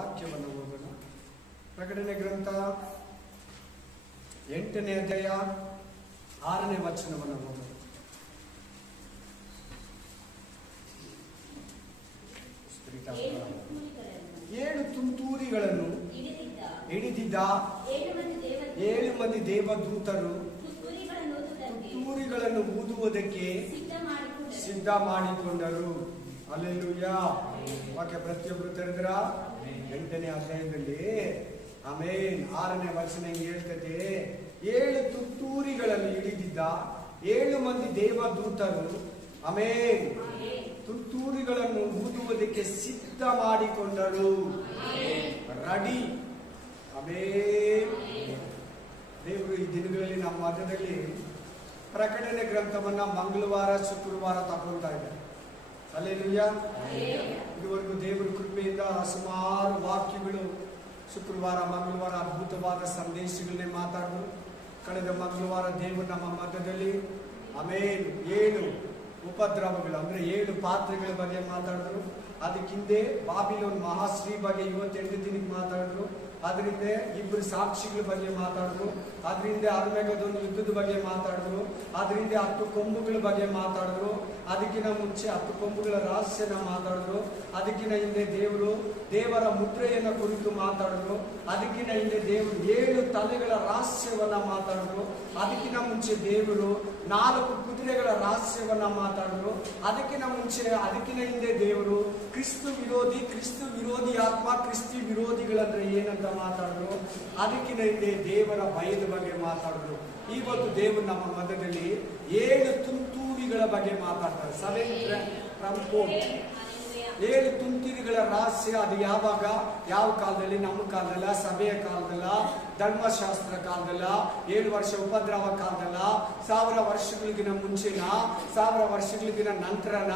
ವಾಕ್ಯವನ್ನು ಓದೋಣ. ಪ್ರಕಟಣೆ ಗ್ರಂಥ 8ನೇ ಅಧ್ಯಾಯ 6ನೇ ವಚನವನ್ನು ಓದೋಣ. ಏಳು ತುಂತೂರಿಗಳನ್ನು ಹಿಡಿದಿದ್ದ 7 ಮಂದಿ ದೇವದೂತರು ತುಂತೂರಿಗಳನ್ನು ಊದುವುದಕ್ಕೆ ಸಿದ್ಧ ಮಾಡಿಕೊಂಡರು. ಹಲ್ಲೆಲೂಯಾ. ವಾಕ್ಯ ಪ್ರತಿಯೊಬ್ಬರು ತೆರೆದ್ರ 8ನೇ ಅಧ್ಯಾಯದಲ್ಲಿ ಆಮೇನ್ 6ನೇ ವಚನ ಹೇಳ್ತದೆ, 7 ತುಂತೂರಿಗಳನ್ನು ಹಿಡಿದಿದ್ದ 7 ಮಂದಿ ದೇವದೂತರು ಆಮೇನ್ ತುಂತೂರಿಗಳನ್ನು ಊದುವುದಕ್ಕೆ ಸಿದ್ಧ ಮಾಡಿಕೊಂಡರು. ರೆಡಿ. ಆಮೇನ್. ದೇವರು ಈ ದಿನಗಳಲ್ಲಿ ನಮ್ಮ ಮಧ್ಯದಲ್ಲಿ ಪ್ರಕಟಣೆ ಗ್ರಂಥವನ್ನ ಮಂಗಳವಾರ ಶುಕ್ರವಾರ ತಗೊಳ್ತಾ ಇದ್ದಾರೆ. ಹಲ್ಲೆಲೂಯಾ. ಇದುವರೆಗೂ ದೇವರ ಕೃಪೆಯಿಂದ ಸುಮಾರು ವಾಕ್ಯಗಳು ಶುಕ್ರವಾರ ಮಂಗಳವಾರ ಅದ್ಭುತವಾದ ಸಂದೇಶಗಳನ್ನೇ ಮಾತಾಡಿದ್ರು. ಕಳೆದ ಮಂಗಳವಾರ ದೇವರು ನಮ್ಮ ಮಧ್ಯದಲ್ಲಿ ಆಮೇನ್ 7 ಉಪದ್ರವಗಳು ಅಂದ್ರೆ 7 ಪಾತ್ರೆಗಳ ಬಗ್ಗೆ ಮಾತಾಡಿದ್ರು. ಅದಕ್ಕಿಂದೆ ಬಾಬಿಲೋನ್ ಮಹಾಶ್ರೀ ಬಗ್ಗೆ 28 ದಿನಕ್ಕೆ ಮಾತಾಡಿದ್ರು. ಅದರಿಂದ 2 ಸಾಕ್ಷಿಗಳ ಬಗ್ಗೆ ಮಾತಾಡಿದ್ರು. ಅದರಿಂದ ಅರ್ಮೆಗದೊಂದು ಯುದ್ಧದ ಬಗ್ಗೆ ಮಾತಾಡಿದ್ರು. ಅದರಿಂದ 10 ಕೊಂಬುಗಳ ಬಗ್ಗೆ ಮಾತಾಡಿದ್ರು. ಅದಕ್ಕಿಂತ ಮುಂಚೆ 10 ಕೊಂಬುಗಳ ರಹಸ್ಯನ ಮಾತಾಡಿದ್ರು. ಅದಕ್ಕಿಂತ ಹಿಂದೆ ದೇವರ ಮುದ್ರೆಯನ್ನ ಕುರಿತು ಮಾತಾಡಿದ್ರು. ಅದಕ್ಕಿಂತ ಹಿಂದೆ ದೇವರು 7 ತಲೆಗಳ ರಹಸ್ಯವನ್ನ ಮಾತಾಡಿದ್ರು. ಅದಕ್ಕಿಂತ ಮುಂಚೆ ದೇವರು 4 ಕುದುರೆಗಳ ರಹಸ್ಯವನ್ನ ಮಾತಾಡಿದ್ರು. ಅದಕ್ಕಿಂತ ಹಿಂದೆ ದೇವರು ಕ್ರಿಸ್ತು ವಿರೋಧಿ ಆತ್ಮ, ಕ್ರಿಸ್ತಿ ವಿರೋಧಿಗಳಂದ್ರೆ ಏನಂತ ಮಾತಾಡಿದ್ರು. ಅದಕ್ಕಿಂತ ಹಿಂದೆ ದೇವರ ಭಯದ ಬಗ್ಗೆ ಮಾತಾಡಿದ್ರು. ಇವತ್ತು ದೇವರು ನಮ್ಮ ಮಧ್ಯದಲ್ಲಿ 7 ತುಂತೂರಿಗಳ ಬಗ್ಗೆ ಮಾತಾಡ್ತಾರೆ. 7 ತುಂತೂರಿಗಳ ರಹಸ್ಯ. ಅದು ಯಾವಾಗ, ಯಾವ ಕಾಲದಲ್ಲಿ? ನಮ್ಮ ಕಾಲದಲ್ಲ, ಸಭೆಯ ಕಾಲದಲ್ಲ, ಧರ್ಮಶಾಸ್ತ್ರ ಕಾಲದಲ್ಲ, 7 ವರ್ಷ ಉಪದ್ರವ ಕಾಲದಲ್ಲ, 1000 ವರ್ಷಗಳಿಗಿನ ಮುಂಚೆನ, 1000 ವರ್ಷಗಳಿಗಿನ ನಂತರನ.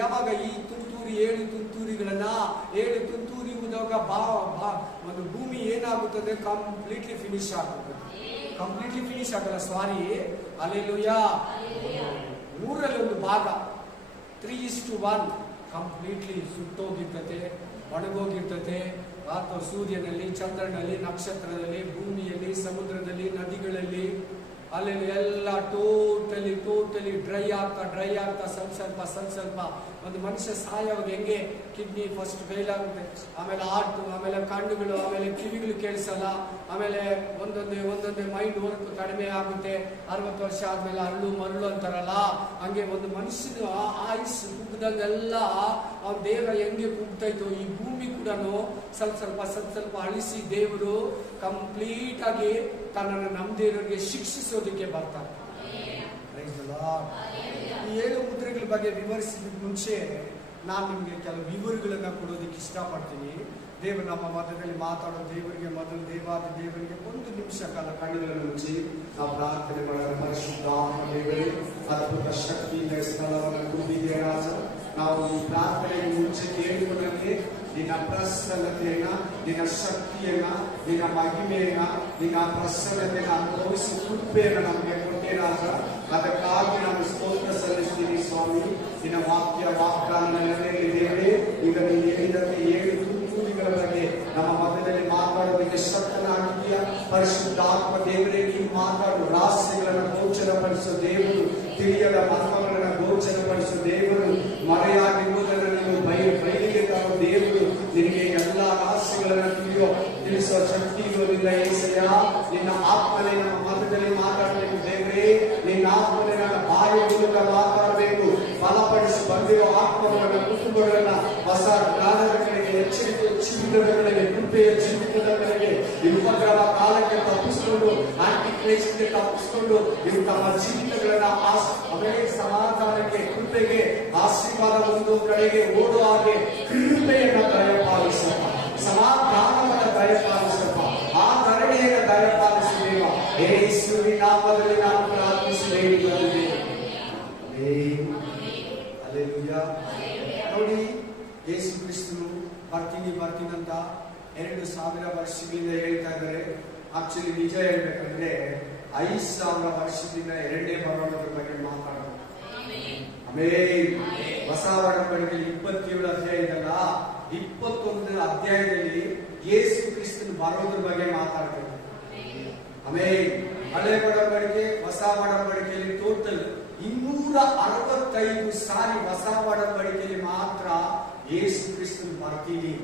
ಯಾವಾಗ ಈ ತುಂತೂರಿ 7 ತುಂತೂರಿಗಳನ್ನ 7 ತುಂತೂರಿ ಉದಾಗ ಒಂದು ಭೂಮಿ ಏನಾಗುತ್ತದೆ? ಕಂಪ್ಲೀಟ್ಲಿ ಫಿನಿಶ್ ಆಗುತ್ತದೆ. ಕಂಪ್ಲೀಟ್ಲಿ ಫಿನಿಶ್ ಆಗಲ್ಲ, ಸಾರಿ. ಹಲ್ಲೆಲೂಯಾ. 3/1 ಭಾಗ 3:1 ಕಂಪ್ಲೀಟ್ಲಿ ಸುಟ್ಟೋಗಿರ್ತತೆ, ಒಣಗೋಗಿರ್ತತೆ. ಅಥವಾ ಸೂರ್ಯನಲ್ಲಿ, ಚಂದ್ರನಲ್ಲಿ, ನಕ್ಷತ್ರದಲ್ಲಿ, ಭೂಮಿಯಲ್ಲಿ, ಸಮುದ್ರದಲ್ಲಿ, ನದಿಗಳಲ್ಲಿ, ಅಲ್ಲೆಲ್ಲಿ ಎಲ್ಲ ಟೋಟಲಿ ಡ್ರೈ ಆಗ್ತಾ ಸ್ವಲ್ಪ ಒಂದು ಮನುಷ್ಯ ಸಾಯೋವಾಗ ಹೆಂಗೆ ಕಿಡ್ನಿ ಫಸ್ಟ್ ಫೇಲ್ ಆಗುತ್ತೆ, ಆಮೇಲೆ ಹಾರ್ಟ್, ಆಮೇಲೆ ಕಣ್ಣುಗಳು, ಆಮೇಲೆ ಕಿವಿಗಳು ಕೇಳಿಸಲ್ಲ, ಆಮೇಲೆ ಒಂದೊಂದೇ ಮೈಂಡ್ ವರ್ಕ್ ಕಡಿಮೆ ಆಗುತ್ತೆ. 60 ವರ್ಷ ಆದ್ಮೇಲೆ ಹಳ್ಳು ಮರಳು ಅಂತಾರಲ್ಲ, ಹಂಗೆ ಒಂದು ಮನುಷ್ಯನ ಆಯುಸ್ ಕುಗ್ದಂಗೆಲ್ಲ ಅವ್ನ ದೇಹ ಹೆಂಗೆ ಕುಗ್ತೈತೋ ಈ ಭೂಮಿ ಕೂಡ ಸ್ವಲ್ಪ ಅಳಿಸಿ ದೇವರು ಕಂಪ್ಲೀಟ್ ಆಗಿ ತನ್ನನ್ನು ನಂಬದಿರೋರಿಗೆ ಶಿಕ್ಷಿಸೋದಕ್ಕೆ ಬರ್ತಾರೆ. ಈ 7 ಮುದ್ರೆಗಳ ಬಗ್ಗೆ ವಿವರಿಸಿದ ಮುಂಚೆ ನಾನು ನಿಮ್ಗೆ ಕೆಲವು ವಿವರಗಳನ್ನ ಕೊಡೋದಕ್ಕೆ ಇಷ್ಟಪಡ್ತೀನಿ. ದೇವರು ನಮ್ಮ ಮಧ್ಯದಲ್ಲಿ ಮಾತಾಡೋ ದೇವರಿಗೆ ಮೊದಲು ದೇವರಿಗೆ 1 ನಿಮಿಷ ಕಾಲ ಕಣ್ಣುಗಳನ್ನು ಮುಚ್ಚಿ ನಾವು ಪ್ರಾರ್ಥನೆ ಮಾಡೋಣ. ಪರಿಶುದ್ಧ ದೇವರೇ, ಅದ್ಭುತ ಶಕ್ತಿಯಿಂದ ಸ್ಥಳವನ್ನು ತುಂಬಿದೆ ರಾಜ. ನಾವು ಈ ಪ್ರಾರ್ಥನೆಗೆ ಮುಂಚೆ ಕೇಳುವುದಕ್ಕೆ ನಿನ್ನ ಪ್ರಸನ್ನತೆಯನ್ನ, ನಿನ್ನ ಶಕ್ತಿಯನ್ನ, ನಿನ್ನ ಮಹಿಮೆಯನ್ನ, ನಿನ್ನ ಪ್ರಸನ್ನತೆಯನ್ನು ಅನುಭವಿಸಿ ಕೃಪೆಯನ್ನು ನಮಗೆ ಕೊಟ್ಟೆ ರಾಜ. ಅದಕ್ಕಾಗಿ ನಾನು ಸ್ತೋತ್ರ ಸಲ್ಲಿಸ್ತೀನಿ ಸ್ವಾಮಿ. ನಿನ್ನ ವಾಗ್ದಾನ ನೆರವೇರಿದೆ. ಈಗ ನೀನು ಹೇಳಿದಂತೆ 7 ತುಂತೂರಿಗಳ ಬಗ್ಗೆ ನಮ್ಮ ಮಧ್ಯದಲ್ಲಿ ಮಾತಾಡೋದಕ್ಕೆ ಶಕ್ತನಾಗಿದೆಯಾ? ಪರಿಶುದ್ಧಾತ್ಮ ದೇವರೇ, ನೀವು ಮಾತಾಡೋ ರಹಸ್ಯಗಳನ್ನು ಗೋಚರಪಡಿಸೋ ದೇವರು, ತಿಳಿಯದ ಮರ್ಮಗಳನ್ನು ಗೋಚರಪಡಿಸೋ ದೇವರು, ಮರೆಯಾಗಿರುವುದನ್ನು ನೀನು ಬಯಲಿಗೆ ತರೋ ದೇವರು, ನಿನಗೆ ಎಲ್ಲ ರಹಸ್ಯಗಳನ್ನು ತಿಳಿಸುವ ಶಕ್ತಿ ಇರೋದಿಲ್ಲ ಏಸಯ್ಯ. ನಿನ್ನ ಆತ್ಮನೇ ನಮ್ಮ ಮಧ್ಯದಲ್ಲಿ ಮಾತಾಡಬೇಕು ದೇವರೇ. ನಿನ್ನ ಆತ್ಮನೇ ನನ್ನ ಬಾಯಿಯ ಮೂಲಕ ಮಾತಾಡಬೇಕು. ಬಲಪಡಿಸಿ ಬಂದಿರೋ ಆತ್ಮಗಳನ್ನು, ಕುಟುಂಬಗಳನ್ನ ಹೊಸ ಜ್ಞಾನದ ಕಡೆಗೆ, ಎಚ್ಚರಿಕೆ ಜೀವಿತದ ಕಡೆಗೆ, ಕೃಪೆಯ ಜೀವಿತದ ಕಡೆಗೆ, ಈ ಉಪದ್ರವ ಕಾಲಕ್ಕೆ ತಪ್ಪಿಸಿಕೊಂಡು, ಆಂಟಿ ಕ್ರೈಸ್ಟ್ಗೆ ತಪ್ಪಿಸಿಕೊಂಡು, ಇವು ತಮ್ಮ ಜೀವಿತಗಳನ್ನ ಸಮಾಧಾನಕ್ಕೆ, ಕೃಪೆಗೆ, ಆಶೀರ್ವಾದ ಒಂದು ಕಡೆಗೆ ಓಡುವ ಹಾಗೆ ಕೃಪೆಯನ್ನ ದಯಪಾಲಿಸಪ್ಪ, ಸಮಾಧಾನವನ್ನು ದಯಪಾಲಿಸಪ್ಪ, ಆ ಧರಣಿಯನ್ನು ದಯಪಾಲಿಸಿದೇವ. ಯೇಸುವಿನ ನಾಮದಲ್ಲಿ ನಾವು ಪ್ರಾರ್ಥಿಸಿ ಬೇಡಿಕೊಂಡಿದ್ದೇವೆ. ಹಲ್ಲೆಲೂಯಾ. ನೋಡಿ, ಯೇಸು ಕ್ರಿಸ್ತನು ಬರ್ತೀನಂತ 2000 ವರ್ಷಗಳಿಂದ ಹೇಳ್ತಾ ಇದ್ದಾರೆ. ಆಕ್ಚುಲಿ ನಿಜ ಹೇಳ್ಬೇಕಂದ್ರೆ 5000 ವರ್ಷದಿಂದ 2ನೇ ಬರೋಣದ ಬಗ್ಗೆ ಮಾತಾಡೋದು. ಆಮೇಲೆ ಹೊಸ ಒಡಂಬಡಿಕೆಯಲ್ಲಿ 27 ಅಧ್ಯಾಯ ಇದಲ್ಲ, 21ನೇ ಅಧ್ಯಾಯದಲ್ಲಿ ಯೇಸು ಕ್ರಿಸ್ತನ ಬರೋದ್ರ ಬಗ್ಗೆ ಮಾತಾಡ್ತೇವೆ. ಆಮೇಲೆ ಹಳೆ ಒಡಂಬಡಿಕೆ ಹೊಸ ಒಡಂಬಡಿಕೆಯಲ್ಲಿ ಟೋಟಲ್ 265 ಸಾರಿ ಹೊಸ ಒಡಂಬಡಿಕೆಯಲ್ಲಿ ಮಾತ್ರ ಯೇಸು ಕ್ರಿಸ್ತನ ಬರ್ತೀನಿ.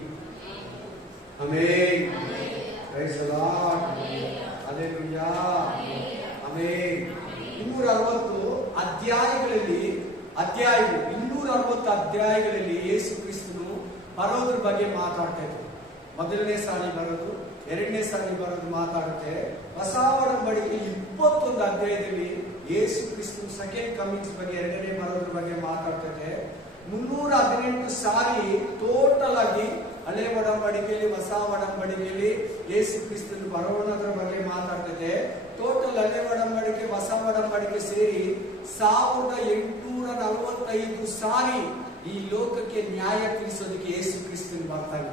Amen. Praise the Lord. Hallelujah. Amen. 260 ಅಧ್ಯಾಯಗಳಲ್ಲಿ 260 ಅಧ್ಯಾಯಗಳಲ್ಲಿ ಯೇಸು ಕ್ರಿಸ್ತನು ಬರೋದ್ರ ಬಗ್ಗೆ ಮಾತಾಡ್ತಾ ಇದ್ರು. ಮೊದಲನೇ ಸಾರಿ ಬರೋದು, ಎರಡನೇ ಸಾರಿ ಬರೋದು ಮಾತಾಡುತ್ತೆ. ಹೊಸ ಒಡಂಬಡಿಕೆ 21 ಅಧ್ಯಾಯದಲ್ಲಿ ಯೇಸು ಕ್ರಿಸ್ತನು ಸೆಕೆಂಡ್ ಕಮಿಂಗ್ಸ್ ಬಗ್ಗೆ, ಎರಡನೇ ಬರೋದ್ರ ಬಗ್ಗೆ ಮಾತಾಡ್ತದೆ. 318 ಸಾರಿ ಟೋಟಲ್ ಆಗಿ ಹಳೆ ಒಡಂಬಡಿಕೆಯಲ್ಲಿ ಹೊಸ ಒಡಂಬಡಿಕೆಯಲ್ಲಿ ಯೇಸು ಕ್ರಿಸ್ತನು ಬರೋಣದ್ರ ಬಗ್ಗೆ ಮಾತಾಡ್ತದೆ. ಟೋಟಲ್ ಹಳೆ ಒಡಂಬಡಿಕೆ ಹೊಸ ಒಡಂಬಡಿಕೆ ಸೇರಿ 1845 ಸಾರಿ ಈ ಲೋಕಕ್ಕೆ ನ್ಯಾಯ ತಿಳಿಸೋದಕ್ಕೆ ಯೇಸು ಕ್ರಿಸ್ತನು ಬರ್ತಾನೆ.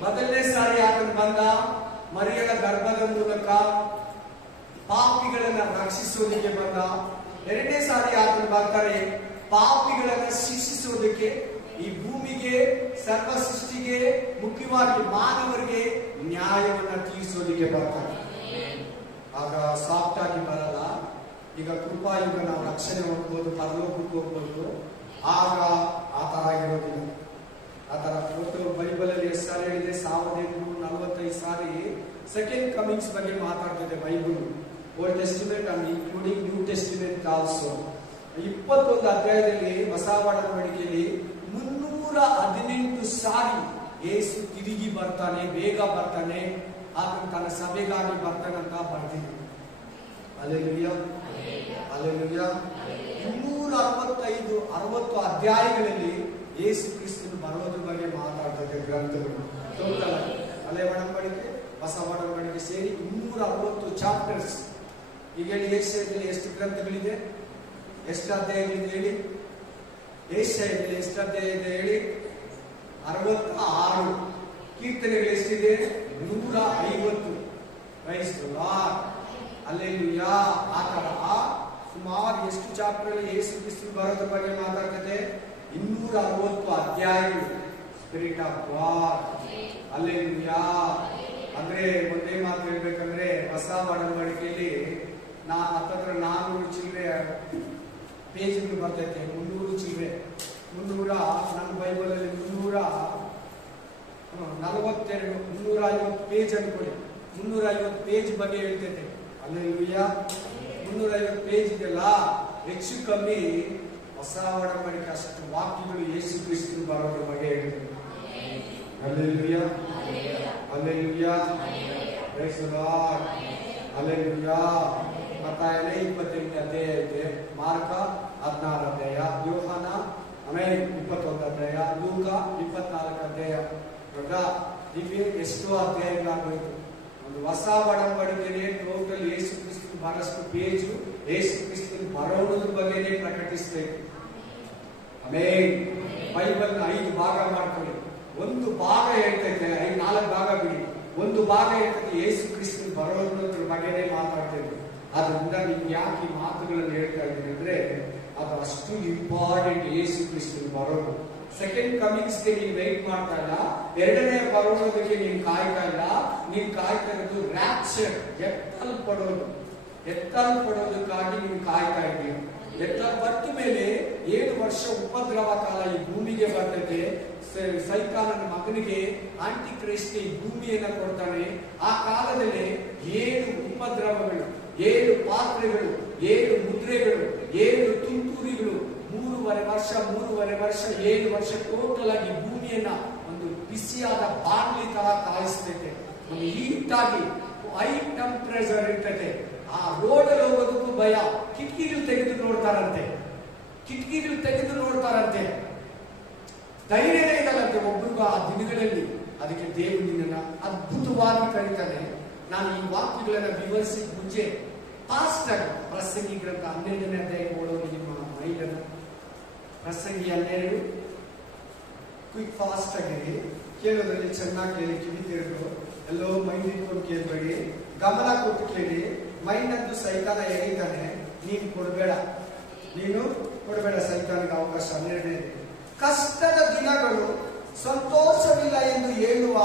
ಮೊದಲನೇ ಸಾರಿ ಆತನು ಬಂದ ಮರಿಯಳ ಗರ್ಭದ ಮೂಲಕ ಪಾಪಿಗಳನ್ನ ರಕ್ಷಿಸೋದಕ್ಕೆ ಬಂದ. ಎರಡನೇ ಸಾರಿ ಆತನು ಬರ್ತಾರೆ ಪಾಪಿಗಳನ್ನ ಶಿಕ್ಷಿಸೋದಕ್ಕೆ, ಈ ಭೂಮಿಗೆ, ಸರ್ವ ಸೃಷ್ಟಿಗೆ, ಮುಖ್ಯವಾಗಿ ಮಾನವರಿಗೆ ನ್ಯಾಯವನ್ನ ತೀರಿಸೋದಕ್ಕೆ ಬರ್ತಾರೆ. ಆಗ ಸಾಫ್ಟ್ ಆಗಿ ಬರಲ್ಲ. ಈಗ ಕೃಪಾಯುಗ ನಾವು ರಕ್ಷಣೆ ಹೋಗ್ಬೋದು, ಪರಲೋಕಕ್ಕೆ ಹೋಗ್ಬೋದು. ಆಗ ಆ ತರ ಆಗಿರೋದಿಲ್ಲ. ಆ ತರ ಬೈಬಲ್ ಅಲ್ಲಿ ಎಷ್ಟು ಸಾರಿ ಹೇಳಿದೆ? 1845 ಸಾರಿ ಸೆಕೆಂಡ್ ಕಮಿಂಗ್ಸ್ ಬಗ್ಗೆ ಮಾತಾಡ್ತಿದೆ Bible. Old testament and including new testament also. 21 ಅಧ್ಯಾಯದಲ್ಲಿ ಹೊಸ ಒಡಂಬಡಿಕೆಯಲ್ಲಿ 318 ಸಾರಿ ಯೇಸು ತಿರುಗಿ ಬರ್ತಾನೆ, ಬೇಗ ಬರ್ತಾನೆ, ಆತನು ತನ್ನ ಸಭೆಗಾಗಿ ಬರ್ತಾನಂತ ಬರ್ತೀನಿ. ಹಲ್ಲೆಲೂಯಾ. ಹಲ್ಲೆಲೂಯಾ. 260 ಅಧ್ಯಾಯಗಳಲ್ಲಿ ಯೇಸು ಕ್ರಿಸ್ತನು ಬರೋದ್ರ ಬಗ್ಗೆ ಮಾತಾಡ್ತದೆ ಗ್ರಂಥಗಳು. ಟೋಟಲ್ ಹಳೆ ಒಡಂಬಡಿಕೆ ಹೊಸ ಒಡಂಬಡಿಕೆ ಸೇರಿ 260 ಚಾಪ್ಟರ್ಸ್. ಈಗ ಹೇಳಿ ಏಷ್ಯಾದಲ್ಲಿ ಎಷ್ಟು ಗ್ರಂಥಗಳಿದೆ? ಎಷ್ಟು ಅಧ್ಯಾಯಗಳಿದೆ ಹೇಳಿ? ಏಷ್ಯಾದಲ್ಲಿ ಎಷ್ಟು ಅಧ್ಯಾಯ ಇದೆ ಹೇಳಿ? 66. ಕೀರ್ತನೆಗಳು ಎಷ್ಟಿದೆ? 150. Praise the Lord. ಹಲ್ಲೆಲೂಯಾ. ಆ ತರ ಸುಮಾರು ಎಷ್ಟು ಚಾಪ್ಟರ್ ಅಲ್ಲಿ ಯೇಸು ಕ್ರಿಸ್ತನು ಬರೋದ್ರ ಬಗ್ಗೆ ಮಾತಾಡ್ತದೆ? 260 ಅಧ್ಯಾಯಗಳು. Spirit of God. ಹಲ್ಲೆಲೂಯಾ. ಅಂದ್ರೆ ಒಂದೇ ಮಾತು ಹೇಳ್ಬೇಕಂದ್ರೆ ಹೊಸ ಒಡಂಬಡಿಕೆಯಲ್ಲಿ ಹತ್ತತ್ರ 400 ಚಿಲ್ಲರೆ ಪೇಜ್ಗಳು ಬರ್ತೈತೆ. 300 ಚಿಲ್ಲರೆ 300 ನನ್ನ ಬೈಬಲ್ ಅಲ್ಲಿ 350 ಪೇಜ್ ಅನ್ಕೊಳ್ಳಿ. 350 ಪೇಜ್ ಬಗ್ಗೆ ಹೇಳ್ತೈತೆ. ಹಲ್ಲೆಲೂಯಾ. 350 ಪೇಜ್ ಇದೆಲ್ಲ ಹೆಚ್ಚು ಕಮ್ಮಿ ಹೊಸ ಒಡಂಬಡಿಕೆ ಅಷ್ಟು ವಾಕ್ಯಗಳು ಯೇಸು ಕ್ರಿಸ್ತನು ಬರೋದ್ರ ಬಗ್ಗೆ ಹೇಳ್ತದೆ. Hallelujah. Hallelujah. Praise the Lord. Hallelujah. ಮತ್ತಾಯನೇ 28 ಅಧ್ಯಾಯ ಐತೆ, ಮಾರ್ಕ 16 ಅಧ್ಯಾಯ, ಯೋಹಾನ ಆಮೇಲೆ 21 ಅಧ್ಯಾಯ, ಲೂಕ 24 ಅಧ್ಯಾಯ. ಹೀಗೆ ಎಷ್ಟೋ ಅಧ್ಯಾಯಗಳಾಗೋಯ್ತು. ಒಂದು ಹೊಸ ಒಡಂಬಡಿಕೆಗೆ ಟೋಟಲ್ ಯೇಸು ಕ್ರಿಸ್ತನು ಬಹಳಷ್ಟು ಪೇಜು ಯೇಸು ಕ್ರಿಸ್ತನು ಬರೋದ್ರ ಬಗ್ಗೆನೇ ಪ್ರಕಟಿಸ್ತೈತೆ. ಆಮೇಲೆ ಬೈಬಲ್ನ 5 ಭಾಗ ಮಾಡ್ಕೊಳ್ಳಿ. ಒಂದು ಭಾಗ ಹೇಳ್ತೈತೆ, 4 ಭಾಗ ಬಿಡಿ. ಒಂದು ಭಾಗ ಹೇಳ್ತೈತೆ ಯೇಸು ಕ್ರಿಸ್ತನು ಬರೋದ್ರ ಬಗ್ಗೆನೇ ಮಾತಾಡ್ತೇವೆ. ಆದ್ರಿಂದ ನಿಮ್ಗೆ ಯಾಕೆ ಈ ಮಾತುಗಳನ್ನು ಹೇಳ್ತಾ ಇದ್ದೀನಿ ಅಂದ್ರೆ ಅದು ಅಷ್ಟು ಇಂಪಾರ್ಟೆಂಟ್. ಯೇಸು ಕ್ರಿಸ್ತನು ಬರೋದು ಸೆಕೆಂಡ್ ಕಮಿಂಗ್ಸ್ಗೆ ನೀನ್ ವೆಯ್ಟ್ ಮಾಡ್ತಾ ಇಲ್ಲ, ಎರಡನೇ ಬರೋದಕ್ಕೆ ನೀನ್ ಕಾಯ್ತಾ ಇಲ್ಲ. ನೀನ್ ಕಾಯ್ತಾ ಇರೋದು ರ್ಯಾಪ್ಚರ್, ಎತ್ತಲ್ಪಡೋದಕ್ಕಾಗಿ ನೀನು ಕಾಯ್ತಾ ಇದ್ದೀಯ. ಎತ್ತಲ್ಪಟ್ಟ ಮೇಲೆ 7 ವರ್ಷ ಉಪದ್ರವ ಕಾಲ ಈ ಭೂಮಿಗೆ ಬರ್ತೈತೆ. ಸೈತಾನನ ಮಗನಿಗೆ ಆಂಟಿ ಕ್ರೈಸ್ಟ್ ಈ ಭೂಮಿಯನ್ನ ಕೊಡ್ತಾನೆ. ಆ ಕಾಲದಲ್ಲಿ 7 ಉಪದ್ರವಗಳು, 7 ಪಾತ್ರೆಗಳು, 7 ಮುದ್ರೆಗಳು, 7 ತುಂತುರಿಗಳು, 3.5 ವರ್ಷ 7 ವರ್ಷ ಟೋಟಲ್ ಆಗಿ ಭೂಮಿಯನ್ನ ಒಂದು ಬಿಸಿಯಾದ ಬಾಣ್ಲಿ ತರ ಕಾಯಿಸ್ತೈತೆ. ಒಂದು ಹೀಟ್ ಆಗಿ ಹೈ ಟೆಂಪರೇಚರ್ ಇರ್ತೈತೆ. ಆ ರೋಡಲ್ಲಿ ಹೋಗೋದಕ್ಕೂ ಭಯ. ಕಿಟಕಿಗಳು ತೆಗೆದು ನೋಡ್ತಾರಂತೆ. ಧೈರ್ಯನೇ ಇರಲ್ಲಂತೆ ಒಬ್ಬರಿಗೂ ಆ ದಿನಗಳಲ್ಲಿ. ಅದಕ್ಕೆ ದೇವರು ನಿನ್ನನ್ನ ಅದ್ಭುತವಾಗಿ ಕರೀತಾನೆ. ನಾನು ಈ ವಾಕ್ಯಗಳನ್ನ ವಿವರಿಸಿ ಮುಂಚೆ ಫಾಸ್ಟ್ ಆಗಿ ಪ್ರಸಂಗಿ ಗ್ರಂಥ 12ನೇ ಅಧ್ಯಾಯ ಓಡೋದು ನಿಮ್ಮ ಮೈಂಡನ್ನು. ಪ್ರಸಂಗಿ 12 ಕ್ವಿಕ್ ಫಾಸ್ಟ್ ಆಗಿ ಕೇಳೋದ್ರಲ್ಲಿ ಚೆನ್ನಾಗಿ ಕೇಳಿ, ಕಿವಿ ತೆರೆದು ಎಲ್ಲೋ ಮೈಂಡ್ ಇಟ್ಕೊಂಡು ಕೇಳಬೇಡಿ, ಗಮನ ಕೊಟ್ಟು ಕೇಳಿ. ಮೈಂಡ್ ಅಂತೂ ಸೈತಾನ ಎಳಿತಾನೆ, ನೀನು ಕೊಡಬೇಡ ಸೈತಾನಿಗೆ ಅವಕಾಶ. 12ನೇ ಕಷ್ಟದ ದಿನಗಳು ಸಂತೋಷವಿಲ್ಲ ಎಂದು ಹೇಳುವ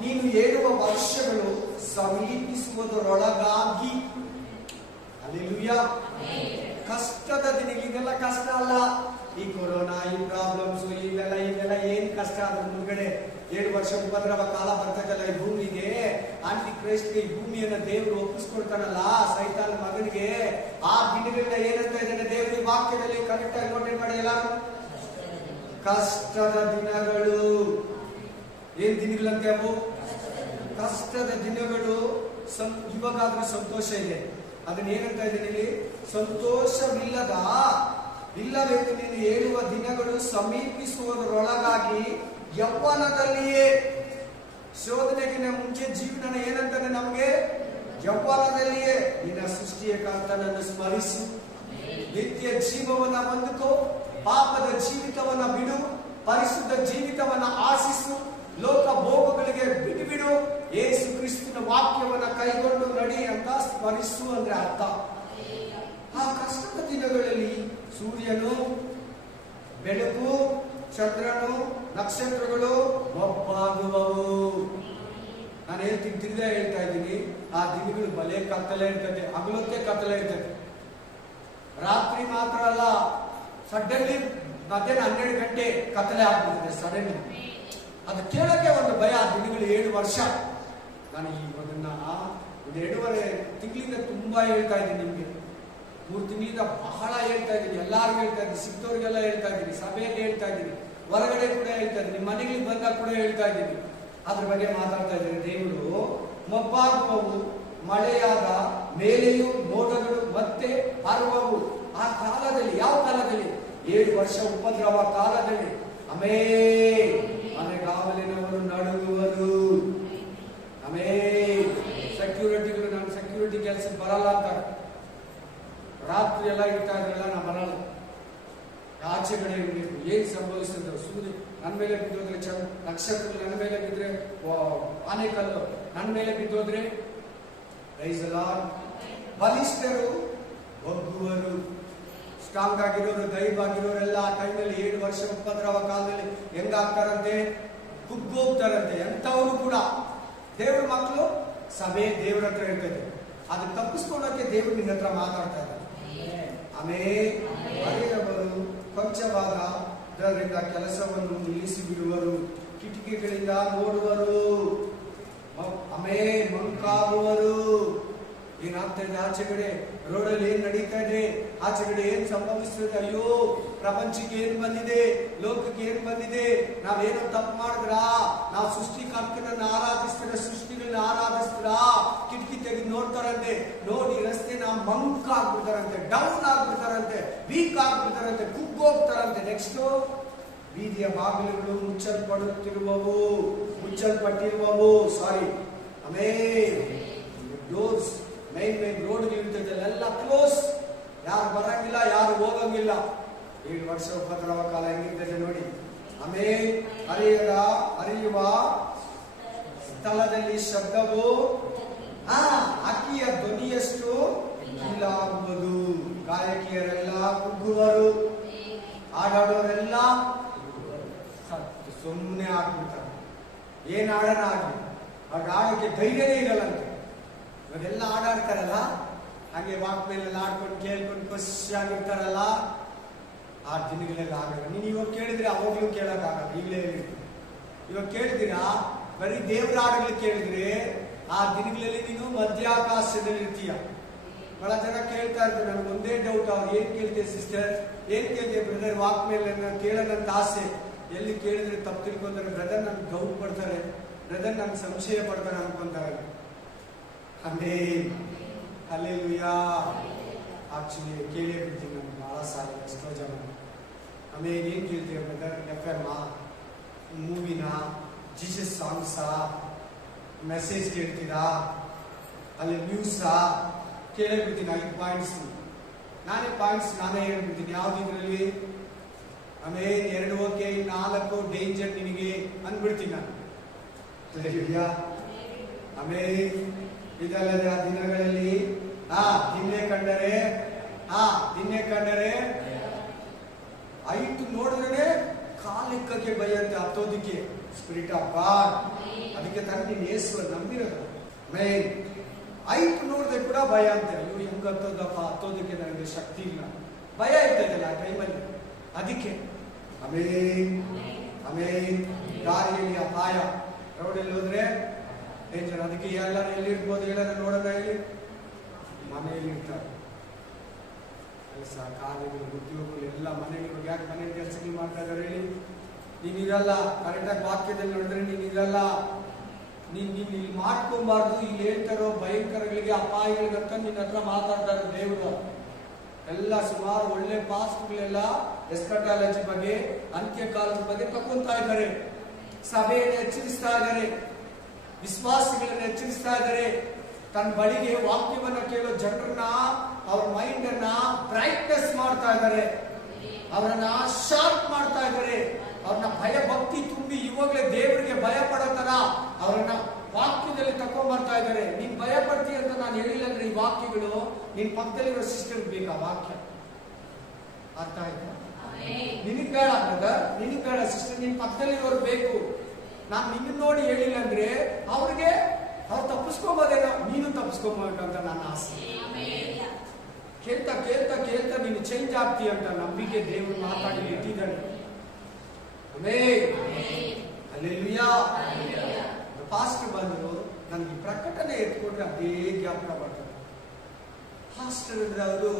ನೀನು ಹೇಳುವ ವರ್ಷಗಳು ಸಮೀಪಿಸುವುದರೊಳಗಾಗಿ. ಹಲ್ಲೆಲೂಯಾ. ಕಷ್ಟದ ದಿನಗಳು ಇದೆಲ್ಲ ಕಷ್ಟ ಅಲ್ಲ. ಈ ಕೊರೋನಾ, ಈ ಪ್ರಾಬ್ಲಮ್ಸ್, ಇವೆಲ್ಲ ಏನ್ ಕಷ್ಟ ಅದ್ರ ಮುಂದ್ಗಡೆ 7 ವರ್ಷ ಉಪದ್ರವ ಕಾಲ ಬರ್ತದಲ್ಲ ಈ ಭೂಮಿಗೆ. ಆಂಟಿ ಕ್ರೈಸ್ಟ್ಗೆ ಈ ಭೂಮಿಯನ್ನ ದೇವರು ಒಪ್ಪಿಸ್ಕೊಡ್ತಾನಲ್ಲ ಸೈತಾನ ಮಗನಿಗೆ. ಆ ದಿನಗಳನ್ನ ಏನಂತ ಇದ್ದಾನೆ ದೇವರ ವಾಕ್ಯದಲ್ಲಿ ಕರೆಕ್ಟ್ ಆಗಿ ನೋಟೇಟ್ ಮಾಡಿ ಎಲ್ಲಾರು. ಕಷ್ಟದ ದಿನಗಳು. ಏನ್ ದಿನಗಳಂತೆ ಅವು? ಕಷ್ಟದ ದಿನಗಳು. ಇವಾಗಾದ್ರೂ ಸಂತೋಷ ಇದೆ, ಅದನ್ನ ಏನಂತ ಇದ್ದೀನಿ ಇಲ್ಲಿ? ಇಲ್ಲವೆಂದು ನೀನು ಹೇಳುವ ದಿನಗಳು ಸಮೀಪಿಸುವುದರೊಳಗಾಗಿ ಯೌವನದಲ್ಲಿಯೇ. ಶೋಧನೆಗಿನ ಮುಂಚೆ ಜೀವನ ಏನಂತಾನೆ ನಮಗೆ? ಯೌವನದಲ್ಲಿಯೇ ನಿನ್ನ ಸೃಷ್ಟಿಯ ಕರ್ತನನ್ನು ಸ್ಮರಿಸು, ನಿತ್ಯ ಜೀವವನ್ನ ಹೊಂದಿಕೋ, ಪಾಪದ ಜೀವಿತವನ್ನ ಬಿಡು, ಪರಿಶುದ್ಧ ಜೀವಿತವನ್ನ ಆಶಿಸು, ಲೋಕ ಭೋಗಗಳಿಗೆ ಬಿಡು, ಯೇಸು ಕ್ರಿಸ್ತನ ವಾಕ್ಯವನ್ನ ಕೈಗೊಂಡು ನಡಿ ಅಂತ ಸ್ಮರಿಸು ಅಂದ್ರೆ ಅರ್ಥ. ಆ ಕಷ್ಟದ ದಿನಗಳಲ್ಲಿ ಸೂರ್ಯನು, ಬೆಳಕು, ಚಂದ್ರನು, ನಕ್ಷತ್ರಗಳು ಒಪ್ಪಾಗುವವು. ನಾನು ತಿರ್ಗಾ ಹೇಳ್ತಾ ಇದ್ದೀನಿ, ಆ ದಿನಗಳು ಬಲೆ ಕತ್ತಲೆ ಇರ್ತದೆ, ಹಗಲೊತ್ತೆ ಕತ್ತಲೆ ಇರ್ತದೆ. ರಾತ್ರಿ ಮಾತ್ರ ಅಲ್ಲ, ಸಡನ್ಲಿ ಮಧ್ಯಾಹ್ನ 12 ಗಂಟೆ ಕತ್ತಲೆ ಆಗ್ಬಿಡ್ತದೆ ಸಡನ್ಲಿ. ಅದು ಕೇಳಕ್ಕೆ ಒಂದು ಭಯ. ಆ ದಿನಗಳು 7 ವರ್ಷ. ನಾನು ಅದನ್ನ 1.5 ತಿಂಗಳಿಂದ ತುಂಬಾ ಹೇಳ್ತಾ ಇದ್ದೀನಿ ನಿಮ್ಗೆ. 3 ತಿಂಗಳಿಂದ ಬಹಳ ಹೇಳ್ತಾ ಇದ್ದೀನಿ, ಎಲ್ಲಾರ್ಗು ಹೇಳ್ತಾ ಇದ್ದೀನಿ, ಸಿಕ್ತವ್ರಿಗೆಲ್ಲ ಹೇಳ್ತಾ ಇದ್ದೀನಿ, ಸಭೆಯಲ್ಲಿ ಹೇಳ್ತಾ ಇದ್ದೀನಿ, ಹೊರಗಡೆ ಕೂಡ ಹೇಳ್ತಾ ಇದ್ದೀನಿ, ನಿಮ್ಮ ಮನೆಗಳಿಗೆ ಬಂದಾಗ ಕೂಡ ಹೇಳ್ತಾ ಇದ್ದೀನಿ. ಅದ್ರ ಬಗ್ಗೆ ಮಾತಾಡ್ತಾ ಇದ್ದೀನಿ. ದೇವರು ಮೊಬ್ಬಾಗುವವು, ಮಳೆಯಾದ ಮೇಲೆಯೂ ಮೋಡಗಳು ಮತ್ತೆ ಹರುವವು. ಆ ಕಾಲದಲ್ಲಿ, ಯಾವ ಕಾಲದಲ್ಲಿ? 7 ವರ್ಷ ಉಪದ್ರವ ಕಾಲದಲ್ಲಿ. ಮನೆಗಾವಲಿನವರು ನಡುಗುವರು. ಸೆಕ್ಯೂರಿಟಿಗಳು, ನಾನು ಸೆಕ್ಯೂರಿಟಿ ಕೆಲಸ ಬರಲ್ಲ ಅಂತ ರಾತ್ರಿ ಎಲ್ಲ ಇರ್ತಾ ಇದ್ರಲ್ಲ, ನಾ ಬರಲ್ಲ, ಆಚೆಗಡೆ ಇರಬೇಕು. ಏನ್ ಸಂಭವಿಸ್ತದೆ? ಸೂರ್ಯ ನನ್ನ ಮೇಲೆ ಬಿದ್ದೋದ್ರೆ, ನಕ್ಷತ್ರಗಳು ನನ್ನ ಮೇಲೆ ಬಿದ್ರೆ, ಆನೆಕಲ್ಲು ನನ್ನ ಮೇಲೆ ಬಿದ್ದೋದ್ರೆ, ಬಲಿಷ್ಠರು ಒಗ್ಗುವರು. ಸ್ಟ್ರಾಂಗ್ ಆಗಿರೋರು, ದೈವ ಆಗಿರೋರೆಲ್ಲ ಆ ಟೈಮಲ್ಲಿ 7 ವರ್ಷ ಉಪದ್ರವ ಕಾಲದಲ್ಲಿ ಹೆಂಗಾಗ್ತಾರಂತೆ? ಕುಗ್ಗೋಗ್ತಾರಂತೆ. ಎಂಥವರು ಕೂಡ ದೇವ್ರ ಮಕ್ಕಳು, ಸಭೆ ದೇವ್ರ ಹತ್ರ ಇರ್ತದೆ. ಅದನ್ನ ತಪ್ಪಿಸ್ಕೊಳ್ಳೋಕೆ ದೇವ್ರು ನಿನ್ನ ಹತ್ರ ಮಾತಾಡ್ತಾ ಇದ್ದಾರೆ. ಅದೇನವರು ಕೊಂಚವಾದ ಅದರಿಂದ ಕೆಲಸವನ್ನು ನಿಲ್ಲಿಸಿ ಬಿಡುವರು, ಕಿಟಕಿಗಳಿಂದ ನೋಡುವರು, ಮಂಕಾಗುವರು. ಏನಾಗ್ತಾ ಇದೆ ಆಚೆಗಡೆ? ರೋಡಲ್ಲಿ ಏನ್ ನಡೀತಾ ಇದೆ? ಆಚೆಗಡೆ ಏನ್ ಸಂಭವಿಸ್ತದೆ? ಅಯ್ಯೋ, ಪ್ರಪಂಚಕ್ಕೆ ಏನ್ ಬಂದಿದೆ, ಲೋಕಕ್ಕೆ ಏನ್ ಬಂದಿದೆ, ನಾವೇನೋ ತಪ್ಪು ಮಾಡಿದ್ರಾ? ನಾವು ಸೃಷ್ಟಿಕರ್ತನನ್ನ ಆರಾಧಿಸ್ತೀರ, ಸೃಷ್ಟಿಗಳನ್ನ ಆರಾಧಿಸ್ತೀರಾ? ಕಿಟಕಿ ತೆಗೆದು ನೋಡ್ತಾರಂತೆ, ನೋಡಿ ರಸ್ತೆನ ಮಂಕ್ ಆಗ್ಬಿಡ್ತಾರಂತೆ, ಡೌನ್ ಆಗ್ಬಿಡ್ತಾರಂತೆ, ವೀಕ್ ಆಗ್ಬಿಡ್ತಾರಂತೆ, ಕುಗ್ಗೋಗ್ತಾರಂತೆ. ನೆಕ್ಸ್ಟ್, ಬೀದಿಯ ಬಾಗಿಲುಗಳು ಮುಚ್ಚಲ್ಪಟ್ಟಿರುವವು. ಡೋರ್ಸ್, ಮೈನ್ ರೋಡ್ಗಳಿರ್ತದೆಲ್ಲ ಕ್ಲೋಸ್, ಯಾರು ಬರಂಗಿಲ್ಲ, ಯಾರು ಹೋಗಂಗಿಲ್ಲ. 7 ವರ್ಷ ಉಪದ್ರವ ಕಾಲ ಹೆಂಗಿರ್ತದೆ ನೋಡಿ. ಹರಿಯುವ ಸ್ಥಳದಲ್ಲಿ ಶಬ್ದವು ಅಕ್ಕಿಯ ಧ್ವನಿಯಷ್ಟು ಕೀಲಾಗುವುದು. ಗಾಯಕಿಯರೆಲ್ಲ ಕುಗ್ಗುವರು, ಹಾಡಾಡೋರೆಲ್ಲ ಸುಮ್ಮನೆ ಆಗ್ಬಿಡ್ತಾರೆ. ಏನ್ ಆಡೋಣ ಆಗ್ಲಿ, ಆಗ ಆಡೋಕೆ ಧೈರ್ಯನೇ ಇರಲ್ಲಂತೆ. ಇವಾಗೆಲ್ಲ ಆಡಾಡ್ತಾರಲ್ಲ, ಹಾಗೆ ವಾಕ್ ಮೇಲೆಲ್ಲ ಆಡ್ಕೊಂಡು ಕೇಳ್ಕೊಂಡು ಖುಷಿಯಾಗಿರ್ತಾರಲ್ಲ, ಆ ದಿನಗಳೆಲ್ಲ ಆಗಲ್ಲ. ನೀನು ಇವಾಗ ಕೇಳಿದ್ರೆ ಅವಾಗ್ಲೂ ಕೇಳಕ್ಕಾಗಲ್ಲ. ಈಗಲೇ ಇವಾಗ ಕೇಳಿದಿರಾ, ಬರೀ ದೇವ್ರ ಹಾಡುಗಳು ಕೇಳಿದ್ರೆ ಆ ದಿನಗಳಲ್ಲಿ ನೀನು ಮಧ್ಯಾಕಾಶದಲ್ಲಿ ಇರ್ತೀಯ. ಬಹಳ ಜನ ಕೇಳ್ತಾ ಇರ್ತಾರೆ, ನನಗೆ ಒಂದೇ ಡೌಟ್, ಅವ್ರು ಏನ್ ಕೇಳ್ತೀಯ ಸಿಸ್ಟರ್, ಏನ್ ಕೇಳ್ತೀಯ ಬ್ರದರ್, ವಾಕ್ ಮೇಲೆ ಕೇಳೋದಂತ ಆಸೆ. ಎಲ್ಲಿ ಕೇಳಿದ್ರೆ ತಪ್ಪು ತಿಳ್ಕೊಂತಾರೆ, ಬ್ರದರ್ ನನ್ಗೆ ಡೌಟ್ ಪಡ್ತಾರೆ, ಬ್ರದರ್ ನನ್ಗೆ ಸಂಶಯ ಪಡ್ತಾರೆ ಅನ್ಕೊಂತಾರೆ. ಹಲ್ಲೆಲೂಯಾ. ಆಕ್ಚುಲಿ ಕೇಳೇ ಬಿಡ್ತೀನಿ ನಾನು ಬಹಳ ಸಾಲ, ಎಷ್ಟೋ ಜನ. ಏನ್ ಕೇಳ್ತೀವಿ ಬ್ರದರ್? FM, ಮೂವಿನ, ಜೀಸಸ್ ಸಾಂಗ್ಸಾ, ಮೆಸೇಜ್ ಕೇಳ್ತೀರಾ, ಅಲ್ಲಿ ನ್ಯೂಸಾ? ಕೇಳೇ ಬಿಡ್ತೀನಿ. 5 ಪಾಯಿಂಟ್ಸ್ ನಾನೇ ಹೇಳ್ಬಿಡ್ತೀನಿ. ಯಾವ್ದಿದ್ರಲ್ಲಿ 2 ಓಕೆ, 4 ಡೇಂಜರ್ ನಿನಗೆ ಅಂದ್ಬಿಡ್ತೀನಿ ನಾನು. ಇದಲ್ಲದೆ ಆ ದಿನಗಳಲ್ಲಿ ದಿನ್ನೆ ಕಂಡರೆ 5 ನೋಡಿದ್ರೆ ಕಾಲಿಕ್ಕಕ್ಕೆ ಭಯ ಅಂತ ಹತ್ತೋದಿಕ್ಕೆ ಸ್ಪಿರಿಟ್ ಆಫ್ ಗಾಡ್. ಅದಕ್ಕೆ ತಾನೇ ನೀನು ಯೇಸುವ ನಂಬಿರೋದು. ಮೇನ್ ಐಟ್ ನೋಡಿದ್ರೆ ಕೂಡ ಭಯ ಅಂತ. ಅಯ್ಯೋ ಹೆಂಗ್ ಹತ್ತೋದಪ್ಪ, ಹತ್ತೋದಕ್ಕೆ ನನಗೆ ಶಕ್ತಿ ಇಲ್ಲ, ಭಯ ಇರ್ತದಲ್ಲ ಆ ಟೈಮಲ್ಲಿ. ಅದಕ್ಕೆ ಆಮೇನ್ ಆಮೇನ್. ದಾರಿಯಲ್ಲಿ ಅಪಾಯ, ರೋಡಲ್ಲಿ ಹೋದ್ರೆ ಡೇಂಜರ್. ಅದಕ್ಕೆ ಎಲ್ಲರೂ ಎಲ್ಲಿರ್ಬೋದು ಹೇಳೋಣ ನೋಡೋಣ. ಇಲ್ಲಿ ಮನೆಯಲ್ಲಿ ಇರ್ತಾರೆ, ಕೆಲಸ ಕಾರ್ಯಗಳು ಉದ್ಯೋಗಗಳು ಎಲ್ಲ ಮನೆಗಳು. ಯಾಕೆ ಮನೆಯಲ್ಲಿ ಕೆಲಸಗಳು ಮಾಡ್ತಾ ಇದ್ದಾರೆ ಹೇಳಿ? ನೀನಿರಲ್ಲ. ಕರೆಕ್ಟಾಗಿ ವಾಕ್ಯದಲ್ಲಿ ನೋಡಿದ್ರೆ ನೀನಿರಲ್ಲ. ನೀನ್ ಇಲ್ಲಿ ಮಾಡ್ಕೊಬಾರ್ದು. ಇಲ್ಲಿ ಹೇಳ್ತಾರೋ ಭಯಂಕರಗಳಿಗೆ ಅಪಾಯಗಳಿಗಂತ ನಿನ್ನ ಹತ್ರ ಮಾತಾಡ್ತಾರೆ ದೇವರು. ಎಲ್ಲ ಸುಮಾರು ಒಳ್ಳೆ ಪಾಸ್ಟ್ಗಳೆಲ್ಲ ಎಸ್ಕಟಾಲಜಿ ಬಗ್ಗೆ, ಅಂತ್ಯಕಾಲದ ಬಗ್ಗೆ ತಗೊಂತಾ ಇದ್ದಾರೆ. ಸಭೆಯನ್ನು ಎಚ್ಚರಿಸ್ತಾ ಇದ್ದಾರೆ, ವಿಶ್ವಾಸಿಗಳನ್ನು ಎಚ್ಚರಿಸ್ತಾ ಇದ್ದಾರೆ. ತನ್ನ ಬಳಿಗೆ ವಾಕ್ಯವನ್ನ ಕೇಳೋ ಜನರನ್ನ, ಅವ್ರ ಮೈಂಡ್ ಅನ್ನ ಬ್ರೈಟ್ನೆಸ್ ಮಾಡ್ತಾ ಇದ್ದಾರೆ, ಅವರನ್ನ ಶಾರ್ಪ್ ಮಾಡ್ತಾ ಇದ್ದಾರೆ. ಅವ್ರನ್ನ ಭಯ ಭಕ್ತಿ ತುಂಬಿ ಇವಾಗಲೇ ದೇವರಿಗೆ ಭಯ ಪಡೋ ತರ ಅವರನ್ನ ವಾಕ್ಯದಲ್ಲಿ ತಕೊಂಡ್ ಬರ್ತಾ ಇದ್ದಾರೆ. ನೀನ್ ಭಯ ಪಡ್ತೀಯ ಅಂತ ನಾನು ಹೇಳಿಲ್ಲ ಅಂದ್ರೆ ಈ ವಾಕ್ಯಗಳು ನಿನ್ ಪಕ್ಕದಲ್ಲಿರೋ ಸಿಸ್ಟರ್ ಬೇಕಾ ವಾಕ್ಯ? ಅರ್ಥ ಆಯ್ತಾ? ನಿನಗ್ ಬೇಡ ಬ್ರದರ್, ನಿನಗ್ ಬೇಡ ಸಿಸ್ಟರ್, ನಿನ್ ಪಕ್ಕದಲ್ಲಿರೋರು ಬೇಕು. ನಾನ್ ನಿನ್ನ ನೋಡಿ ಹೇಳಿಲ್ಲ ಅಂದ್ರೆ ಅವ್ರಿಗೆ ಅವ್ರು ತಪ್ಪಿಸ್ಕೊಬೋದೇನೋ, ನೀನು ತಪ್ಪಿಸ್ಕೊಬೇಕಂತ ನನ್ನ ಆಸೆ. ಕೇಳ್ತಾ ಕೇಳ್ತಾ ಕೇಳ್ತಾ ನೀನು ಚೇಂಜ್ ಆಗ್ತೀಯ ಅಂತ ನಂಬಿಕೆ ದೇವರು ಮಾತಾಡಿ ಇಟ್ಟಿದ್ದಾನೆ. ಹಲ್ಲೆಲೂಯಾ. ಪಾಸ್ಟರ್ ಬಂದು ನನಗೆ ಪ್ರಕಟಣೆ ಎತ್ಕೊಂಡ್ರೆ ಅದೇ ಜ್ಞಾಪಕ ಬರ್ತದೆ. ಪಾಸ್ಟರ್ ಅಂದ್ರೆ ಅವರು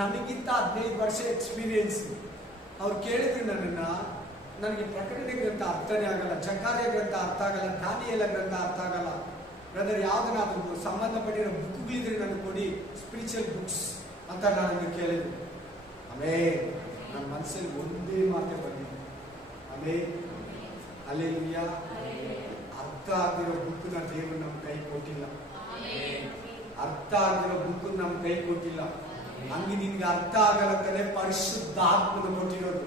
ನಮಗಿಂತ 15 ವರ್ಷ ಎಕ್ಸ್ಪೀರಿಯನ್ಸ್. ಅವ್ರು ಕೇಳಿದ್ರು ನನ್ನನ್ನ, ನನಗೆ ಪ್ರಕಟಣೆ ಗ್ರಂಥ ಅರ್ಥನೇ ಆಗಲ್ಲ, ಜಕಾರ್ಯ ಗ್ರಂಥ ಅರ್ಥ ಆಗಲ್ಲ, ದಾನಿಯೇಲ ಗ್ರಂಥ ಅರ್ಥ ಆಗಲ್ಲ. ಬ್ರದರ್ ಯಾವ್ದನ್ನಾದ್ರೂ ಸಂಬಂಧಪಟ್ಟಿರೋ ಬುಕ್ಗಳಿದ್ರೆ ನನಗೆ ಕೊಡಿ, ಸ್ಪಿರಿಚುವಲ್ ಬುಕ್ಸ್ ಅಂತ ನಾನು ಕೇಳಿದ್ರು. ಆಮೇಲೆ ನನ್ನ ಮನಸ್ಸಲ್ಲಿ ಒಂದೇ ಮಾತೆ ಬಂದಿದೆ, ಆಮೇಲೆ ಹಲ್ಲೆಲೂಯಾ. ಅರ್ಥ ಆಗಿರೋ ಬುಕ್ ದೇವರು ನಮ್ಮ ಕೈ ಕೊಟ್ಟಿಲ್ಲ. ಅರ್ಥ ಆಗಿರೋ ಬುಕ್ ನಮ್ಮ ಕೈ ಕೊಟ್ಟಿಲ್ಲ. ಹಂಗೆ ನಿನ್ಗೆ ಅರ್ಥ ಆಗಲಂತಾನೆ ಪರಿಶುದ್ಧಾತ್ಮನ ಕೊಟ್ಟಿರೋದು.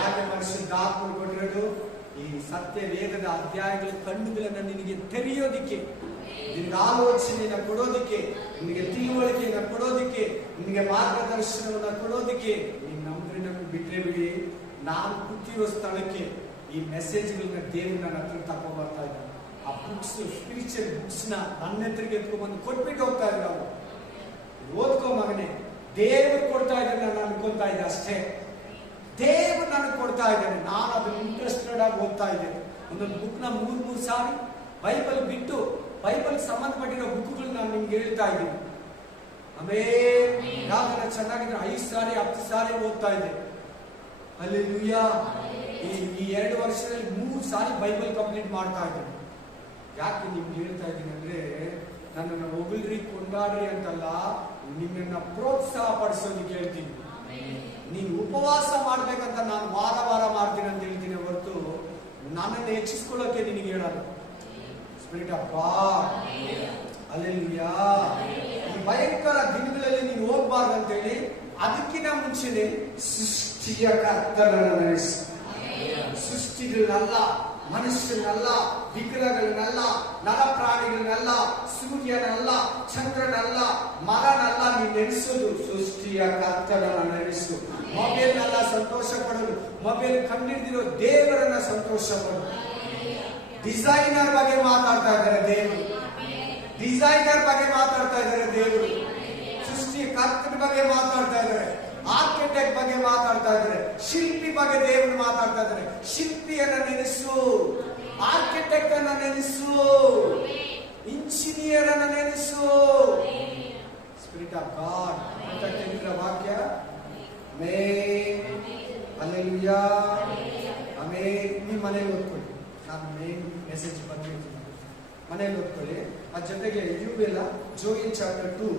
ಹಾಗೆ ಪರಿಶುದ್ಧಾತ್ಮನ ಕೊಟ್ಟಿರೋದು ಈ ಸತ್ಯ ವೇದದ ಅಧ್ಯಾಯಗಳ ಕಣ್ಣುಗಳನ್ನ ನಿನಗೆ ತೆರೆಯೋದಿಕ್ಕೆ, ನಿನಗೆ ಆಲೋಚನೆಯನ್ನ ಕೊಡೋದಿಕ್ಕೆ, ನಿನಗೆ ತಿಳುವಳಿಕೆಯನ್ನ ಕೊಡೋದಿಕ್ಕೆ, ನಿನಗೆ ಮಾರ್ಗದರ್ಶನವನ್ನ ಕೊಡೋದಿಕ್ಕೆ. ನೀನ್ ನಂಬ್ರೆ ನಮ್ಗೆ ಬಿಟ್ರೆ ಬಿಡಿ, ನಾನು ಕೂತಿರೋ ಸ್ಥಳಕ್ಕೆ ಈ ಮೆಸೇಜ್ಗಳನ್ನ ದೇವ್ರು ನನ್ನ ಹತ್ರ ತಗೊಂಡ್ ಬರ್ತಾ ಇದ್ದ. ಆ ಬುಕ್ಸ್, ಸ್ಪಿರಿಚುವಲ್ ಬುಕ್ಸ್ ನ ನನ್ನ ಹತ್ರಕ್ಕೆ ಎತ್ಕೊಂಡ್ಬಂದು ಕೊಟ್ಬಿಟ್ಟು ಹೋಗ್ತಾ ಇದ್ರು. ನಾವು ಓದ್ಕೊ ಮಗನೇ, ದೇವ್ರು ಕೊಡ್ತಾ ಇದ್ದಾನೆ ನಾನು ಅನ್ಕೊತಾ ಇದ್ದೆ ಅಷ್ಟೇ. ದೇವ್ರು ನನಗೆ ಕೊಡ್ತಾ ಇದ್ದಾನೆ, ನಾನು ಅದನ್ನ ಇಂಟ್ರೆಸ್ಟೆಡ್ ಆಗಿ ಓದ್ತಾ ಇದ್ದೇನೆ. ಒಂದೊಂದು ಬುಕ್ ನ 3 ಸಾರಿ ಬೈಬಲ್ ಬಿಟ್ಟು ಬೈಬಲ್ ಸಂಬಂಧಪಟ್ಟಿರೋ ಬುಕ್ಗಳು ನಾನು ನಿಮ್ಗೆ ಹೇಳ್ತಾ ಇದ್ದೀನಿ. ಆಮೇಲೆ ಯಾವ್ದಾರ ಚೆನ್ನಾಗಿದ್ರೆ 5 ಸಾರಿ 10 ಸಾರಿ ಓದ್ತಾ ಇದ್ದೆ. ಹಲ್ಲೆಲೂಯಾ. ಈ 2 ವರ್ಷದಲ್ಲಿ 3 ಸಾರಿ ಬೈಬಲ್ ಕಂಪ್ಲೀಟ್ ಮಾಡ್ತಾ ಇದ್ದೀನಿ. ಯಾಕೆ ನಿಮ್ಗೆ ಹೇಳ್ತಾ ಇದ್ದೀನಿ ಅಂದ್ರೆ, ನನ್ನನ್ನು ಹೊಗಳ್ರಿ ಕೊಂಡಾಡ್ರಿ ಅಂತಲ್ಲ, ನಿನ್ನನ್ನ ಪ್ರೋತ್ಸಾಹ ಪಡಿಸೋದಕ್ಕೆ ಹೇಳ್ತೀನಿ. ನೀನು ಉಪವಾಸ ಮಾಡ್ಬೇಕಂತ ನಾನು ವಾರ ವಾರ ಮಾಡ್ತೀನಿ ಅಂತ ಹೇಳ್ತೀನಿ ಹೊರತು ನನ್ನನ್ನು ಹೆಚ್ಚಿಸ್ಕೊಳ್ಳೋಕೆ ನಿನಗೆ ಹೇಳಲ್ಲ. Spirit of God. ಹಲ್ಲೆಲೂಯಾ. ಈ ಭಯಂಕರ ದಿನಗಳಲ್ಲಿ ನೀನು ಹೋಗ್ಬಾರ್ದು ಅಂತ ಹೇಳಿ ಅದಕ್ಕಿಂತ ಮುಂಚೆನೆ ಸೃಷ್ಟಿಯ ಕರ್ತನನ್ನು ನೆನೆಸು. ಸೃಷ್ಟಿಗಳನ್ನಲ್ಲ, ಮನುಷ್ಯನಲ್ಲ, ವಿಗ್ರಹಗಳನ್ನಲ್ಲ, ನರ ಪ್ರಾಣಿಗಳನ್ನಲ್ಲ, ಸೂರ್ಯನಲ್ಲ, ಚಂದ್ರನಲ್ಲ, ಮರನಲ್ಲ ನೀನು ನೆನೆಸೋದು ಸೃಷ್ಟಿಯ ಕರ್ತನನ್ನು ನೆನೆಸು. ಮೊಬೈಲ್ ಅಲ್ಲ ಸಂತೋಷ ಪಡೋದು, ಮೊಬೈಲ್ ಕಂಡಿಡಿದಿರೋ ದೇವರನ್ನ ಸಂತೋಷ ಪಡೋದು. ಡಿಸೈನರ್ ಬಗ್ಗೆ ಮಾತಾಡ್ತಾ ಇದ್ದಾರೆ ದೇವರು, ಡಿಸೈನರ್ ಬಗ್ಗೆ ಮಾತಾಡ್ತಾ ಇದ್ದಾರೆ ದೇವರು, ಸೃಷ್ಟಿ ಕರ್ತನ ಬಗ್ಗೆ ಮಾತಾಡ್ತಾ ಇದ್ದಾರೆ, ಆರ್ಕಿಟೆಕ್ಟ್ ಬಗ್ಗೆ ಮಾತಾಡ್ತಾ ಇದ್ದಾರೆ, ಶಿಲ್ಪಿ ಬಗ್ಗೆ ದೇವರು ಮಾತಾಡ್ತಾ ಇದ್ದಾರೆ. ಶಿಲ್ಪಿಯನ್ನ ನೆನೆಸು, ಆರ್ಕಿಟೆಕ್ಟ್ ಅನ್ನ ನೆನೆಸು, ಇಂಜಿನಿಯರ್ ಅನ್ನ ನೆನೆಸು. ಸ್ಪಿರಿಟ್ ಆಫ್ ಗಾಡ್ ಅಂತ ಕೇಳಿದ್ರ ವಾಕ್ಯ. ಹಲ್ಲೆಲೂಯಾ. ಆಮೇಲೆ ನೀವು ಮನೇಲಿ ಓದ್ಕೊಳ್ಳಿ, ನಾನು ಮೇನ್ ಮೆಸೇಜ್ ಬಂದಿರ್ತೀನಿ, ಮನೇಲಿ ಓದ್ಕೊಳ್ಳಿ. ಆ ಜೊತೆಗೆ ಯೂವೆಲ್ಲ Joel chapter 2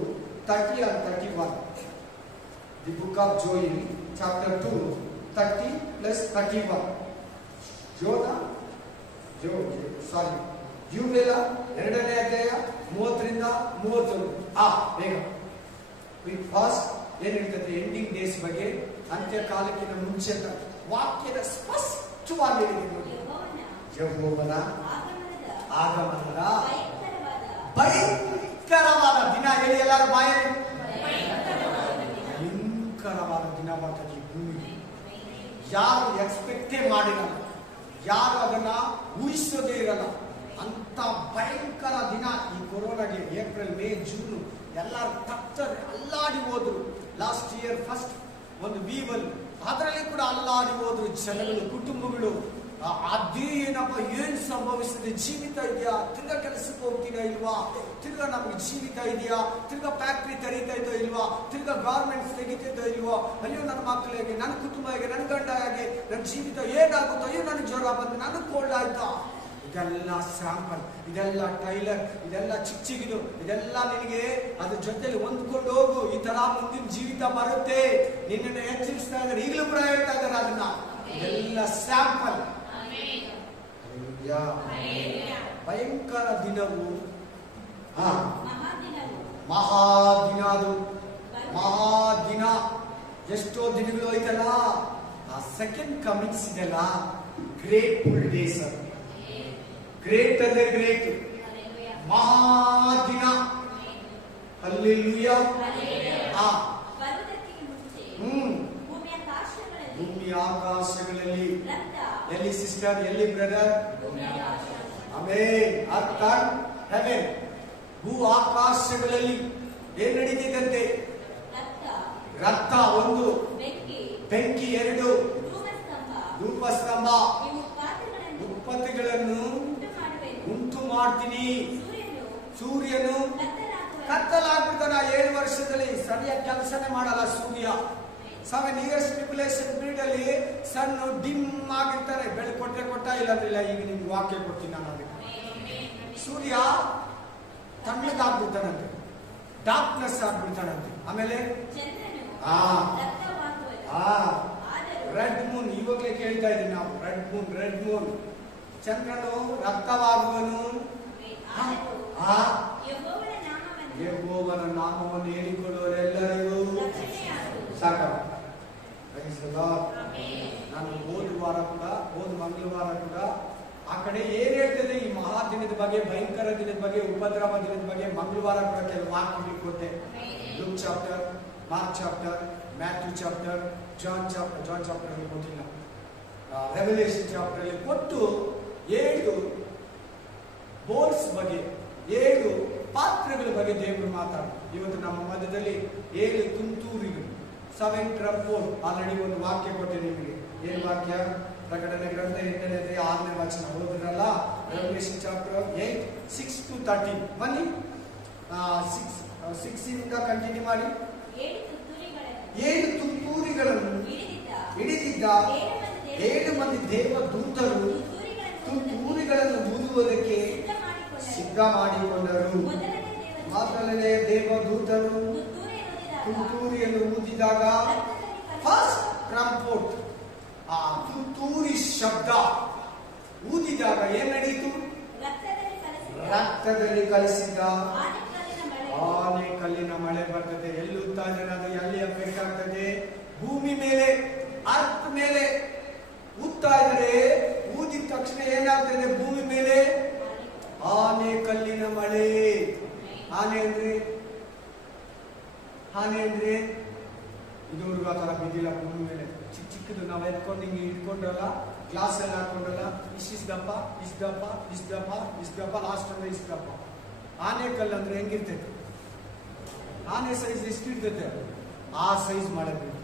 30 and 31. The book of Joel chapter 2 30 plus 31. ಯೂವೆಲ್ಲ 2ನೇ ಅಧ್ಯಾಯ 30ರಿಂದ 31. ಬೇಗ ಕ್ವಿಕ್ ಫಾಸ್ಟ್. ಏನ್ ಹೇಳ್ತದೆ ಎಂಡಿಂಗ್ ಡೇಸ್ ಬಗ್ಗೆ, ಅಂತ್ಯಕಾಲಕ್ಕಿಂತ ಮುಂಚೆ ವಾಕ್ಯದ ಸ್ಪಷ್ಟವಾಗಿ ನೋಡಿ. ಯೆಹೋವನ ಆಗಮನದ ಭಯಂಕರವಾದ ದಿನ. ಹೇಳಿ ಎಲ್ಲರೂ ಬಾಯಲ್ಲಿ, ಭಯಂಕರವಾದ ದಿನ ಬರ್ತದೆ ಈ ಭೂಮಿಗೆ. ಯಾರು ಎಕ್ಸ್ಪೆಕ್ಟೇ ಮಾಡಿರಲ್ಲ, ಯಾರು ಅದನ್ನ ಊಹಿಸೋದೇ ಇರಲ್ಲ. ಅಂತ ಭಯಂಕರ ದಿನ ಈ ಕೊರೋನಾಗೆ. ಏಪ್ರಿಲ್, ಮೇ, ಜೂನ್ ಎಲ್ಲರೂ ತಪ್ತಾರೆ, ಅಲ್ಲಾಡಿ ಹೋದ್ರು. ಲಾಸ್ಟ್ ಇಯರ್ ಫಸ್ಟ್ ಒಂದು ವೀವಲ್, ಅದರಲ್ಲಿ ಕೂಡ ಅಲ್ಲಾಡಿ ಹೋದ್ರು ಜನಗಳು, ಕುಟುಂಬಗಳು. ಅದೇನಪ್ಪ, ಏನ್ ಸಂಭವಿಸಿದೆ? ಜೀವಿತ ಇದೆಯಾ? ತಿರ್ಗಾ ಕೆಲಸಕ್ಕೆ ಹೋಗ್ತೀರಾ ಇಲ್ವಾ? ತಿರ್ಗಾ ನಮ್ಗೆ ಜೀವಿತ ಇದೆಯಾ? ತಿರ್ಗಾ ಫ್ಯಾಕ್ಟ್ರಿ ತೆರೀತಾ ಇದ್ದೋ ಇಲ್ವಾ? ತಿರ್ಗಾ ಗಾರ್ಮೆಂಟ್ಸ್ ತೆಗಿತಿದ್ದೋ ಇಲ್ವೋ? ಅಯ್ಯೋ ನನ್ನ ಮಕ್ಕಳು ಹೇಗೆ, ನನ್ನ ಕುಟುಂಬ ಹೇಗೆ, ನನ್ನ ಗಂಡ ಹೇಗೆ, ನನ್ನ ಜೀವಿತ ಏನಾಗುತ್ತೋ? ಅಯ್ಯೋ ನನಗೆ ಜ್ವರ ಬಂದು, ನನಗೆ ಕೋಲ್ಡ್ ಆಯ್ತಾ? ಇದೆಲ್ಲ ಸ್ಯಾಂಪಲ್, ಇದೆಲ್ಲ ಟೈಲರ್, ಇದೆಲ್ಲ ಚಿಕ್ಚಿಗಿದು, ಇದೆಲ್ಲ ನಿನಗೆ ಅದ್ರ ಜೊತೆಲಿ ಹೊಂದ್ಕೊಂಡು ಹೋಗು. ಈ ತರ ಮುಂದಿನ ಜೀವಿತ ಬರುತ್ತೆ. ನಿನ್ನನ್ನು ಎಚ್ಚರಿಸ್ತಾ ಇದ್ದಾರೆ, ಈಗಲೂ ಕೂಡ ಹೇಳ್ತಾ ಇದ್ದಾರೆ ಅದನ್ನ. ಇದೆಲ್ಲ ಸ್ಯಾಂಪಲ್. ಭಯಂಕರ ದಿನವು, ಮಹಾದಿನ. ಅದು ಮಹಾದಿನ. ಎಷ್ಟೋ ದಿನಗಳು ಹೋಯ್ತಲ್ಲ, ಆ ಸೆಕೆಂಡ್ ಕಮಿಂಗ್ಸ್ ಇದೆಲ್ಲ ಗ್ರೇಟ್ಫುಲ್ ಡೇಸ್. ಗ್ರೇಟ್ ಅಂದ್ರೆ ಗ್ರೇಟ್, ಮಹಾದಿನ. ಹಲ್ಲೆಲೂಯಾ. ಭೂಮಿ ಆಕಾಶಗಳಲ್ಲಿ, ಎಲ್ಲಿ ಸಿಸ್ಟರ್, ಎಲ್ಲಿ ಬ್ರದರ್? ಆಮೆನ್. ಅರ್ಥ ಹೆವೆನ್, ಭೂ ಆಕಾಶಗಳಲ್ಲಿ ಏನ್ ನಡೀತಿದಂತೆ? ರಕ್ತ ಒಂದು, ಬೆಂಕಿ ಎರಡು, ಧೂಪಸ್ತಂಭ. ಉತ್ಪತ್ತಿಗಳನ್ನು ಉಂಟು ಮಾಡ್ತೀನಿ. ಸೂರ್ಯನು ಕತ್ತಲಾಗ್ಬಿಡ್ತಾನ. 7 ವರ್ಷದಲ್ಲಿ ಸರಿಯಾಗಿ ಕೆಲಸನೇ ಮಾಡಲ್ಲ ಸೂರ್ಯ. 7 years ಟ್ರಿಬುಲೇಷನ್ ಪೀರಿಯಡ್ ಅಲ್ಲಿ ಸಣ್ಣ ಡಿಮ್ ಆಗಿರ್ತಾರೆ. ಬೆಳಕು ಕೊಟ್ಟರೆ ಕೊಟ್ಟ, ಇಲ್ಲಂದ್ರಿಲ್ಲ. ಈಗ ನಿಮ್ಗೆ ವಾಕ್ಯ ಕೊಡ್ತೀನಿ ನಾನು. ಅದಕ್ಕೆ ಸೂರ್ಯ ತಣ್ಣಗಾಗ್ಬಿಡ್ತಾನಂತೆ, ಡಾರ್ಕ್ನೆಸ್ ಆಗ್ಬಿಡ್ತಾನಂತೆ. ಆಮೇಲೆ ರೆಡ್ ಮೂನ್. ಇವಾಗಲೇ ಕೇಳ್ತಾ ಇದ್ದೀವಿ ನಾವು, ರೆಡ್ ಮೂನ್. ಚಂದ್ರನು ರಕ್ತವಾಗುವನು. ಯೆಹೋವನ ನಾಮವನ್ನು ಹೇಳಿಕೊಳ್ಳುವರೆಲ್ಲರಿಗೂ ಸಾಕ. ನಾನು ಹೋದ ಮಂಗಳವಾರ ಕೂಡ ಆ ಕಡೆ ಏನ್ ಹೇಳ್ತದೆ ಈ ಮಹಾದಿನದ ಬಗ್ಗೆ, ಭಯಂಕರ ದಿನದ ಬಗ್ಗೆ, ಉಪದ್ರವ ದಿನದ ಬಗ್ಗೆ ಮಂಗಳವಾರ ಕೂಡ ಕೆಲವು ವಾಕ್ಯಗಳು ಕೊಟ್ಟೆ. Luke chapter, Mark chapter, Matthew chapter, John chapter ಅಲ್ಲಿ ಕೊಟ್ಟಿಲ್ಲ, ರೆವಲ್ಯೂಷನ್ ಚಾಪ್ಟರ್ ಅಲ್ಲಿ ಕೊಟ್ಟು 7 ಬೋಲ್ಸ್ ಬಗ್ಗೆ, 7 ಪಾತ್ರೆಗಳ ಬಗ್ಗೆ ದೇವರು ಮಾತಾಡ. ಇವತ್ತು ನಮ್ಮ ಮಧ್ಯದಲ್ಲಿ 7 ತುಂತುರಿಗಳು, 7 ಟ್ರಂಪೋಲ್. ಆಲ್ರೆಡಿ ಒಂದು ವಾಕ್ಯ ಕೊಟ್ಟೆ ನಿಮಗೆ. ಏನ್ ವಾಕ್ಯ? ಪ್ರಕಟಣೆ ಗ್ರಂಥ 8ನೇ ಅಧ್ಯಾಯ 6ನೇ ವಚನ ಓದಿದ್ರಲ್ಲ. Revolution chapter 8, 6 to 13. ಬನ್ನಿ, 6 ಇಂದ ಕಂಟಿನ್ಯೂ ಮಾಡಿ. 7 ತುಂತುರಿಗಳನ್ನು ಹಿಡಿದಿದ್ದ 7 ಮಂದಿ ದೇವದೂತರು ತುಂತುರಿಗಳನ್ನು ಊದುವುದಕ್ಕೆ ಸಿದ್ಧ ಮಾಡಿಕೊಂಡರು. ಮೊದಲನೇ ದೇವದೂತರು ತುಂತುರಿಯನ್ನು ಊದಿದಾಗ, ಫಸ್ಟ್ ಟ್ರಂಪೋಟ್, ಆ ತುಂತುರಿ ಶಬ್ದ ಊದಿದಾಗ ಏನ್ ನಡೆಯಿತು? ರಕ್ತದಲ್ಲಿ ಕಲಿಸಿದ ಆನೆ ಕಲ್ಲಿನ ಮಳೆ ಬರ್ತದೆ. ಎಲ್ಲಿ ಊದ್ತಾ ಇದ್ದಾರೆ? ಅದು ಎಲ್ಲಿ ಎಫೆಕ್ಟ್ ಆಗ್ತದೆ? ಭೂಮಿ ಮೇಲೆ, ಅರ್ತ್ ಮೇಲೆ ಊದ್ತಾ ಇದ್ದಾರೆ. ಊದಿದ ತಕ್ಷಣ ಏನಾಗ್ತದೆ ಭೂಮಿ ಮೇಲೆ? ಆನೆ ಕಲ್ಲಿನ ಮಳೆ. ಆನೆ ಅಂದ್ರೆ ಇದುವರೆಗೂ ಆ ತರ ಬಿದ್ದಿಲ್ಲ ಭೂಮಿ ಮೇಲೆ. ಚಿಕ್ಕದು ನಾವು ಎತ್ಕೊಂಡು ಹಿಂಗೆ ಇಟ್ಕೊಂಡ್ರಲ್ಲ, ಗ್ಲಾಸ್ ಎಲ್ಲ ಹಾಕೊಂಡ್ರಲ್ಲ, ಇಷ್ಟಪ್ಪ, ಲಾಸ್ಟ್ ಅಂದ್ರೆ ಇಷ್ಟಪ್ಪ. ಆನೆ ಕಲ್ಲು ಅಂದ್ರೆ ಹೆಂಗಿರ್ತೈತೆ? ಆನೆ ಸೈಜ್ ಎಷ್ಟಿರ್ತೈತೆ? ಆ ಸೈಜ್ ಮಳೆ ಬೀಳುತ್ತೆ.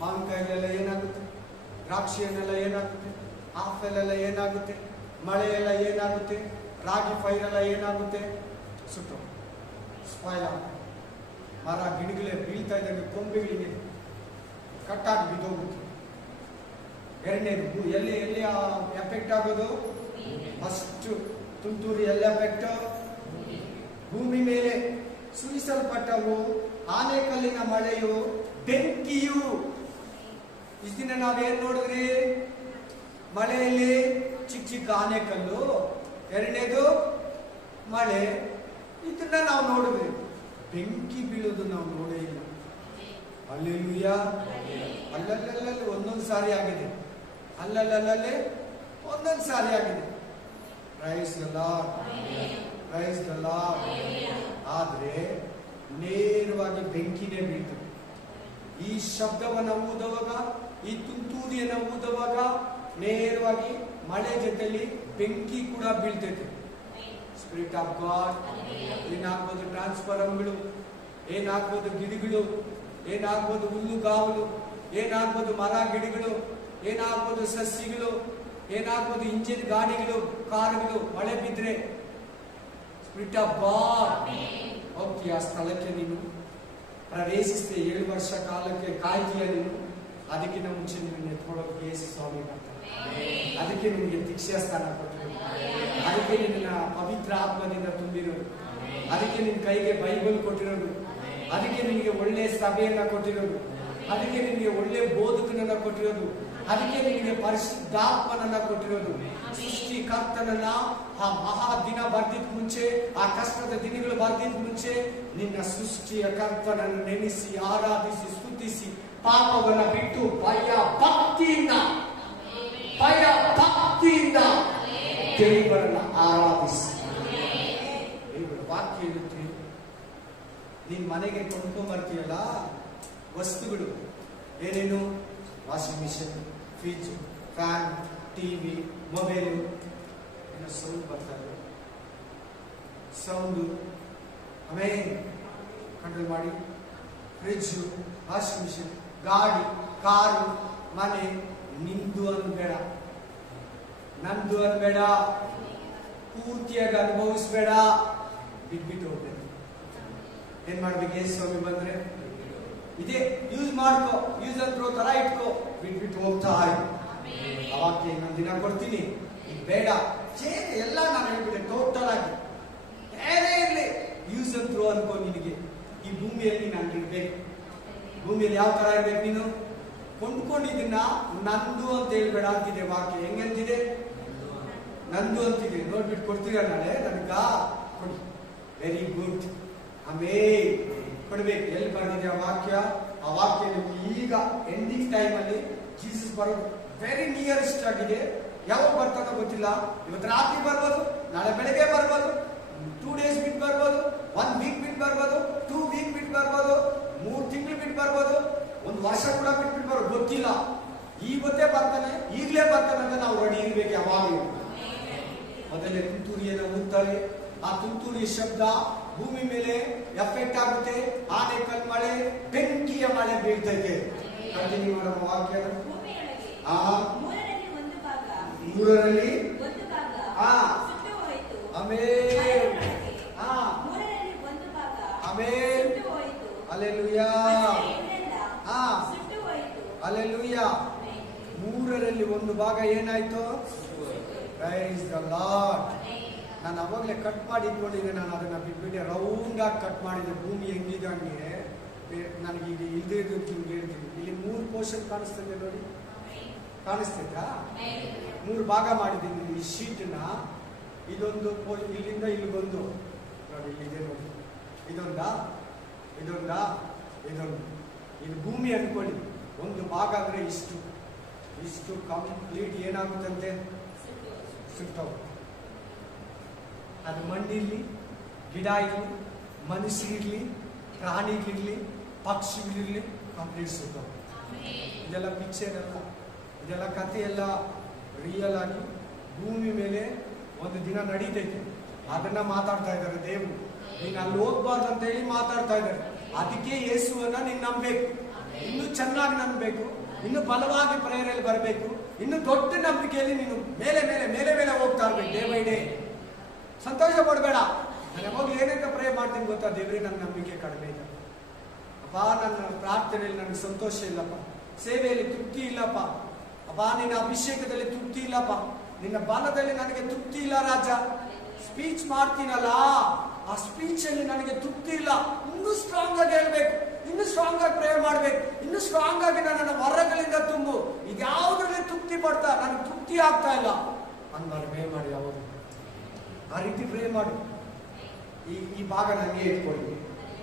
ಮಾವಿನಕಾಯಿಲೆಲ್ಲ ಏನಾಗುತ್ತೆ? ದ್ರಾಕ್ಷಿ ಹಣ್ಣೆಲ್ಲ ಏನಾಗುತ್ತೆ? ಆಫೆಲೆಲ್ಲ ಏನಾಗುತ್ತೆ? ಮಳೆ ಎಲ್ಲ ಏನಾಗುತ್ತೆ? ರಾಗಿ ಪೈರೆಲ್ಲ ಏನಾಗುತ್ತೆ? ಸುಟ್ಟು ಸ್ಪಾಯ್ಲ್ ಆಗುತ್ತೆ. ಮರ ಗಿಡಗಳೇ ಬೀಳ್ತಾ ಇದ್ದಂಗೆ ಕೊಂಬೆಗಳಿಗೆ ಕಟ್ಟಾಗಿ ಬಿದ್ದೋಗುತ್ತೆ. ಎರಡನೇದು ಎಲ್ಲಿ ಎಫೆಕ್ಟ್ ಆಗೋದು? ಫಸ್ಟ್ ತುಂತುರಿ ಎಲ್ಲಿ ಎಫೆಕ್ಟ್? ಭೂಮಿ ಮೇಲೆ ಸುರಿಸಲ್ಪಟ್ಟವು. ಆನೆಕಲ್ಲಿನ ಮಳೆಯು, ಬೆಂಕಿಯು. ಇಷ್ಟ ದಿನ ನಾವೇನ್ ನೋಡಿದ್ರಿ? ಮಳೆಯಲ್ಲಿ ಚಿಕ್ಕ ಆನೆಕಲ್ಲು, ಎರಡನೇದು ಮಳೆ. ಇದನ್ನ ನಾವು ನೋಡಿದ್ವಿ. ಬೆಂಕಿ ಬೀಳೋದು ನಾವು ನೋಡೇ ಇಲ್ಲ. ಹಲ್ಲೆಲೂಯಾ. ಅಲ್ಲಲ್ಲಿ ಒಂದೊಂದು ಸಾರಿ ಆಗಿದೆ, ಅಲ್ಲಲ್ಲಿ ಒಂದೊಂದು ಸಾರಿ ಆಗಿದೆ. Praise the lord, praise the lord. ಆದ್ರೆ ನೇರವಾಗಿ ಬೆಂಕಿನೇ ಬೀಳ್ತದೆ. ಈ ಶಬ್ದವನ್ನು ಊದುವಾಗ ಈ ತುಂತುರಿಯನ್ನು ಊದುವಾಗ ನೇರವಾಗಿ ಮಳೆ ಜೊತೆಲಿ ಬೆಂಕಿ ಕೂಡ ಬೀಳ್ತೈತೆ. ಸ್ಪಿರಿಟ್ ಆಫ್ ಗಾಡ್ ಏನಾಗ್ಬೋದು, ಟ್ರಾನ್ಸ್ಫಾರ್ಮರ್ಗಳು ಏನಾಗ್ಬೋದು, ಗಿಡಗಳು ಏನಾಗ್ಬೋದು, ಹುಲ್ಲುಗಾವಲು ಏನಾಗ್ಬೋದು, ಮರ ಗಿಡಗಳು ಏನಾಗ್ಬೋದು, ಸಸ್ಯಗಳು ಏನಾಗ್ಬೋದು, ಇಂಜಿನ್ ಗಾಡಿಗಳು ಕಾರುಗಳು ಮಳೆ ಬಿದ್ರೆ ಸ್ಪಿರಿಟ್ ಆಫ್ ಗಾಡ್ ಹೋಗ್ತೀಯ ಆ ಸ್ಥಳಕ್ಕೆ ನೀನು ಪ್ರವೇಶಿಸ್ತೆ. 7 ವರ್ಷ ಕಾಲಕ್ಕೆ ಕಾಯ್ತೀಯ ನೀನು. ಅದಕ್ಕಿಂತ ಮುಂಚೆ ನೀನು ಎತ್ಕೊಳ್ಳೋಕೆ ಯೇಸು ಸ್ವಾಮಿ ಬರ್ತಾರೆ. ಅದಕ್ಕೆ ನಿನಗೆ ದೀಕ್ಷಾ ಸ್ಥಾನ ಕೊಟ್ಟಿರೋದು, ಅದಕ್ಕೆ ನಿನ್ನ ಪವಿತ್ರ ಆತ್ಮದಿಂದ ತುಂಬಿರೋದು, ಅದಕ್ಕೆ ನಿನ್ನ ಕೈಗೆ ಬೈಬಲ್ ಕೊಟ್ಟಿರೋದು, ಅದಕ್ಕೆ ನಿನಗೆ ಒಳ್ಳೆ ಸಭೆಯನ್ನ ಕೊಟ್ಟಿರೋದು, ಅದಕ್ಕೆ ನಿನಗೆ ಒಳ್ಳೆ ಬೋಧಕನನ್ನ ಕೊಟ್ಟಿರೋದು, ಅದಕ್ಕೆ ನಿನಗೆ ಪರಿಶುದ್ಧಾತ್ಮನನ್ನ ಕೊಟ್ಟಿರೋದು. ಸೃಷ್ಟಿಕರ್ತನನ್ನ ಆ ಮಹಾ ದಿನ ಬರ್ದಿದ್ ಮುಂಚೆ, ಆ ಕಷ್ಟದ ದಿನಗಳು ಬರ್ದಿದ್ ಮುಂಚೆ ನಿನ್ನ ಸೃಷ್ಟಿಯ ಕರ್ತನನ್ನು ನೆನೆಸಿ ಆರಾಧಿಸಿ ಸ್ತುತಿಸಿ ಪಾಪವನ್ನ ಬಿಟ್ಟು ಭಯ ಭಕ್ತಿಯಿಂದ ದೇವರನ್ನ ಆರಾಧಿಸಿ. ವಾಕ್ಯ ಹೇಳುತ್ತೆ, ನಿನ್ ಮನೆಗೆ ಕೊಂಡ್ಕೊಂಡ್ ಬರ್ತೀಯಲ್ಲ ವಸ್ತುಗಳು ಏನೇನು, washing machine, fridge, fan, TV, mobile, sound ಬರ್ತಾ ಇದೆ, ಸೌಂಡು ಆಮೇಲೆ ಕಂಟ್ರೋಲ್ ಮಾಡಿ. ಫ್ರಿಜ್, ವಾಷಿಂಗ್ ಮಿಷಿನ್, ಗಾಡಿ, ಕಾರು, ಮನೆ ನಿಂದು ಅನ್ಬೇಡ, ನಂದು ಅನ್ಬೇಡ, ಪೂರ್ತಿಯಾಗಿ ಅನುಭವಿಸ್ಬೇಡ, ಬಿಟ್ಬಿಟ್ಟು ಹೋಗ್ಬೇಕು. ಏನ್ ಮಾಡ್ಬೇಕು? ಯೇಸು ಸ್ವಾಮಿ ಬಂದ್ರೆ ಇದೇ ಯೂಸ್ ಮಾಡ್ಕೋ, ಯೂಸ್ ಅಂಡ್ ಥ್ರೋ ತರ ಇಟ್ಕೋ, ಬಿಟ್ಬಿಟ್ಟು ಹೋಗ್ತಾ ಇರು. ಅವಾಗ ಇನ್ನೊಂದು ದಿನ ಕೊಡ್ತೀನಿ, ಈಗ ಬೇಡ, ಎಲ್ಲ ನಾನು ಹೇಳ್ಬಿಟ್ಟೆ ಟೋಟಲ್ ಆಗಿ ಏನೇ ಇರ್ಲಿ ಯೂಸ್ ಅಂಡ್ ಥ್ರೋ ಅನ್ಕೋ. ನಿನಗೆ ಈ ಭೂಮಿಯಲ್ಲಿ ನಾನು ಇರ್ಬೇಕು. ಭೂಮಿಯಲ್ಲಿ ಯಾವ ತರ ಇರ್ಬೇಕು? ನೀನು ಕೊಂಡ್ಕೊಂಡಿದ್ದನ್ನ ನಂದು ಅಂತ ಹೇಳ್ಬೇಡ ಅಂತಿದೆ ವಾಕ್ಯ. ಹೆಂಗಂತಿದೆ? ನಂದು ಅಂತಿದೆ. ನೋಡ್ಬಿಟ್ಟು ಕೊಡ್ತೀರಾ ನಾಳೆ ನನಗ? ಕೊಡಿ. Very good. ಆಮೇಲೆ ಕೊಡ್ಬೇಕು. ಎಲ್ಲಿ ಬರ್ದಿದೆ ಆ ವಾಕ್ಯ? ಆ ವಾಕ್ಯ ನಿಮ್ಗೆ ಈಗ ಎಂಡಿಂಗ್ ಟೈಮ್ ಅಲ್ಲಿ ಜೀಸಸ್ ಬರೋದು ವೆರಿ ನಿಯರೆಸ್ಟ್ ಆಗಿದೆ. ಯಾವಾಗ ಬರ್ತಾನೋ ಗೊತ್ತಿಲ್ಲ. ಇವತ್ತು ರಾತ್ರಿ ಬರ್ಬೋದು, ನಾಳೆ ಬೆಳಗ್ಗೆ ಬರ್ಬೋದು, 2 days ಬಿಟ್ಟು ಬರ್ಬೋದು, 1 week ಬಿಟ್ಟು ಬರ್ಬೋದು, 2 week ಬಿಟ್ಟು ಬರ್ಬೋದು, 3 ತಿಂಗಳು ಬಿಟ್ಟು ಬರ್ಬೋದು, 1 ವರ್ಷ ಕೂಡ ಬಿಟ್ಟು ಬರ್ಬೋದು, ಗೊತ್ತಿಲ್ಲ. ಇವತ್ತೇ ಬರ್ತಾನೆ, ಈಗಲೇ ಬರ್ತಾನೆ ಅಂತ ನಾವು ರೆಡಿ ಇರ್ಬೇಕು. ಯಾವಾಗಲೂ ಮೊದಲೇ ತುಂತುರಿಯನ್ನು ಊದ್ತಾರೆ. ಆ ತುಂತುರಿ ಶಬ್ದ ಭೂಮಿ ಮೇಲೆ ಎಫೆಕ್ಟ್ ಆಗುತ್ತೆ. ಆನೆಕಲ್ ಮಳೆ, ಬೆಂಕಿಯ ಮಳೆ ಬೀಳ್ತೈತೆ. ಕಂಟಿನ್ಯೂ ಮಾಡೋ ವಾಕ್ಯ. ಮೂರರಲ್ಲಿ ಮೂರರಲ್ಲಿ ಒಂದು ಭಾಗ ಏನಾಯ್ತು? Praise the lord. ನಾನು ಅವಾಗಲೇ ಕಟ್ ಮಾಡಿ ಇಟ್ಕೊಂಡಿದ್ದೆ. ನಾನು ಅದನ್ನ ಬಿಟ್ಬಿಟ್ಟೆ, ರೌಂಡ್ ಆಗಿ ಕಟ್ ಮಾಡಿದ್ದೆ. ಭೂಮಿ ಹೆಂಗಿದೆ ಹಂಗೆ ನನಗೆ ಈಗ ಇಲ್ದೇ ಇದ್ದು ಹೇಳ್ತೀನಿ. ಇಲ್ಲಿ 3 ಪೋರ್ಷನ್ ಕಾಣಿಸ್ತದೆ ನೋಡಿ, ಕಾಣಿಸ್ತೈತಾ? 3 ಭಾಗ ಮಾಡಿದ್ದೀನಿ ಈ ಶೀಟ್ನ. ಇದೊಂದು ಇಲ್ಲಿಂದ ಇಲ್ಲಿಗೊಂದು ನೋಡಿ, ಇಲ್ಲಿದೆ ನೋಡಿ, ಇದೊಂದು ಇದು ಭೂಮಿ ಅನ್ಕೊಳ್ಳಿ. ಒಂದು ಭಾಗ ಅಂದ್ರೆ ಇಷ್ಟು ಕಂಪ್ಲೀಟ್ ಏನಾಗುತ್ತಂತೆ? ಸುಟ್ಟವು. ಅದು ಮಣ್ಣಿರ್ಲಿ, ಗಿಡ ಇರ್ಲಿ, ಮನುಷ್ಯರಿರ್ಲಿ, ಪ್ರಾಣಿಗಿರ್ಲಿ, ಪಕ್ಷಿಗಳಿರ್ಲಿ, ಕಂಪ್ಲೀಟ್ ಸುಟ್ಟವು. ಇದೆಲ್ಲ ಪಿಕ್ಚರ್ ಅಲ್ಲ, ಇದೆಲ್ಲ ಕಥೆ ಎಲ್ಲ ರಿಯಲ್ ಆಗಿ ಭೂಮಿ ಮೇಲೆ ಒಂದು ದಿನ ನಡೀತೈತೆ. ಅದನ್ನ ಮಾತಾಡ್ತಾ ಇದ್ದಾರೆ ದೇವರು. ನೀನು ಅಲ್ಲಿ ಹೋಗ್ಬಾರ್ದು ಅಂತ ಹೇಳಿ ಮಾತಾಡ್ತಾ ಇದ್ದಾರೆ. ಅದಕ್ಕೆ ಯೇಸುವನ್ನ ನೀನು ನಂಬಬೇಕು. ಇನ್ನು ಚೆನ್ನಾಗಿ ನಂಬಬೇಕು, ಇನ್ನು ಬಲವಾಗಿ ಪ್ರೇರಣೆಯಲ್ಲಿ ಬರಬೇಕು, ಇನ್ನು ದೊಡ್ಡ ನಂಬಿಕೆಯಲ್ಲಿ ನೀನು ಮೇಲೆ ಮೇಲೆ ಮೇಲೆ ಮೇಲೆ ಹೋಗ್ತಾ ಇರ್ಬೇಕು. ಡೇ ಬೈ ಡೇ ಸಂತೋಷ ಪಡಬೇಡ. ನಾನು ಯಾವಾಗ ಏನಂತ ಪ್ರೇ ಮಾಡ್ತೀನಿ ಗೊತ್ತಾ? ದೇವರೇ, ನನ್ನ ನಂಬಿಕೆ ಕಡಿಮೆ ಇದೆ ಅಪ್ಪ, ನನ್ನ ಪ್ರಾರ್ಥನೆಯಲ್ಲಿ ನನಗೆ ಸಂತೋಷ ಇಲ್ಲಪ್ಪ, ಸೇವೆಯಲ್ಲಿ ತೃಪ್ತಿ ಇಲ್ಲಪ್ಪ ಅಪ್ಪ, ನಿನ್ನ ಅಭಿಷೇಕದಲ್ಲಿ ತೃಪ್ತಿ ಇಲ್ಲಪ್ಪ, ನಿನ್ನ ಬಲದಲ್ಲಿ ನನಗೆ ತೃಪ್ತಿ ಇಲ್ಲ ರಾಜ. ಸ್ಪೀಚ್ ಮಾಡ್ತೀನಲ್ಲ, ಆ ಸ್ಪೀಚ್ ಅಲ್ಲಿ ನನಗೆ ತೃಪ್ತಿ ಇಲ್ಲ. ಇನ್ನೂ ಸ್ಟ್ರಾಂಗ್ ಆಗಿ ಹೇಳ್ಬೇಕು, ಇನ್ನೂ ಸ್ಟ್ರಾಂಗ್ ಆಗಿ ಪ್ರೇ ಮಾಡ್ಬೇಕು, ಇನ್ನೂ ಸ್ಟ್ರಾಂಗ್ ಆಗಿ ನನ್ನ ವರಗಳಿಂದ ತುಂಬು. ಇದ್ಯಾವುದ್ರಲ್ಲಿ ತೃಪ್ತಿ ಪಡ್ತಾ ನನಗೆ ತೃಪ್ತಿ ಆಗ್ತಾ ಇಲ್ಲ ಅಂದ್ಮಾಡಿ ಪ್ರೇ ಮಾಡಿ. ಯಾವುದು ಆ ರೀತಿ ಪ್ರೇ ಮಾಡು. ಈ ಭಾಗ ನನಗೆ ಇಟ್ಕೊಳ್ಳಿ.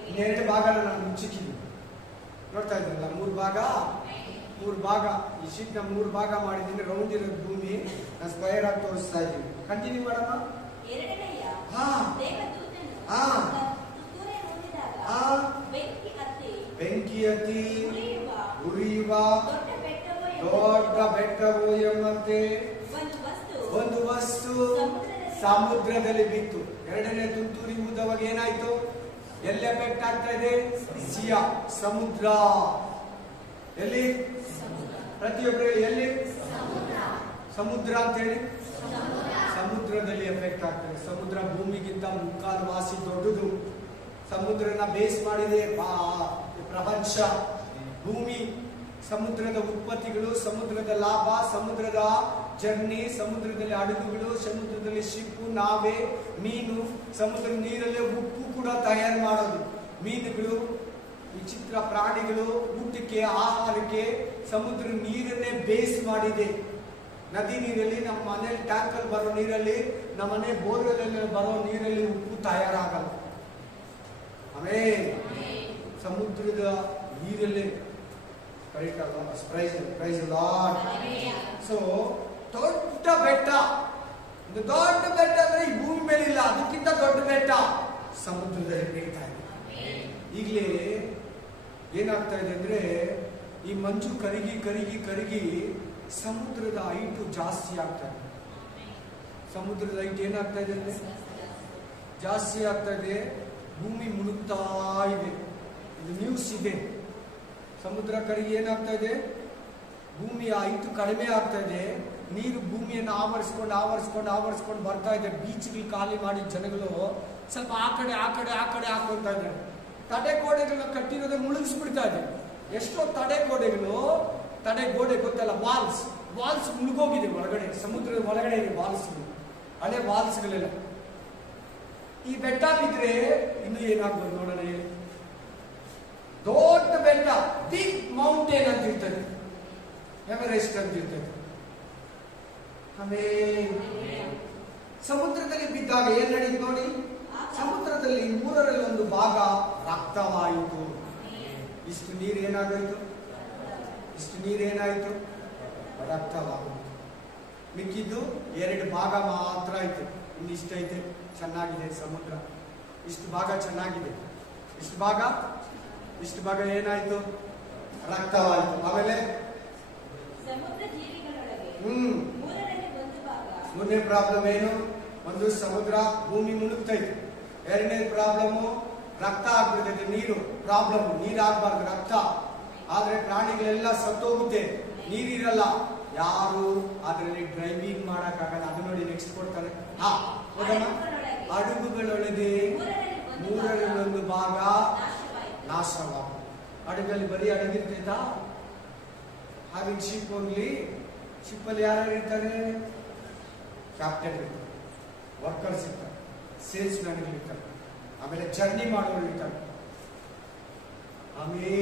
ಇನ್ನೆರಡು ಭಾಗನ ನಾನು ಮುಚ್ಚಿಕ್ಕಿದ್ದೀನಿ. ನೋಡ್ತಾ ಇದ್ರಲ್ಲ, 3 ಭಾಗ ಈ ಶೀಟ್ ನ 3 ಭಾಗ ಮಾಡಿದ್ದೀನಿ. ರೌಂಡ್ ಇರೋ ಭೂಮಿ ನಾನು ಸ್ಕ್ವಯರ್ ಆಗಿ ತೋರಿಸ್ತಾ ಇದ್ದೀನಿ. ಕಂಟಿನ್ಯೂ ಮಾಡೋಣ. ಬೆಂಕಿ ಹತ್ತಿ ಉರಿಯುವ ದೊಡ್ಡ ಬೆಟ್ಟವು ಎಂಬಂತೆ ಒಂದು ವಸ್ತು ಸಮುದ್ರದಲ್ಲಿ ಬಿತ್ತು. ಎರಡನೇ ತುಂತುರಿ ಊದವಾಗ ಏನಾಯ್ತು? ಎಲ್ಲಿ ಎಫೆಕ್ಟ್ ಆಗ್ತಾ ಇದೆ? ಸಿಯಾ ಸಮುದ್ರ. ಎಲ್ಲಿ? ಪ್ರತಿಯೊಬ್ಬರು ಎಲ್ಲಿ? ಸಮುದ್ರ ಅಂತ ಹೇಳಿ ಸಮುದ್ರದಲ್ಲಿ ಎಫೆಕ್ಟ್ ಆಗ್ತದೆ. ಸಮುದ್ರ ಭೂಮಿಗಿಂತ ಮುಕ್ಕಾಲು ವಾಸಿ ದೊಡ್ಡದು. ಸಮುದ್ರನ ಬೇಸ್ ಮಾಡಿದೆ ಪ್ರಪಂಚ. ಭೂಮಿ, ಸಮುದ್ರದ ಉತ್ಪತ್ತಿಗಳು, ಸಮುದ್ರದ ಲಾಭ, ಸಮುದ್ರದ ಜರ್ನಿ, ಸಮುದ್ರದಲ್ಲಿ ಹಡಗುಗಳು, ಸಮುದ್ರದಲ್ಲಿ ಶಿಪ್ಪು, ನಾವೆ, ಮೀನು, ಸಮುದ್ರ ನೀರಲ್ಲೇ ಉಪ್ಪು ಕೂಡ ತಯಾರು ಮಾಡೋದು. ಮೀನುಗಳು, ವಿಚಿತ್ರ ಪ್ರಾಣಿಗಳು, ಊಟಕ್ಕೆ ಆಹಾರಕ್ಕೆ ಸಮುದ್ರ ನೀರನ್ನೇ ಬೇಸ್ ಮಾಡಿದೆ. ನದಿ ನೀರಲ್ಲಿ, ನಮ್ಮ ಮನೇಲಿ ಟ್ಯಾಂಕರ್ ಬರೋ ನೀರಲ್ಲಿ, ನಮ್ಮ ಮನೆ ಬೋರ್ವೆಲ್ ಬರೋ ನೀರಲ್ಲಿ ಉಪ್ಪು ತಯಾರಾಗಲ್ಲ. ಆಮೇಲೆ ಸಮುದ್ರದ ನೀರಲ್ಲೇ ಸೊ ದೊಡ್ಡ ಬೆಟ್ಟ, ಒಂದು ದೊಡ್ಡ ಬೆಟ್ಟ ಅಂದ್ರೆ ಈ ಭೂಮಿ ಮೇಲೆ ಇಲ್ಲ, ಅದಕ್ಕಿಂತ ದೊಡ್ಡ ಬೆಟ್ಟ ಸಮುದ್ರದಲ್ಲಿ ಬೆಳೀತಾ ಇದೆ. ಈಗಲೇ ಏನಾಗ್ತಾ ಇದೆ ಅಂದ್ರೆ ಈ ಮಂಜು ಕರಗಿ ಕರಗಿ ಕರಗಿ ಸಮುದ್ರದ ಹೈಟು ಜಾಸ್ತಿ ಆಗ್ತಾ ಇದೆ. ಸಮುದ್ರದ ಹೈಟ್ ಏನಾಗ್ತಾ ಇದೆ ಅಂದ್ರೆ ಜಾಸ್ತಿ ಆಗ್ತಾ ಇದೆ. ಭೂಮಿ ಮುಳುಗ್ತಾ ಇದೆ. ಇದು ನ್ಯೂಸ್ ಇದೆ. ಸಮುದ್ರ ಕಡೆಗೆ ಏನಾಗ್ತಾ ಇದೆ? ಭೂಮಿಯ ಹೈಟು ಕಡಿಮೆ ಆಗ್ತಾ ಇದೆ. ನೀರು ಭೂಮಿಯನ್ನು ಆವರಿಸ್ಕೊಂಡು ಆವರಿಸ್ಕೊಂಡು ಆವರಿಸ್ಕೊಂಡು ಬರ್ತಾ ಇದೆ. ಬೀಚ್ಗಳು ಖಾಲಿ ಮಾಡಿ ಜನಗಳು ಸ್ವಲ್ಪ ಆ ಕಡೆ ಆ ಕಡೆ ಆ ಕಡೆ ಹಾಕೊಳ್ತಾ ಇದ್ದಾರೆ. ತಡೆಗೋಡೆಗಳನ್ನ ಕಟ್ಟಿರೋದೇ ಮುಳುಗಿಸ್ಬಿಡ್ತಾ ಇದೆ. ಎಷ್ಟೋ ತಡೆಗೋಡೆಗಳು, ತಡೆಗೋಡೆ ಗೊತ್ತಲ್ಲ, ವಾಲ್ಸ್ ಮುಳುಗೋಗಿದೆ ಒಳಗಡೆ. ಸಮುದ್ರದ ಒಳಗಡೆ ಇದೆ ವಾಲ್ಸ್ಗಳು, ಹಳೆ ವಾಲ್ಸ್ಗಳೆಲ್ಲ. ಈ ಬೆಟ್ಟ ಬಿದ್ರೆ ಇನ್ನು ಏನಾಗ್ಬೋದು ನೋಡೋಣ. ದೊಡ್ಡ ಬೆಟ್ಟ, ಬಿಗ್ ಮೌಂಟೇನ್ ಅಂತ ಇರ್ತದೆ, ಎವರೆಸ್ಟ್ ಅಂತ ಇರ್ತದೆ. ಆಮೇಲೆ ಸಮುದ್ರದಲ್ಲಿ ಬಿದ್ದಾಗ ಏನ್ ನಡೀತು ನೋಡಿ. ಸಮುದ್ರದಲ್ಲಿ 1/3 ಭಾಗ ರಕ್ತವಾಯಿತು. ಇಷ್ಟು ನೀರು ಏನಾಗೋಯ್ತು? ಇಷ್ಟು ನೀರು ಏನಾಯ್ತು? ರಕ್ತವಾಗೋಯ್ತು. ಮಿಕ್ಕಿದ್ದು 2 ಭಾಗ ಮಾತ್ರ ಆಯ್ತು. ಇನ್ನಿಷ್ಟೈತೆ ಚೆನ್ನಾಗಿದೆ ಸಮುದ್ರ. ಇಷ್ಟು ಭಾಗ ಚೆನ್ನಾಗಿದೆ, ಇಷ್ಟು ಭಾಗ ಏನಾಯ್ತು? ರಕ್ತವಾಯಿತು. ಆಮೇಲೆ ಮೂರನೇ ಪ್ರಾಬ್ಲಮ್ ಏನು? ಒಂದು ಸಮುದ್ರ, ಭೂಮಿ ಮುಳುಗ್ತೈತೆ. ಎರಡನೇ ಪ್ರಾಬ್ಲಮ್ ರಕ್ತ ಆಗ್ಬಿಡ್ತೈತೆ. ನೀರು ಪ್ರಾಬ್ಲಮ್, ನೀರು ಆಗ್ಬಾರ್ದು, ರಕ್ತ ಆದ್ರೆ ಪ್ರಾಣಿಗಳೆಲ್ಲ ಸತ್ತೋಗುತ್ತೆ. ನೀರಿರಲ್ಲ. ಯಾರು ಅದರಲ್ಲಿ ಡ್ರೈವಿಂಗ್ ಮಾಡಕ್ಕಾಗಲ್ಲ. ಅದು ನೋಡಿ ನೆಕ್ಸ್ಟ್ ಕೊಡ್ತಾರೆ. ಹಡಗುಗಳೊಳಗೆ 1/3 ಭಾಗ ನಾಶವಾಗುತ್ತೆ. ಹಡಗಲ್ಲಿ ಬರೀ ಹಡಗಿರ್ತೈತಾ? ಹಾಗೆ ಶಿಪ್ ಹೋಗ್ಲಿ, ಶಿಪ್ಪಲ್ಲಿ ಯಾರು ಇರ್ತಾರೆ? ಕ್ಯಾಪ್ಟನ್ ಇರ್ತಾರೆ, ವರ್ಕರ್ಸ್ ಇರ್ತಾರೆ, ಸೇಲ್ಸ್ ಮ್ಯಾನ್ ಇರ್ತಾರೆ, ಆಮೇಲೆ ಜರ್ನಿ ಮಾಡೋರು ಇರ್ತಾರೆ, ಆಮೇಲೆ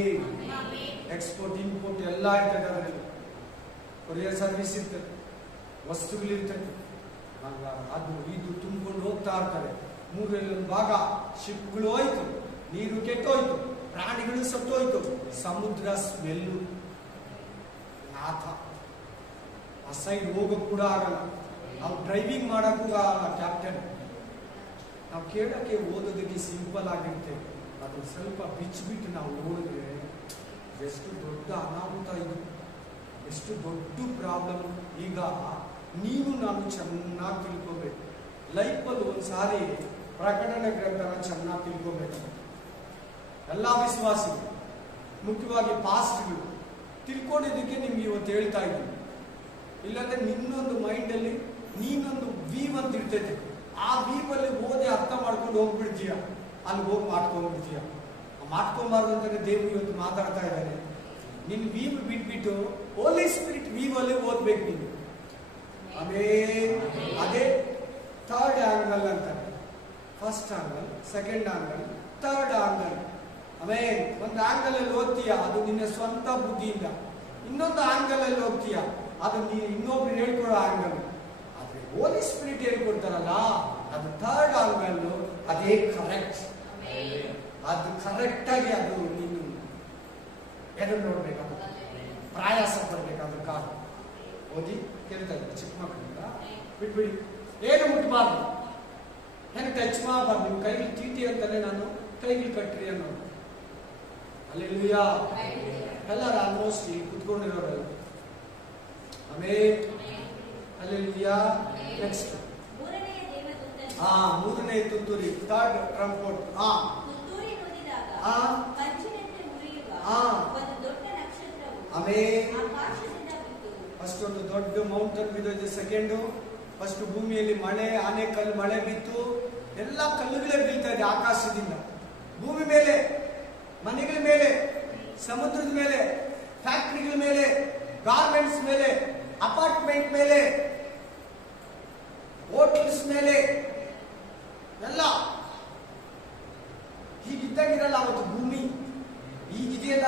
ಎಕ್ಸ್ಪೋರ್ಟ್ ಇಂಪೋರ್ಟ್ ಎಲ್ಲ ಇರ್ತದೆ. ಅದರಲ್ಲಿ ಕೊರಿಯರ್ ಸರ್ವಿಸ್ ಇರ್ತದೆ, ವಸ್ತುಗಳಿರ್ತದೆ, ಅದು ಇದು ತುಂಬಿಕೊಂಡು ಹೋಗ್ತಾ ಇರ್ತಾರೆ. 1/3 ಭಾಗ ಶಿಪ್ಗಳು ಹೋಯ್ತು, ನೀರು ಕೆಟ್ಟೋಯ್ತು, ಪ್ರಾಣಿಗಳು ಸತ್ತೋಯ್ತು, ಸಮುದ್ರ ಸ್ಮೆಲ್ಲು, ನಾಥ. ಆ ಸೈಡ್ ಹೋಗಕ್ ಕೂಡ ಆಗಲ್ಲ. ನಾವು ಡ್ರೈವಿಂಗ್ ಮಾಡಕ್ಕೂ ಆಗಲ್ಲ. ಕ್ಯಾಪ್ಟನ್ ನಾವು ಕೇಳಕ್ಕೆ ಓದೋದಕ್ಕೆ ಸಿಂಪಲ್ ಆಗಿರುತ್ತೆ. ಅದು ಸ್ವಲ್ಪ ಬಿಚ್ಚಿಬಿಟ್ಟು ನಾವು ನೋಡಿದ್ರೆ ಎಷ್ಟು ದೊಡ್ಡ ಅನಾಹುತ ಇದು, ಎಷ್ಟು ದೊಡ್ಡ ಪ್ರಾಬ್ಲಮ್. ಈಗ ನೀವು ನಾನು ಚೆನ್ನಾಗಿ ತಿಳ್ಕೋಬೇಕು. ಲೈಫಲ್ಲಿ ಒಂದ್ಸಾರಿ ಪ್ರಕಟಣೆ ಗ್ರಂಥನ ಚೆನ್ನಾಗಿ ತಿಳ್ಕೋಬೇಕು. ಎಲ್ಲ ವಿಶ್ವಾಸಿಗಳು, ಮುಖ್ಯವಾಗಿ ಪಾಸ್ಟ್ಗಳು ತಿಳ್ಕೊಂಡಿದ್ದಕ್ಕೆ ನಿಮ್ಗೆ ಇವತ್ತು ಹೇಳ್ತಾ ಇದ್ದೀನಿ. ಇಲ್ಲಾಂದ್ರೆ ನಿನ್ನೊಂದು ಮೈಂಡಲ್ಲಿ ನೀನೊಂದು ವೀವ್ ಅಂತ ಇರ್ತೈತೆ. ಆ ವೀವಲ್ಲಿ ಓದಿ ಅರ್ಥ ಮಾಡ್ಕೊಂಡು ಹೋಗ್ಬಿಡ್ತೀಯ, ಅಲ್ಲಿ ಹೋಗಿ ಮಾಡ್ಕೊಂಡ್ಬಿಡ್ತೀಯ. ಮಾಡ್ಕೊಂಬಾರ್ದು ಅಂತಾನೆ ದೇವರು ಇವತ್ತು ಮಾತಾಡ್ತಾ ಇದ್ದಾನೆ. ನಿನ್ ವೀವ್ ಬಿಟ್ಬಿಟ್ಟು ಹೋಲಿ ಸ್ಪಿರಿಟ್ ವೀವ್ ಅಲ್ಲಿ ಓದ್ಬೇಕು ನೀನು. ಅದೇ ಥರ್ಡ್ ಆಂಗಲ್ ಅಂತ. First angle, second angle, third angle. ಒಂದು ಆಂಗಲ್ ಅಲ್ಲಿ ಓದ್ತೀಯ, ಅದು ನಿನ್ನ ಸ್ವಂತ ಬುದ್ಧಿಯಿಂದ. ಇನ್ನೊಂದು ಆಂಗಲ್ ಅಲ್ಲಿ ಹೋಗ್ತೀಯ, ಅದು ನೀನು ಇನ್ನೊಬ್ರು ಹೇಳ್ಕೊಡೋ ಆಂಗಲ್. ಆದ್ರೆ ಹೋಲಿ ಸ್ಪಿರಿಟ್ ಹೇಳ್ಕೊಡ್ತಾರಲ್ಲ, ಅದು ಥರ್ಡ್ ಆಂಗಲ್. ಅದೇ ಕರೆಕ್ಟ್. ಅದು ಕರೆಕ್ಟ್ ಆಗಿ ಅದು ನೀನು ಎದುರು ನೋಡ್ಬೇಕು, ಪ್ರಯಾಸ ಪಡ್ಬೇಕು. ಅದಕ್ಕಾಗ ಓದಿ ಕೇಳ್ತಾ ಇದ್ದೆ ಚಿಕ್ಕ ಮಕ್ಕಳಿಂದ, ಬಿಟ್ಬಿಡಿ, ಏನು ಮುಟ್ಬಾರ್ದು, ಹೆಂಗೆ ಟಚ್ ಮಾಡಬಾರ್ದು. ನಿಮ್ಮ ಕೈಗೆ ತೀಟಿ ಅಂತಾನೆ ನಾನು ಕೈಗೆ ಕಟ್ಟ್ರಿ ಅನ್ನೋದು. ಅಲ್ಲೆಲ್ಲೂಯಾ. ಎಲ್ಲರೂ ಆಲ್ಮೋಸ್ಟ್ ಕುತ್ಕೊಂಡಿರೋರು ಆಮೆನ್. ಹಲ್ಲೆಲೂಯಾ. ನೆಕ್ಸ್ಟ್ ಮೂರನೇ ತುತ್ತೂರಿ, ಥರ್ಡ್ ಟ್ರಂಪೋಟ್. ಆಮೆನ್. ಫಸ್ಟ್ ಒಂದು ದೊಡ್ಡ ಮೌಂಟನ್ ಬಿದ್ದೋಯ್ತು. ಸೆಕೆಂಡು, ಫಸ್ಟ್ ಭೂಮಿಯಲ್ಲಿ ಮಳೆ, ಆನೆಕಲ್ಲು ಮಳೆ ಬಿತ್ತು. ಎಲ್ಲ ಕಲ್ಲುಗಳೇ ಬೀಳ್ತಾ ಇದೆ ಆಕಾಶದಿಂದ, ಭೂಮಿ ಮೇಲೆ, ಮನೆಗಳ ಮೇಲೆ, ಸಮುದ್ರದ ಮೇಲೆ, ಫ್ಯಾಕ್ಟರಿಗಳ ಮೇಲೆ, ಗಾರ್ಮೆಂಟ್ಸ್ ಮೇಲೆ, ಅಪಾರ್ಟ್ಮೆಂಟ್ ಮೇಲೆ, ಹೋಟೆಲ್ಸ್ ಮೇಲೆ ಎಲ್ಲ. ಹೀಗಿದ್ದಾಗಿರಲ್ಲ ಅವತ್ತು ಭೂಮಿ. ಈಗಿದೆಯಲ್ಲ,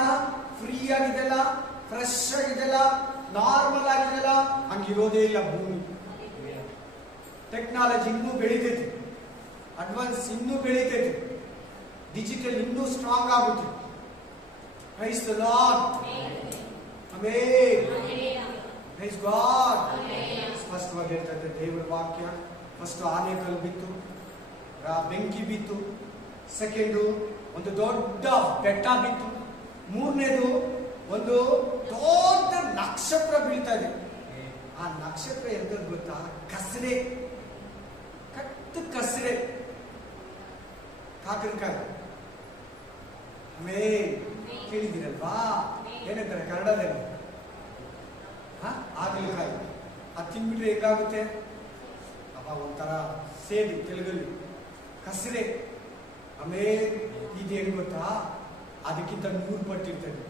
ಫ್ರೀ ಆಗಿದೆಲ್ಲ, ಫ್ರೆಶ್ ಆಗಿದೆಲ್ಲ, ನಾರ್ಮಲ್ ಆಗಿದೆಲ್ಲ, ಹಂಗಿರೋದೇ ಇಲ್ಲ ಭೂಮಿ. ಟೆಕ್ನಾಲಜಿ ಇನ್ನೂ ಬೆಳೀತೈತಿ, ಅಡ್ವಾನ್ಸ್ ಇನ್ನೂ ಬೆಳೀತೈತಿ, ಡಿಜಿಟಲ್ ಇನ್ನೂ ಸ್ಟ್ರಾಂಗ್ ಆಗುತ್ತೆ. Praise the Lord. Amen. Praise God. ಸ್ಪಷ್ಟವಾಗಿ ಹೇಳ್ತಾ ಇದೆ ದೇವರ ವಾಕ್ಯ. ಫಸ್ಟ್ ಆನೆಕಲ್ಲು ಬಿತ್ತು, ಬೆಂಕಿ ಬಿತ್ತು. ಸೆಕೆಂಡು, ಒಂದು ದೊಡ್ಡ ಬೆಟ್ಟ ಬಿತ್ತು. ಮೂರನೇದು, ಒಂದು ದೊಡ್ಡ ನಕ್ಷತ್ರ ಬೀಳ್ತಾ ಇದೆ. ಆ ನಕ್ಷತ್ರ ಎಂತ ಗೊತ್ತಾ? ಕಸರೆ, ಕಟ್ಟು ಕಸರೆ, ಕಾಕರಕಾಯಿ. ಆಮೇಲೆ ಕೇಳಿದ್ದೀರಲ್ವಾ? ಏನಂತಾರೆ ಕನ್ನಡದಲ್ಲಿ? ಹಾಗಲಕಾಯಿ. ಅದು ತಿನ್ಬಿಟ್ರೆ ಹೇಗಾಗುತ್ತೆ? ಅಪ್ಪ ಒಂಥರ ಸೇದು ತೆಲುಗಲ್ಲಿ ಕಸರೆ. ಆಮೇಲೆ ಇದೇನು ಗೊತ್ತಾ? ಅದಕ್ಕಿಂತ 100 ಪಟ್ಟಿರ್ತದೆ.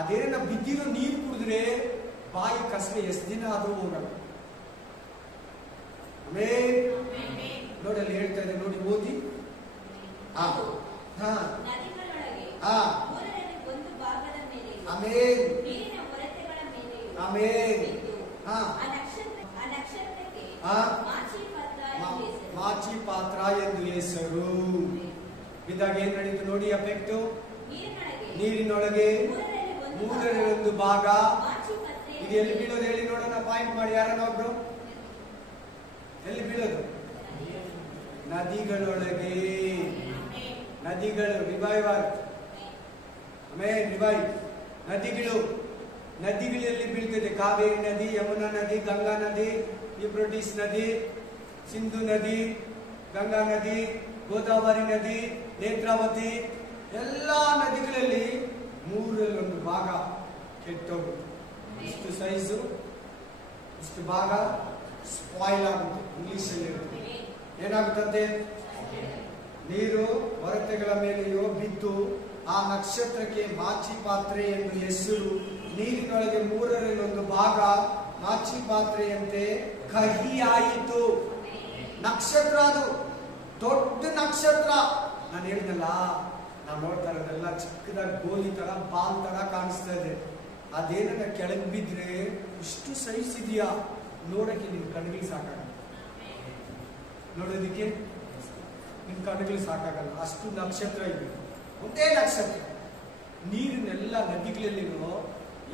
ಅದೇನ ಬಿದ್ದಿರೋ ನೀರು ಕುಡಿದ್ರೆ ಬಾಯಿ ಕಸರೆ ಎಷ್ಟು ದಿನ ಆದ್ರೂ ಹೋಗಲ್ಲ. ಆಮೇಲೆ ನೋಡಿ ಅಲ್ಲಿ ಹೇಳ್ತಾ ಇದೆ, ನೋಡಿ ಓದಿ. ಆಮೇಲೆ ಮಾಚಿ ಪಾತ್ರ ಎಂದು ಹೆಸರು. ಬಿದ್ದಾಗ ಏನ್ ನಡೀತು ನೋಡಿ ಎಫೆಕ್ಟ್? ನೀರಿನೊಳಗೆ 1/3 ಭಾಗ. ಇದು ಎಲ್ಲಿ ಬೀಳೋದು ಹೇಳಿ ನೋಡೋಣ, ಪಾಯಿಂಟ್ ಮಾಡಿ ಯಾರನ್ನ ಒಬ್ರು. ಎಲ್ಲಿ ಬೀಳೋದು? ನದಿಗಳೊಳಗೆ. ನದಿಗಳು ರಿವೈವರ್. ಆಮೇಲೆ ರಿವೈವ್ ನದಿಗಳಲ್ಲಿ ಬೀಳ್ತದೆ. ಕಾವೇರಿ ನದಿ, ಯಮುನಾ ನದಿ, ಗಂಗಾ ನದಿ, ಯೂಫ್ರಟಿಸ್ ನದಿ, ಸಿಂಧು ನದಿ, ಗಂಗಾ ನದಿ, ಗೋದಾವರಿ ನದಿ, ನೇತ್ರಾವತಿ, ಎಲ್ಲಾ ನದಿಗಳಲ್ಲಿ 1/3 ಭಾಗ ಕೆಟ್ಟೋಗುತ್ತೆ. ಇಷ್ಟು ಸೈಜು, ಇಷ್ಟು ಭಾಗ ಸ್ಪಾಯ್ಲ್ ಆಗುತ್ತೆ. ಇಂಗ್ಲಿಷ್ ಅಲ್ಲಿ ಏನಾಗುತ್ತದೆ? ನೀರು ಹೊರತೆಗಳ ಮೇಲೆಯೋ ಬಿದ್ದು ಆ ನಕ್ಷತ್ರಕ್ಕೆ ಮಾಚಿ ಪಾತ್ರೆ ಎಂದು ಹೆಸರು. ನೀರಿನೊಳಗೆ 1/3 ಭಾಗ ಮಾಚಿ ಪಾತ್ರೆಯಂತೆ ಕಹಿಯಾಯಿತು. ನಕ್ಷತ್ರ, ಅದು ದೊಡ್ಡ ನಕ್ಷತ್ರ. ನಾನು ಹೇಳಿದ್ನಲ್ಲ, ನಾವು ನೋಡ್ತಾ ಇರೋದೆಲ್ಲ ಚಿಕ್ಕದಾಗಿ ಗೋಲಿ ತರ, ಬಾಲ್ ತರ ಕಾಣಿಸ್ತಾ ಇದೆ. ಅದೇನ ಕೆಳಗೆ ಬಿದ್ರೆ ಇಷ್ಟು ಸೈಜ್ ಇದೆಯಾ ನೋಡಕ್ಕೆ ನಿನ್ ಕಣ್ಗಳಿಗೆ ಸಾಕಾಗಲ್ಲ. ನೋಡೋದಿಕ್ಕೆ ನಿನ್ ಕಣ್ಗಳಿಗೆ ಸಾಕಾಗಲ್ಲ, ಅಷ್ಟು ನಕ್ಷತ್ರ ಇದೆ. ಒಂದೇ ನಕ್ಷತ್ರ. ನೀರಿನೆಲ್ಲ ನದಿಗಳಲ್ಲಿರೋ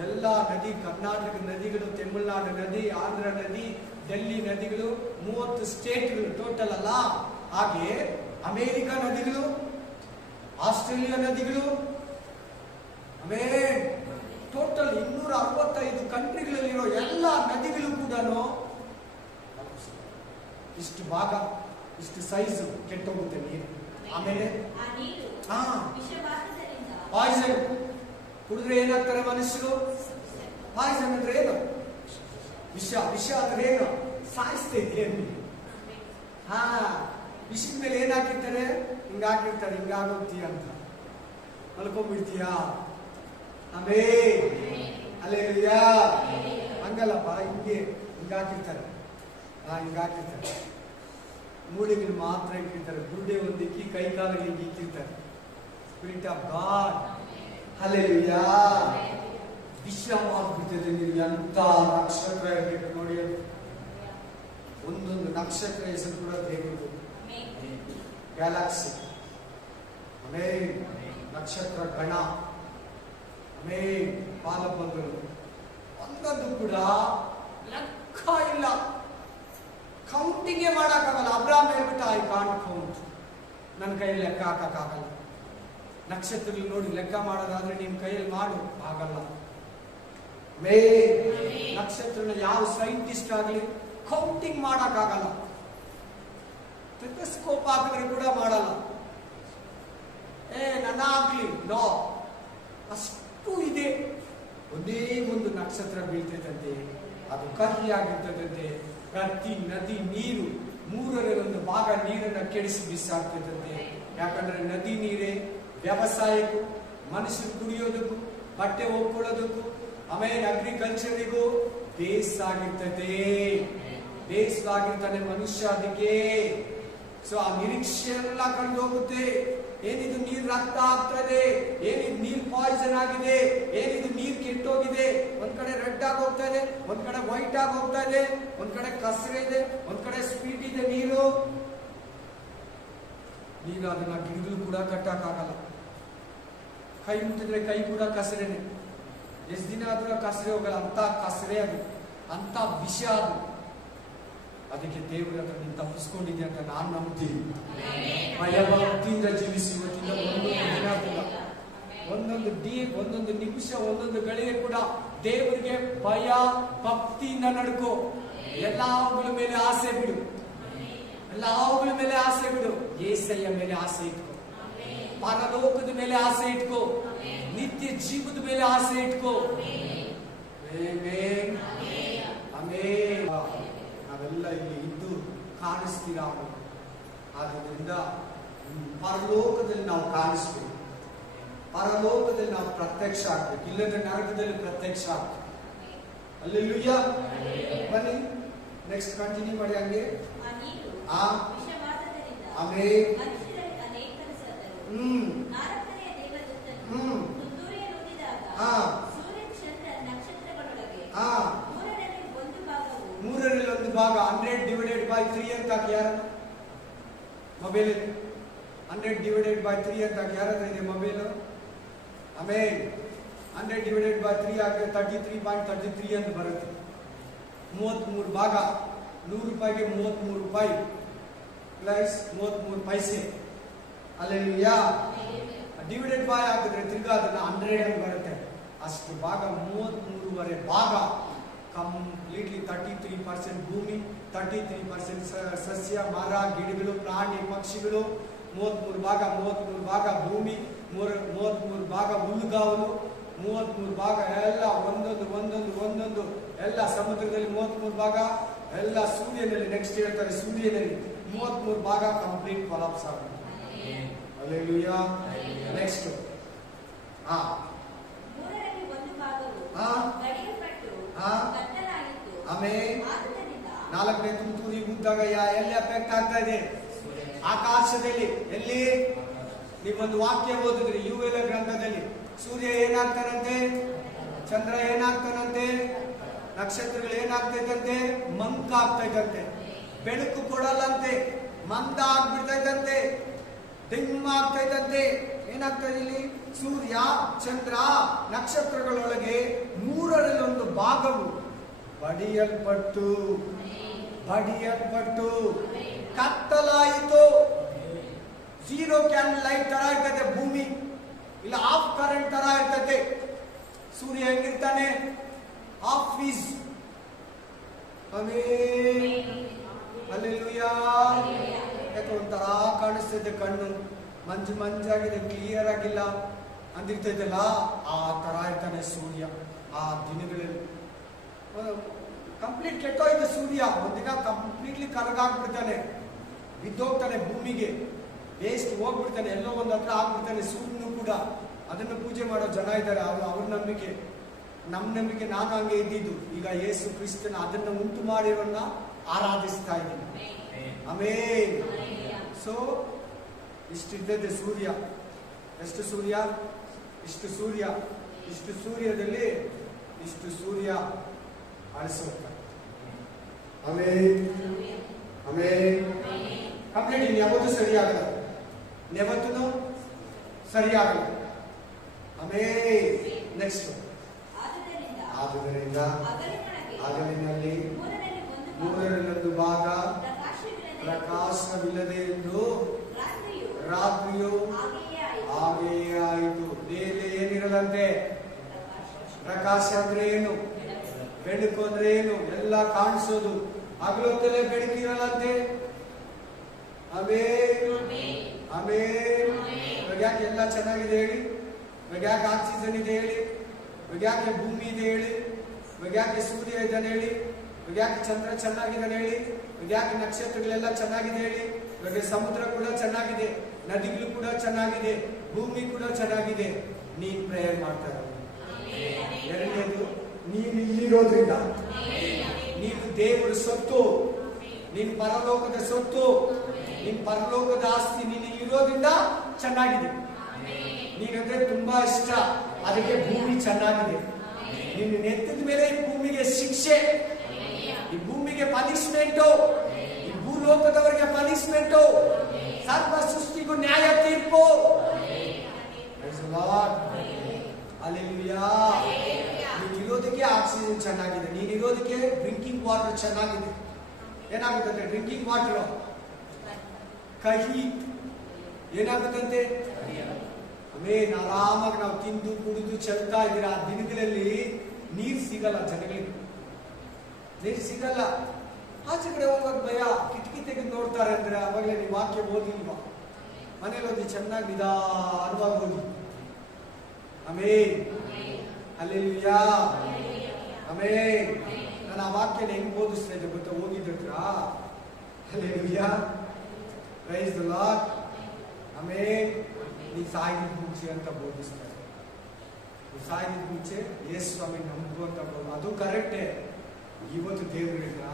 ಎಲ್ಲ ನದಿ, ಕರ್ನಾಟಕ ನದಿಗಳು, ತಮಿಳುನಾಡು ನದಿ, ಆಂಧ್ರ ನದಿ, ಡೆಲ್ಲಿ ನದಿಗಳು, 30 ಸ್ಟೇಟ್ಗಳು ಟೋಟಲ್ ಅಲ್ಲ. ಹಾಗೆ ಅಮೇರಿಕ ನದಿಗಳು, ಆಸ್ಟ್ರೇಲಿಯಾ ನದಿಗಳು, ಆಮೇಲೆ ಟೋಟಲ್ 265 ಕಂಟ್ರಿಗಳಲ್ಲಿರೋ ಎಲ್ಲ ನದಿಗಳು ಕೂಡ ಇಷ್ಟು ಭಾಗ, ಇಷ್ಟು ಸೈಜ್ ಕೆಟ್ಟೋಗುತ್ತೆ ನೀರು. ಆಮೇಲೆ ಪಾಯ್ಸನ್ ಕುಡಿದ್ರೆ ಏನಾಗ್ತಾರೆ ಮನುಷ್ಯರು? ಪಾಯ್ಸನ್ ಅಂದ್ರೆ ಏನು? ವಿಷ. ವಿಷ ಅಂದ್ರೆ ಏನು? ಸಾಯಿಸ್ತೈತೆ. ವಿಷದ ಮೇಲೆ ಏನ್ ಹಾಕಿರ್ತಾರೆ? ಹಿಂಗಾಕಿರ್ತಾರೆ, ಹಿಂಗಾಗೋಗ್ತೀಯ ಅಂತ ಮಲ್ಕೊಂಡ್ಬಿಡ್ತೀಯಾ. ಆಮೇಲೆ ಹಲ್ಲೆಲೂಯಾ. ಹಂಗಲ್ಲಪ್ಪ, ಹಿಂಗಾಕಿರ್ತಾರೆ. ಹಿಂಗಾಕಿರ್ತಾರೆ. ಮೂಳೆಗಳು ಮಾತ್ರ ಇಟ್ಟಿರ್ತಾರೆ. ಗುಡ್ಡೆ ಒಂದಿಕ್ಕಿ ಕೈ ಕಾಲಗಳಿಗೆ ಇಕ್ಕಿರ್ತಾರೆ. Spirit of God. ಹಲ್ಲೆಲೂಯಾ. ವಿಷವಾಗ್ಬಿಡ್ತದೆ. ನೀವು ಎಂತ ನಕ್ಷತ್ರ ಇರಬೇಕು ನೋಡಿ. ಒಂದೊಂದು ನಕ್ಷತ್ರ ಹೆಸರು ಕೂಡ ದೇವರು. ಗ್ಯಾಲಾಕ್ಸಿ, ಆಮೇಲೆ ನಕ್ಷತ್ರ ಗಣ, ಆಮೇಲೆ ಪಾಲಪಂಗಳು, ಒಂದೊಂದು ಕೂಡ ಲೆಕ್ಕ ಇಲ್ಲ, ಕೌಂಟಿಂಗೇ ಮಾಡಕ್ಕಾಗಲ್ಲ. ಅಬ್ರಾಮ್ ಹೇಳ್ಬಿಟ್ಟ, ಐ ಕಾಂಟ್ ಕೌಂಟ್, ನನ್ನ ಕೈಯಲ್ಲಿ ಲೆಕ್ಕ ಹಾಕಕ್ಕಾಗಲ್ಲ. ನಕ್ಷತ್ರಗಳು ನೋಡಿ ಲೆಕ್ಕ ಮಾಡೋದಾದ್ರೆ ನಿನ್ ಕೈಯಲ್ಲಿ ಮಾಡು, ಆಗಲ್ಲ. ನಕ್ಷತ್ರನ ಯಾವ ಸೈಂಟಿಸ್ಟ್ ಆಗಲಿ ಕೌಂಟಿಂಗ್ ಮಾಡಕ್ಕಾಗಲ್ಲ. ಟೆಲಿಸ್ಕೋಪ್ ಹಾಕಿದ್ರೆ ಕೂಡ ಮಾಡಲ್ಲ. ನನ್ನಾಗ್ಲಿ ನೋ, ಅಷ್ಟು ಇದೆ. ಒಂದೇ ಒಂದು ನಕ್ಷತ್ರ ಬೀಳ್ತೈತಂತೆ, ಅದು ಕಹಿಯಾಗಿರ್ತದಂತೆ. ಪ್ರತಿ ನದಿ ನೀರು 1/3 ಭಾಗ ನೀರನ್ನ ಕೆಡಿಸಿ ಬಿಸಾಡ್ತೈತಂತೆ. ಯಾಕಂದ್ರೆ ನದಿ ನೀರೇ ವ್ಯವಸಾಯಕ್ಕೂ, ಮನುಷ್ಯರು ಕುಡಿಯೋದಕ್ಕೂ, ಬಟ್ಟೆ ಹೋಗ್ಕೊಳ್ಳೋದಕ್ಕೂ, ಆಮೇಲೆ ಅಗ್ರಿಕಲ್ಚರಿಗೂ ಬೇಸ್ ಆಗಿರ್ತದೆ. ಬೇಸ್ ಆಗಿರ್ತಾನೆ ಮನುಷ್ಯ. ಅದಕ್ಕೆ ಸೊ ಆ ನಿರೀಕ್ಷೆ ಎಲ್ಲ ಕಳೆದು ಹೋಗುತ್ತೆ. ಏನಿದು ನೀರು ರಕ್ತ ಆಗ್ತದೆ, ಏನಿದು ನೀರು ಪಾಯ್ಸನ್ ಆಗಿದೆ, ಏನಿದು ನೀರು ಕೆಟ್ಟೋಗಿದೆ. ಒಂದ್ ಕಡೆ ರೆಡ್ ಆಗಿ ಹೋಗ್ತಾ ಇದೆ, ಒಂದ್ ಕಡೆ ವೈಟ್ ಆಗಿ ಹೋಗ್ತಾ ಇದೆ, ಒಂದ್ ಕಡೆ ಕಸರೆ ಇದೆ, ಒಂದ್ ಕಡೆ ಸ್ಪೀಡ್ ಇದೆ. ನೀರು ಅದನ್ನ ಗಿಡಗಳು ಕೂಡ ಕಟ್ಟಕ್ಕಾಗಲ್ಲ. ಕೈ ಮುಟ್ಟಿದ್ರೆ ಕೈ ಕೂಡ ಕಸರೇನೆ. ಎಷ್ಟು ದಿನ ಆದ್ರೂ ಕಸರೆ ಹೋಗಲ್ಲ. ಅಂತ ಕಸರೆ ಅದು, ಅಂತ ವಿಷ ಅದು. ಅದಕ್ಕೆ ದೇವರ ಹತ್ರ ನೀನು ತಪ್ಪಿಸ್ಕೊಂಡಿದ್ದೆ ಅಂತ ನಾನು ನಂಬ್ತೀನಿ. ಭಯಭಕ್ತಿಯಿಂದ ಜೀವಿಸಿ ಇವತ್ತಿಂದ ಒಂದೊಂದು ನಿಮಿಷ, ಒಂದೊಂದು ಗಳಿಗೆ ಕೂಡ ದೇವರಿಗೆ ಭಯ ಭಕ್ತಿಯಿಂದ ನಡ್ಕೋ. ಎಲ್ಲವುಗಳ ಮೇಲೆ ಆಸೆ ಬಿಡು, ಎಲ್ಲವುಗಳ ಮೇಲೆ ಆಸೆ ಬಿಡು. ಏಸಯ್ಯ ಮೇಲೆ ಆಸೆ ಇಟ್ಕೋ, ಪರಲೋಕದ ಮೇಲೆ ಆಸೆ ಇಟ್ಕೋ, ನಿತ್ಯ ಜೀವದ ಮೇಲೆ ಆಸೆ ಇಟ್ಕೋ. ನಾವೆಲ್ಲ ಇಲ್ಲಿ ಇದ್ದು ಕಾಣಿಸ್ತೀರಾ? ಆದ್ದರಿಂದ ಪರಲೋಕದಲ್ಲಿ ನಾವು ಕಾಣಿಸ್ಬೇಕು, ಪರಲೋಕದಲ್ಲಿ ನಾವು ಪ್ರತ್ಯಕ್ಷ ಆಗ್ಬೇಕು. ಇಲ್ಲದ್ರೆ ನರಕದಲ್ಲಿ ಪ್ರತ್ಯಕ್ಷ ಆಗ್ಬೇಕು. ಹಲ್ಲೆಲೂಯಾ. ಬನ್ನಿ ನೆಕ್ಸ್ಟ್ ಕಂಟಿನ್ಯೂ ಮಾಡಿ. ಹಂಗೆ ಮೂರರಲ್ಲಿ ಒಂದು ಭಾಗ 100/3 ಅಂತ ಹಾಕಿ. ಯಾರ ಮೊಬೈಲ್ 100/3 ಅಂತ ಹಾಕಿ. ಯಾರತ್ರ ಇದೆ ಮೊಬೈಲ್? ಆಮೇಲೆ 100/3 ಹಾಕಿ 33.33 ಅಂತ ಬರುತ್ತೆ. 33 ಭಾಗ. 100 ರೂಪಾಯಿಗೆ 33 ರೂಪಾಯಿ plus 33 paise. Hallelujah. Divided by ಹಾಕಿದ್ರೆ ತಿರ್ಗಾ ಅದನ್ನ 100 ಅಂತ ಬರುತ್ತೆ. ಅಷ್ಟು ಭಾಗ 33.5 ಭಾಗ ಕಂಪ್ಲೀಟ್ಲಿ 33% ಭೂಮಿ, 33% ಸಸ್ಯ, ಮರ, ಗಿಡಗಳು, ಪ್ರಾಣಿ, ಪಕ್ಷಿಗಳು. 33 ಭಾಗ ಭೂಮಿ, 33 ಭಾಗ ಹುಲ್ಲುಗಾವಲು, 33 ಭಾಗ ಎಲ್ಲ ಒಂದೊಂದು ಎಲ್ಲ ಸಮುದ್ರದಲ್ಲಿ 33 ಭಾಗ, ಎಲ್ಲ ಸೂರ್ಯನಲ್ಲಿ. ನೆಕ್ಸ್ಟ್ ಹೇಳ್ತಾರೆ ಸೂರ್ಯನಲ್ಲಿ 33 ಭಾಗ ಕಂಪ್ಲೀಟ್ ಕೊಲಾಪ್ಸ್ ಆಗುತ್ತೆ. ಹಲ್ಲೆಲೂಯಾ. ನೆಕ್ಸ್ಟ್ ನಾಲ್ಕನೇ ತುಂತುರು ಉದ್ದಾಗ ಎಲ್ಲಿ ಅಫೆಕ್ಟ್ ಆಗ್ತಾ ಇದೆ? ಆಕಾಶದಲ್ಲಿ. ಎಲ್ಲಿ? ನೀವೊಂದು ವಾಕ್ಯ ಓದಿದ್ರಿ ಯುಎಲ ಗ್ರಂಥದಲ್ಲಿ. ಸೂರ್ಯ ಏನಾಗ್ತಾನಂತೆ, ಚಂದ್ರ ಏನಾಗ್ತಾನಂತೆ, ನಕ್ಷತ್ರಗಳು ಏನಾಗ್ತೈತಂತೆ, ಮಂಕ ಆಗ್ತೈತಂತೆ, ಬೆಳಕು ಕೊಡಲ್ಲಂತೆ, ಮಂದ ಆಗ್ಬಿಡ್ತೈತಂತೆ, ಡಿಮ್ ಆಗ್ತೈತಂತೆ. ಏನಾಗ್ತದೆ ಇಲ್ಲಿ? ಸೂರ್ಯ, ಚಂದ್ರ, ನಕ್ಷತ್ರಗಳೊಳಗೆ 1/3 ಭಾಗವು ಬಡಿಯಲ್ಪಟ್ಟು ಕತ್ತಲಾಯಿತು. 0 ಕ್ಯಾಂಡಲ್ ಲೈಟ್ ತರ ಇರ್ತದೆ ಭೂಮಿ, ಇಲ್ಲ ಆಫ್ ಕರೆಂಟ್ ತರ ಇರ್ತದೆ. ಸೂರ್ಯ ಹೆಂಗಿರ್ತಾನೆ? ಆಫ್ ಫೀಸ್. ಹಲ್ಲೆಲೂಯಾ. ಯಾಕೆ ಒಂಥರ ಕಾಣಿಸ್ತೈತೆ ಕಣ್ಣು, ಮಂಜಾಗಿದೆ, ಕ್ಲಿಯರ್ ಆಗಿಲ್ಲ ಅಂದಿರ್ತೈತಲ್ಲ, ಆ ತರ ಇರ್ತಾನೆ ಸೂರ್ಯ. ಆ ದಿನಗಳಲ್ಲಿ ಕಂಪ್ಲೀಟ್ ಕೆಟ್ಟೋಯ್ತು ಸೂರ್ಯ. ಒಂದಿನ ಕಂಪ್ಲೀಟ್ಲಿ ಕರಗಾಗ್ಬಿಡ್ತಾನೆ, ಬಿದ್ದೋಗ್ತಾನೆ ಭೂಮಿಗೆ, ವೇಸ್ಟ್ ಹೋಗ್ಬಿಡ್ತಾನೆ, ಎಲ್ಲೋ ಒಂದು ಹತ್ರ ಆಗ್ಬಿಡ್ತಾನೆ. ಸೂರ್ಯನು ಕೂಡ ಅದನ್ನು ಪೂಜೆ ಮಾಡೋ ಜನ ಇದ್ದಾರೆ, ಅವ್ರ ನಂಬಿಕೆ. ನಮ್ಮ ನಂಬಿಕೆ ನಾನು ಹಂಗೆ ಇದ್ದಿದ್ದು. ಈಗ ಯೇಸು ಕ್ರಿಸ್ತನ ಅದನ್ನು ಉಂಟು ಮಾಡಿರೋನ್ನ ಆರಾಧಿಸ್ತಾ ಇದ್ದೀನಿ. ಆಮೇನ್. ಸೊ ಇಷ್ಟಿದ್ದದೆ ಸೂರ್ಯ. ಎಷ್ಟು ಸೂರ್ಯ? ಇಷ್ಟು ಸೂರ್ಯ. ಇಷ್ಟು ಸೂರ್ಯದಲ್ಲಿ ಇಷ್ಟು ಸೂರ್ಯ ಅಳಿಸುತ್ತ. ಆಮೇನ್. ಕಂಪ್ಲೀಟ್. ಇನ್ನು ಯಾವತ್ತೂ ಸರಿಯಾಗಲ್ಲ, ಯಾವತ್ತೂ ಸರಿಯಾಗಲ್ಲ. ಆಮೇನ್. ನೆಕ್ಸ್ಟ್. ಆದುದರಿಂದ ಹಗಲಿನಲ್ಲಿ 1/3 ಭಾಗ ಪ್ರಕಾಶವಿಲ್ಲದೆ ಎಂದು ರಾತ್ರಿಯು ಹಾಗೆಯೇ ಆಯಿತು. ಮೇಲೆ ಏನಿರದಂತೆ? ಪ್ರಕಾಶ ಅಂದ್ರೆ ಏನು? ಬೆಳಕು ಅಂದ್ರೆ ಏನು? ಎಲ್ಲ ಕಾಣಿಸೋದು. ಹಗಲೊತ್ತಲ್ಲೇ ಬೆಳಕಿರಲ್ಲಂತೆ. ಆಮೇನ್ ಆಮೇನ್. ಇವಾಗ ಯಾಕೆ ಎಲ್ಲ ಚೆನ್ನಾಗಿದೆ ಹೇಳಿ? ಇವಾಗ ಯಾಕೆ ಆಕ್ಸಿಜನ್ ಇದೆ ಹೇಳಿ? ಇವಾಗ ಯಾಕೆ ಭೂಮಿ ಇದೆ ಹೇಳಿ? ಇವಾಗ ಯಾಕೆ ಸೂರ್ಯ ಇದ್ದಾನೆ ಹೇಳಿ? ಇವಾಗ ಯಾಕೆ ಚಂದ್ರ ಚೆನ್ನಾಗಿದ್ದಾನೆ ಹೇಳಿ? ಇವಾಗ ಯಾಕೆ ನಕ್ಷತ್ರಗಳೆಲ್ಲ ಚೆನ್ನಾಗಿದೆ ಹೇಳಿ? ಇವಾಗ ಸಮುದ್ರ ಕೂಡ ಚೆನ್ನಾಗಿದೆ, ನದಿಗಳು ಕೂಡ ಚೆನ್ನಾಗಿದೆ, ಭೂಮಿ ಕೂಡ ಚೆನ್ನಾಗಿದೆ. ನೀನ್ ಪ್ರೇಯರ್ ಮಾಡ್ತಾ ಇರೋದು. ಎರಡನೇದು, ನೀನು ಇಲ್ಲಿರೋದ್ರಿಂದ, ನೀನು ದೇವರ ಸೊತ್ತು, ನೀನು ಪರಲೋಕದ ಸೊತ್ತು, ನಿನ್ ಪರಲೋಕದ ಆಸ್ತಿ. ನೀನು ಇಲ್ಲಿರೋದ್ರಿಂದ ಚೆನ್ನಾಗಿದೆ. ನೀನಂದ್ರೆ ತುಂಬಾ ಇಷ್ಟ, ಅದಕ್ಕೆ ಭೂಮಿ ಚೆನ್ನಾಗಿದೆ. ನೀನು ನೆತ್ತದ ಮೇಲೆ ಈ ಭೂಮಿಗೆ ಶಿಕ್ಷೆ, ಈ ಭೂಮಿಗೆ ಪನಿಷ್ಮೆಂಟು, ಈ ಭೂಲೋಕದವರಿಗೆ ಪನಿಷ್ಮೆಂಟು, ಸರ್ವ ಸೃಷ್ಟಿಗೂ ನ್ಯಾಯ ತೀರ್ಪು. ಹಲ್ಲೆಲೂಯಾ. ನೀನಿರೋದಕ್ಕೆ ಆಕ್ಸಿಜನ್ ಚೆನ್ನಾಗಿದೆ, ನೀನಿರೋದಕ್ಕೆ ಡ್ರಿಂಕಿಂಗ್ ವಾಟರ್ ಚೆನ್ನಾಗಿದೆ. ಏನಾಗುತ್ತಂತೆ ಡ್ರಿಂಕಿಂಗ್ ವಾಟರ್? ಕಹಿ. ಏನಾಗುತ್ತಂತೆ? ಆಮೇಲೆ ಆರಾಮಾಗಿ ನಾವು ತಿಂದು ಕುಡಿದು ಚೆಲ್ತಾ ಇದ್ದೀರಾ. ಆ ದಿನಗಳಲ್ಲಿ ನೀರು ಸಿಗಲ್ಲ ಜನಗಳಿಗೆ, ನೀರು ಸಿಗಲ್ಲ. ಆಚೆ ಕಡೆ ಹೋಗೋದು ಭಯ, ಕಿಟಕಿ ತೆಗೆದು ನೋಡ್ತಾರೆ ಅಂದ್ರೆ ಅವಾಗಲೇ ನೀವು ವಾಕ್ಯ ಓದಿಲ್ವಾ? ಮನೇಲಿ ಓದಿ ಚೆನ್ನಾಗಿ ನಿಧಾನವಾಗಿ ಓದಿ. ಆಮೇನ್ ಹಲ್ಲೆಲೂಯಾ ಆಮೇನ್. ನಾನು ಆ ವಾಕ್ಯನ ಹೆಂಗ್ ಬೋಧಿಸ್ತಾ ಇದ್ದೆ ಗೊತ್ತಾ? ಹೋಗಿದ್ರ ಹಲ್ಲೆಲೂಯಾ, ಪ್ರೈಸ್ ದಿ ಲಾರ್ಡ್. ಆಮೇನ್. ನೀ ಸಾಯಿದ ಮುಂಚೆ ಅಂತ ಬೋಧಿಸ್ತಾ ಇದ್ದೆ. ಸಾಯಿದ ಮುಂಚೆ ಯೇಸು ಸ್ವಾಮಿ ನಂಬು ಅಂತ ಅದು ಕರೆಕ್ಟೇ. ಇವತ್ತು ದೇವರಿಂದ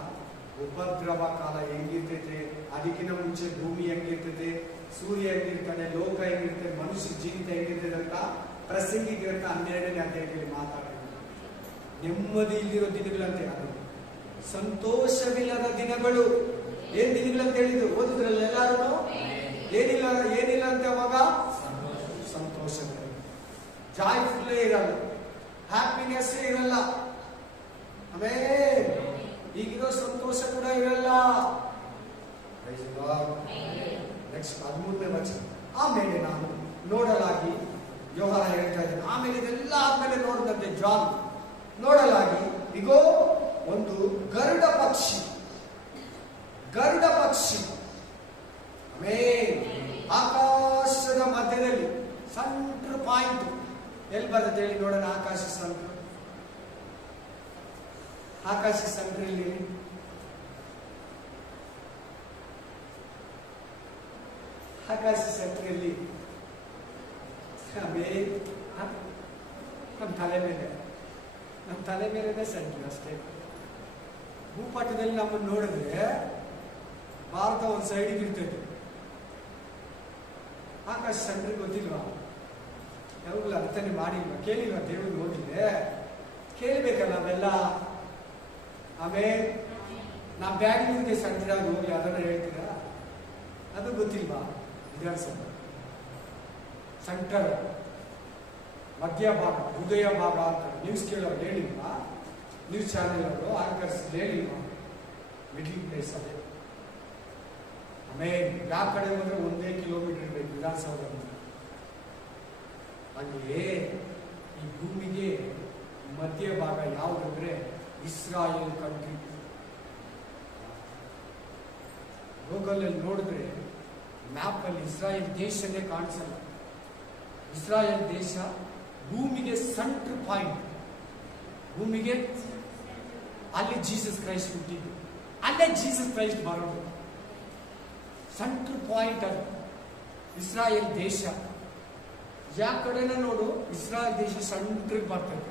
ಉಪದ್ರವ ಕಾಲ ಹೆಂಗಿರ್ತೈತೆ, ಅದಕ್ಕಿಂತ ಮುಂಚೆ ಭೂಮಿ ಹೆಂಗಿರ್ತೈತೆ, ಸೂರ್ಯ ಹೆಂಗಿರ್ತಾನೆ, ಲೋಕ ಹೆಂಗಿರ್ತದೆ, ಮನುಷ್ಯ ಜೀವಿತ ಹೆಂಗಿರ್ತದೆ ಅಂತ ಪ್ರಸಂಗಿ ಗ್ರಂಥ 12ನೇ ಅಧ್ಯಾಯದಲ್ಲಿ ಮಾತಾಡಿದ್ರು. ನೆಮ್ಮದಿ ಇಲ್ಲಿರೋ ದಿನಗಳಂತೆ, ಅದು ಸಂತೋಷವಿಲ್ಲದ ದಿನಗಳು. ಏನ್ ದಿನಗಳಂತ ಹೇಳಿದ್ರು? ಓದಿದ್ರಲ್ಲ ಎಲ್ಲಾರು? ಏನಿಲ್ಲ ಏನಿಲ್ಲ ಅಂತ ಅವಾಗ ಸಂತೋಷವಿಲ್ಲ, ಜಾಯ್ಫುಲ್ಲೇ ಇರಲ್ಲ, ಹ್ಯಾಪಿನೆಸ್ ಇರಲ್ಲ. ಆಮೇಲೆ ಈಗಿರೋ ಸಂತೋಷ ಕೂಡ ಇರಲ್ಲ. ನೆಕ್ಸ್ಟ್ 13ನೇ ವಚನ. ಆಮೇಲೆ ನಾನು ನೋಡಲಾಗಿ, ಯೋಹಾನ ಹೇಳ್ತಾ ಇದ್ದೇನೆ, ಆಮೇಲೆ ಇದೆಲ್ಲ ಆದ್ಮೇಲೆ ನೋಡಿದಂತೆ ಜಾನ್ ನೋಡಲಾಗಿ, ಇಗೋ ಒಂದು ಗರುಡ ಪಕ್ಷಿ, ಗರುಡ ಪಕ್ಷಿ ಆಮೇಲೆ ಆಕಾಶದ ಮಧ್ಯದಲ್ಲಿ ಸೆಂಟ್ರ್ ಪಾಯಿಂಟ್ ಎಲ್ಲಿ ಬರ್ತದೆ ಹೇಳಿ ನೋಡೋಣ? ಆಕಾಶ ಸೆಂಟ್ರ್, ಆಕಾಶ ಸೆಂಟ್ರಲ್ಲಿ ಆಕಾಶ ಸೆಂಟ್ರಲ್ಲಿ ನಮ್ಮ ತಲೆ ಮೇಲೆ, ನಮ್ಮ ತಲೆ ಮೇಲೆನೇ ಸೆಂಟ್ರ್ ಅಷ್ಟೇ. ಭೂಪಟದಲ್ಲಿ ನಮ್ಮನ್ನು ನೋಡಿದ್ರೆ ಭಾರತ ಒಂದು ಸೈಡಿಗೆ ಇರ್ತೈತೆ, ಆಕಾಶ ಸೆಂಟ್ರ್ ಗೊತ್ತಿಲ್ವಾ? ಯಾವಾಗಲೂ ಅರ್ಥನೆ ಮಾಡಿಲ್ವಾ? ಕೇಳಿಲ್ವಾ? ದೇವರು ನೋಡಿದ್ರೆ ಕೇಳಬೇಕಲ್ಲ ಅವೆಲ್ಲ. ಆಮೇಲೆ ನಾ ಬ್ಯಾಂಗ್ಳೂರಿಗೆ ಸೆಂಟ್ರಾಗಿ ಹೋಗಿ ಅದನ್ನ ಹೇಳ್ತೀರಾ? ಅದು ಗೊತ್ತಿಲ್ವಾ? ವಿಧಾನಸಭೆ ಸೆಂಟ್ರಲ್ ಮಧ್ಯಭಾಗ, ಹೃದಯ ಭಾಗ ಅಂತ ನ್ಯೂಸ್ ಕೇಳೋರು ಹೇಳಿಲ್ವಾ? ನ್ಯೂಸ್ ಚಾನೆಲ್ ಅವರು ಆಂಕರ್ಸ್ ಹೇಳಿಲ್ವಾ? ಮಿಡ್ಲ್ ಪ್ಲೇಸ್ ಅದೇ. ಆಮೇಲೆ ಯಾವ ಕಡೆ ಹೋದ್ರೆ 1 ಕಿಲೋಮೀಟರ್ ಬೇಕು ವಿಧಾನಸೌಧ. ಹಂಗೆ ಈ ಭೂಮಿಗೆ ಮಧ್ಯಭಾಗ ಯಾವುದಂದ್ರೆ ಇಸ್ರಾಯೇಲ್ ಕಂಟ್ರಿ. ಗೂಗಲ್ ಅಲ್ಲಿ ನೋಡಿದ್ರೆ ಮ್ಯಾಪ್ ಅಲ್ಲಿ ಇಸ್ರಾಯೇಲ್ ದೇಶನೇ ಕಾಣಿಸಲ್ಲ. ಇಸ್ರಾಯೇಲ್ ದೇಶ ಭೂಮಿಗೆ ಸೆಂಟ್ರ್ ಪಾಯಿಂಟ್, ಭೂಮಿಗೆ ಅಲ್ಲಿ ಜೀಸಸ್ ಕ್ರೈಸ್ಟ್ ಹುಟ್ಟಿದ್ದು, ಅಲ್ಲೇ ಜೀಸಸ್ ಕ್ರೈಸ್ಟ್ ಬರೋದು. ಸೆಂಟ್ರ್ ಪಾಯಿಂಟ್ ಅದು ಇಸ್ರಾಯೇಲ್ ದೇಶ. ಯಾವ ಕಡೆನ ನೋಡು ಇಸ್ರಾಯೇಲ್ ದೇಶ ಸೆಂಟ್ರಿಗೆ ಬರ್ತದೆ.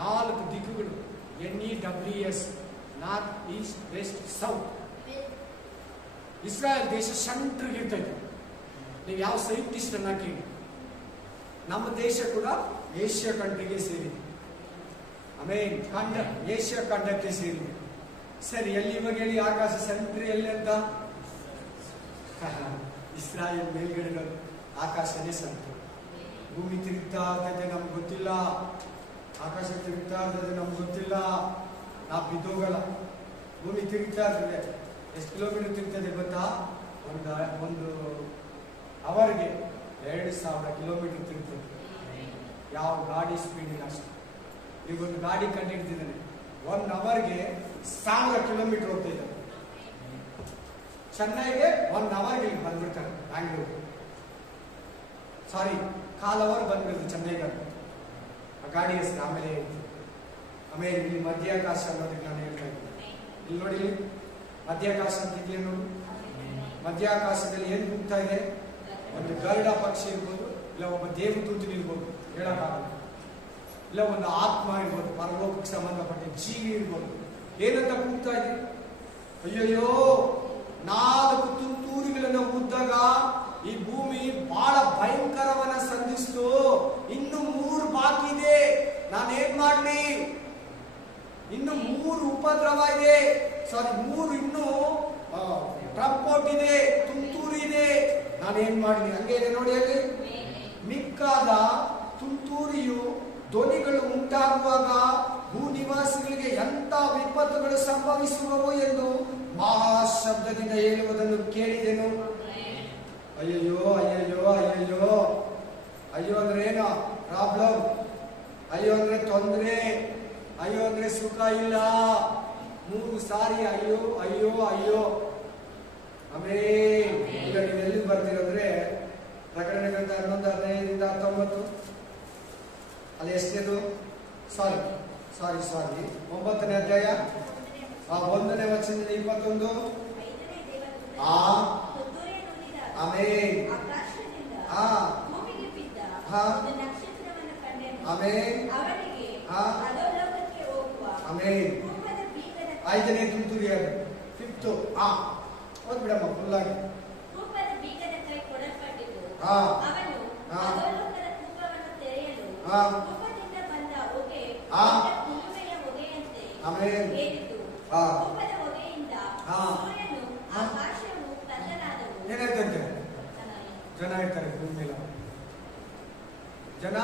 4 ದಿಕ್ಕುಗಳು, NEWS, north, east, west, south. Israel ದೇಶ ಸೆಂಟ್ರಿಗೆ ಇರ್ತೈತೆ. ನೀವು ಯಾವ ಸೈಂಟಿಸ್ಟ್ ಅನ್ನ ಕೇಳಿ, ನಮ್ಮ ದೇಶ ಕೂಡ ಏಷ್ಯಾ ಕಂಟ್ರಿಗೆ ಸೇರಿದೆ. ಆಮೇಲೆ ಖಂಡ, ಏಷ್ಯಾ ಖಂಡಕ್ಕೆ ಸೇರಿದೆ. ಸರಿ, ಎಲ್ಲಿ ಇವಾಗ ಹೇಳಿ ಆಕಾಶ ಸೆಂಟ್ರಿ ಎಲ್ಲಿ ಅಂತ? ಇಸ್ರಾಯೇಲ್ ಮೇಲ್ಗಡೆ ಆಕಾಶನೇ ಸೆಂಟ್ರು. ಭೂಮಿ ತಿರುಗ್ತಾ ಇರ್ತದೆ ನಮ್ಗೆ ಗೊತ್ತಿಲ್ಲ, ಆಕಾಶ ತಿರುಗ್ತಾ ಇರ್ತದೆ ನಮ್ಗೆ ಗೊತ್ತಿಲ್ಲ, ನಾವು ಬಿದ್ದೋಗಲ್ಲ. ಭೂಮಿ ತಿರುಗ್ತಾ ಇರ್ತದೆ. ಎಷ್ಟು ಕಿಲೋಮೀಟರ್ ತಿರುಗ್ತದೆ ಗೊತ್ತಾ? ಒಂದು ಅವರ್ಗೆ 2000 ಕಿಲೋಮೀಟರ್ ತಿರುಗ್ತದೆ. ಯಾವ ಗಾಡಿ ಸ್ಪೀಡ್ ಇಲ್ಲ ಅಷ್ಟು. ಈಗ ಒಂದು ಗಾಡಿ ಕಂಡಿಡ್ತಿದ್ದಾನೆ, 1 ಅವರ್ಗೆ 1000 ಕಿಲೋಮೀಟರ್ ಹೋಗ್ತಾ ಇದ್ದಾನೆ. ಚೆನ್ನೈಗೆ 1 ಅವರ್ಗೆ ಇಲ್ಲಿ ಬಂದ್ಬಿಡ್ತಾರೆ ಬ್ಯಾಂಗ್ಳೂರು. ಸಾರಿ, 1/4 ಅವರ್ ಬಂದ್ಬಿಡುತ್ತೆ ಚೆನ್ನೈಗೆ ಆ ಗಾಡಿ ಹೆಸರು. ಆಮೇಲೆ ಇಲ್ಲಿ ಮಧ್ಯಾಕಾಶ ಅನ್ನೋದಕ್ಕೆ ನಾನು ಹೇಳ್ತಾ ಇದ್ದೀನಿ. ಇಲ್ಲಿ ನೋಡಿ, ಮಧ್ಯಾಕಾಶ ಅಂತ ಇದೆಯಾ ನೋಡಿ. ಮಧ್ಯಾಕಾಶದಲ್ಲಿ ಏನ್ ಹೋಗ್ತಾ ಇದೆ? ಒಂದು ಗರುಡ ಪಕ್ಷಿ ಇರ್ಬೋದು, ಇಲ್ಲ ಒಬ್ಬ ದೇವದೂತನ ಇರ್ಬೋದು, ಹೇಳಕ್ಕಾಗಲ್ಲ. ಇಲ್ಲ ಒಂದು ಆತ್ಮ ಇರ್ಬೋದು, ಪರಲೋಕಕ್ಕೆ ಸಂಬಂಧಪಟ್ಟ ಜೀವಿ ಇರ್ಬೋದು. ಏನಂತ ಕೂಗ್ತಾ ಇದೆ? ಅಯ್ಯಯ್ಯೋ, 4 ತುಂತುರುಗಳನ್ನು ಊದ್ದಾಗ ಈ ಭೂಮಿ ಬಹಳ ಭಯಂಕರವನ್ನ ಸಂಧಿಸ್ತು. ಇನ್ನು 3 ಬಾಕಿ ಇದೆ, ನಾನೇನ್ ಮಾಡ್ಲಿ? ಇನ್ನು 3 ಉಪದ್ರವ ಇದೆ. ಸಾರಿ, 3 ಇನ್ನು ಟ್ರಂಪೋಟ್ ಇದೆ, ತುಂತೂರು ಇದೆ, ನಾನೇನ್ ಮಾಡ್ಲಿ? ಹಂಗೆ ಇದೆ ನೋಡಿ ಅಲ್ಲಿ. ಮಿಕ್ಕಾದ ತುಂತೂರಿಯು ಧ್ವನಿಗಳು ಉಂಟಾಗುವಾಗ ಭೂನಿವಾಸಿಗಳಿಗೆ ಎಂತ ವಿಪತ್ತುಗಳು ಸಂಭವಿಸುವವು ಎಂದು ಮಹಾಶಬ್ದದಿಂದ ಹೇಳುವುದನ್ನು ಕೇಳಿದೆನು. ಅಯ್ಯಯ್ಯೋ ಅಯ್ಯಯ್ಯೋ ಅಯ್ಯಯ್ಯೋ. ಅಯ್ಯೋ ಅಂದ್ರೆ ಏನು? ಪ್ರಾಬ್ಲಮ್. ಅಯ್ಯೋ ಅಂದ್ರೆ ತೊಂದರೆ. ಅಯ್ಯೋ ಅಂದ್ರೆ ಸುಖ ಇಲ್ಲ. 3 ಸಾರಿ ಅಯ್ಯೋ ಅಯ್ಯೋ ಅಯ್ಯೋ. ಆಮೇಲೆ ಈಗ ನೀವು ಎಲ್ಲಿ ಬರ್ತೀರಂದ್ರೆ ಪ್ರಕಟಣೆ ಗ್ರಂಥ 11:15-19 ಅಲ್ಲಿ ಎಷ್ಟೇದು? ಸಾರಿ 9ನೇ ಅಧ್ಯಾಯ 1ನೇ ವಚನದಿಂದ 21. ಆಮೇಲೆ ಆಮೇಲೆ 5ನೇ ತುಂತುರಿ 5th. ಓದ್ಬಿಡಮ್ಮ ಫುಲ್ ಆಗಿ. ಏನಾಯ್ತಂತೆ? ಜನ ಇರ್ತಾರೆ ಭೂಮಿ ಮೇಲೆ. ಜನ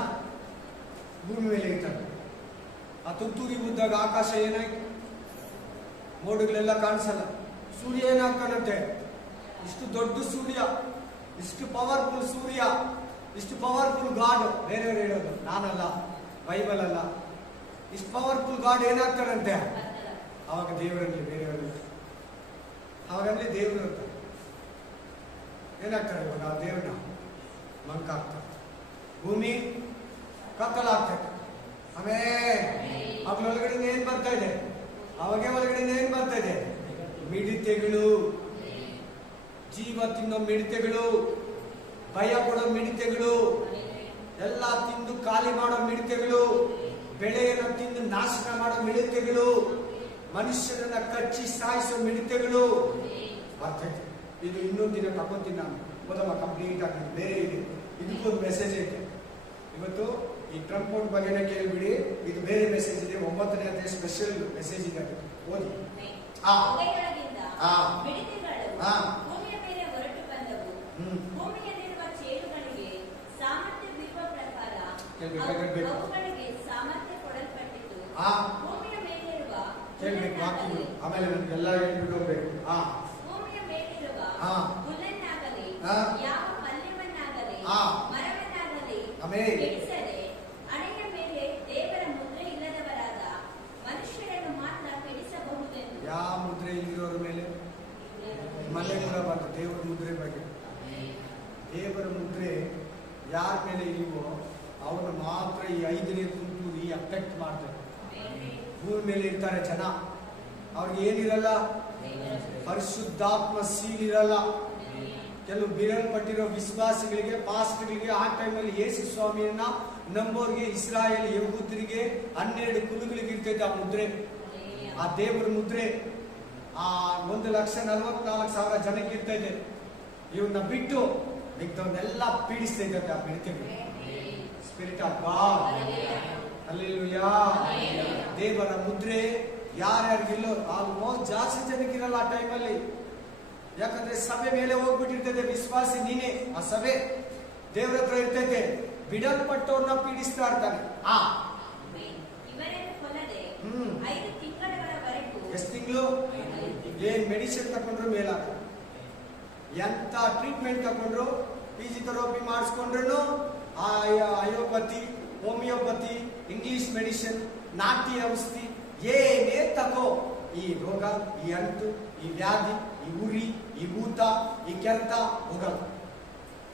ಭೂಮಿ ಮೇಲೆ ಇರ್ತಾರೆ. ಆ ತುಂತುರಿ ಉದ್ದಾಗ ಆಕಾಶ ಏನಾಯ್ತು? ಮೋಡಗಳೆಲ್ಲ ಕಾಣಿಸಲ್ಲ. ಸೂರ್ಯ ಏನಾಗ್ತಾನಂತೆ? ಇಷ್ಟು ದೊಡ್ಡ ಸೂರ್ಯ, ಇಷ್ಟು ಪವರ್ಫುಲ್ ಸೂರ್ಯ, ಇಷ್ಟು ಪವರ್ಫುಲ್ ಗಾಡ್. ಬೇರೆಯವರು ಹೇಳೋದು, ನಾನಲ್ಲ, ಬೈಬಲ್ ಅಲ್ಲ. ಇಷ್ಟು ಪವರ್ಫುಲ್ ಗಾಡ್ ಏನಾಗ್ತಾನಂತೆ? ಅವಾಗ ದೇವರಲ್ಲಿ ಬೇರೆಯವರು, ಅವಾಗಲ್ಲಿ ದೇವರು ಅಂತ ಏನಾಗ್ತಾರೆ? ಇವಾಗ ಆ ದೇವ್ರನ್ನ ಮಂಕಾಗ್ತಾರೆ, ಭೂಮಿ ಕತ್ತಲಾಗ್ತದೆ. ಆಮೇಲೆ ಅದ್ರೊಳಗಡೆ ಏನ್ ಬರ್ತಾ ಇದೆ? ಅವಾಗೆ ಒಳಗಡೆ ಏನ್ ಬರ್ತಾ ಇದೆ? ಮಿಡಿತೆಗಳು, ಜೀವ ತಿನ್ನೋ ಮಿಡಿತೆಗಳು, ಭಯ ಕೊಡೋ ಮಿಡಿತೆಗಳು, ಎಲ್ಲ ತಿಂದು ಖಾಲಿ ಮಾಡೋ ಮಿಡಿತೆಗಳು, ಬೆಳೆಯನ್ನು ತಿಂದು ನಾಶನ ಮಾಡೋ ಮಿಡಿತೆಗಳು, ಮನುಷ್ಯರನ್ನ ಕಚ್ಚಿ ಸಾಯಿಸೋ ಮಿಡಿತೆಗಳು ಬರ್ತೈತೆ. ಇದು ಇನ್ನೊಂದು ದಿನ ತಗೋತೀನಿ ನಾನು, ಓದಮ್ಮ ಕಂಪ್ಲೀಟ್ ಆಗಿ. ಬೇರೆ ಇದೆ, ಇದಕ್ಕೊಂದು ಮೆಸೇಜ್ ಐತೆ. ಇವತ್ತು ಈ ಟ್ರಂಪೋಟ್ ಬಗ್ಗೆನೇ ಕೇಳಿಬಿಡಿ, ಇದು ಬೇರೆ ಮೆಸೇಜ್ ಇದೆ. 9ನೇ ಅಧ್ಯಾಯ ಸ್ಪೆಷಲ್ ಮೆಸೇಜ್ ಇದೆ, ಓದಿ. ಕೇಳ್ಬೇಕು ವಾಕ್ಯಗಳು, ಆಮೇಲೆ ನಮ್ಗೆಲ್ಲ ಹೇಳ್ಬಿಟ್ಟು ಹೋಗ್ಬೇಕು. ಯಾವ ಮುದ್ರೆ ಇಲ್ಲಿರೋರ ಮೇಲೆ ಮನೆ ಕೂಡ ಬಂತು. ದೇವರ ಮುದ್ರೆ ಬಗ್ಗೆ, ದೇವರ ಮುದ್ರೆ ಯಾರ ಮೇಲೆ ಇಲ್ವೋ ಅವನು ಮಾತ್ರ ಈ 5ನೇ ತುಂತುರು ಅಫೆಕ್ಟ್ ಮಾಡ್ತಾರೆ. ಭೂಮಿ ಮೇಲೆ ಇರ್ತಾರೆ ಜನ, ಅವ್ರಿಗೆ ಏನಿರಲ್ಲ? ಪರಿಶುದ್ಧಾತ್ಮ ಸೀಲಿರಲ್ಲ. ಕೆಲವು ಬಿರಲ್ಪಟ್ಟಿರೋ ವಿಶ್ವಾಸಿಗಳಿಗೆ, ಪಾಸ್ಟರ್ಗಳಿಗೆ, ಆ ಟೈಮಲ್ಲಿ ಯೇಸು ಸ್ವಾಮಿಯನ್ನ ನಂಬೋರಿಗೆ, ಇಸ್ರಾಯೇಲ್ ಯಹೂದರಿಗೆ, 12 ಕುಲಗಳಿಗೆ ಇರ್ತೈತೆ ಆ ಮುದ್ರೆ, ಆ ದೇವರ ಮುದ್ರೆ. ಆ 1,44,000 ಜನಕ್ಕೆ ಇರ್ತೈತೆ. ಇವನ್ನ ಬಿಟ್ಟು ಮಿಕ್ಕವನ್ನೆಲ್ಲ ಪೀಡಿಸ್ತಾ ಇದ್ದಕ್ಕೆ ಆ ಮಿಡಿತೆಗಳು. Spirit of God, hallelujah. ದೇವರ ಮುದ್ರೆ ಯಾರ್ಯಾರಿಗಿಲ್ಲೋ ಆಲ್ಮೋಸ್ಟ್ ಜಾಸ್ತಿ ಜನಕ್ಕಿರಲ್ಲ ಆ ಟೈಮಲ್ಲಿ. ಯಾಕಂದ್ರೆ ಸಭೆ ಮೇಲೆ ಹೋಗ್ಬಿಟ್ಟಿರ್ತದೆ. ವಿಶ್ವಾಸಿ ನೀನೆ, ಆ ಸಭೆ ದೇವರ ಹತ್ರ ಇರ್ತೈತೆ. ಬಿಡಲ್ಪಟ್ಟವ್ರನ್ನ ಪೀಡಿಸ್ತಾ ಇರ್ತಾನೆ. ಎಷ್ಟು ತಿಂಗಳು? ಏನ್ ಮೆಡಿಸಿನ್ ತಕೊಂಡ್ರು ಮೇಲಾಗ, ಎಂತ ಟ್ರೀಟ್ಮೆಂಟ್ ತಕೊಂಡ್ರು, ಫಿಸಿಯೋಥೆರಪಿ ಮಾಡಿಸ್ಕೊಂಡ್ರು, ಅಯೋಪತಿ, ಹೋಮಿಯೋಪತಿ, ಇಂಗ್ಲಿಷ್ ಮೆಡಿಸಿನ್ ನಾಟಿ ಔಷಧಿ ಏನೇ ತಗೋ, ಈ ರೋಗ, ಈ ಅಂಟು, ಈ ವ್ಯಾಧಿ, ಈ ಉರಿ, ಈ ಊತ, ಈ ಕೆರೆತ ಹೋಗಲ್ಲ.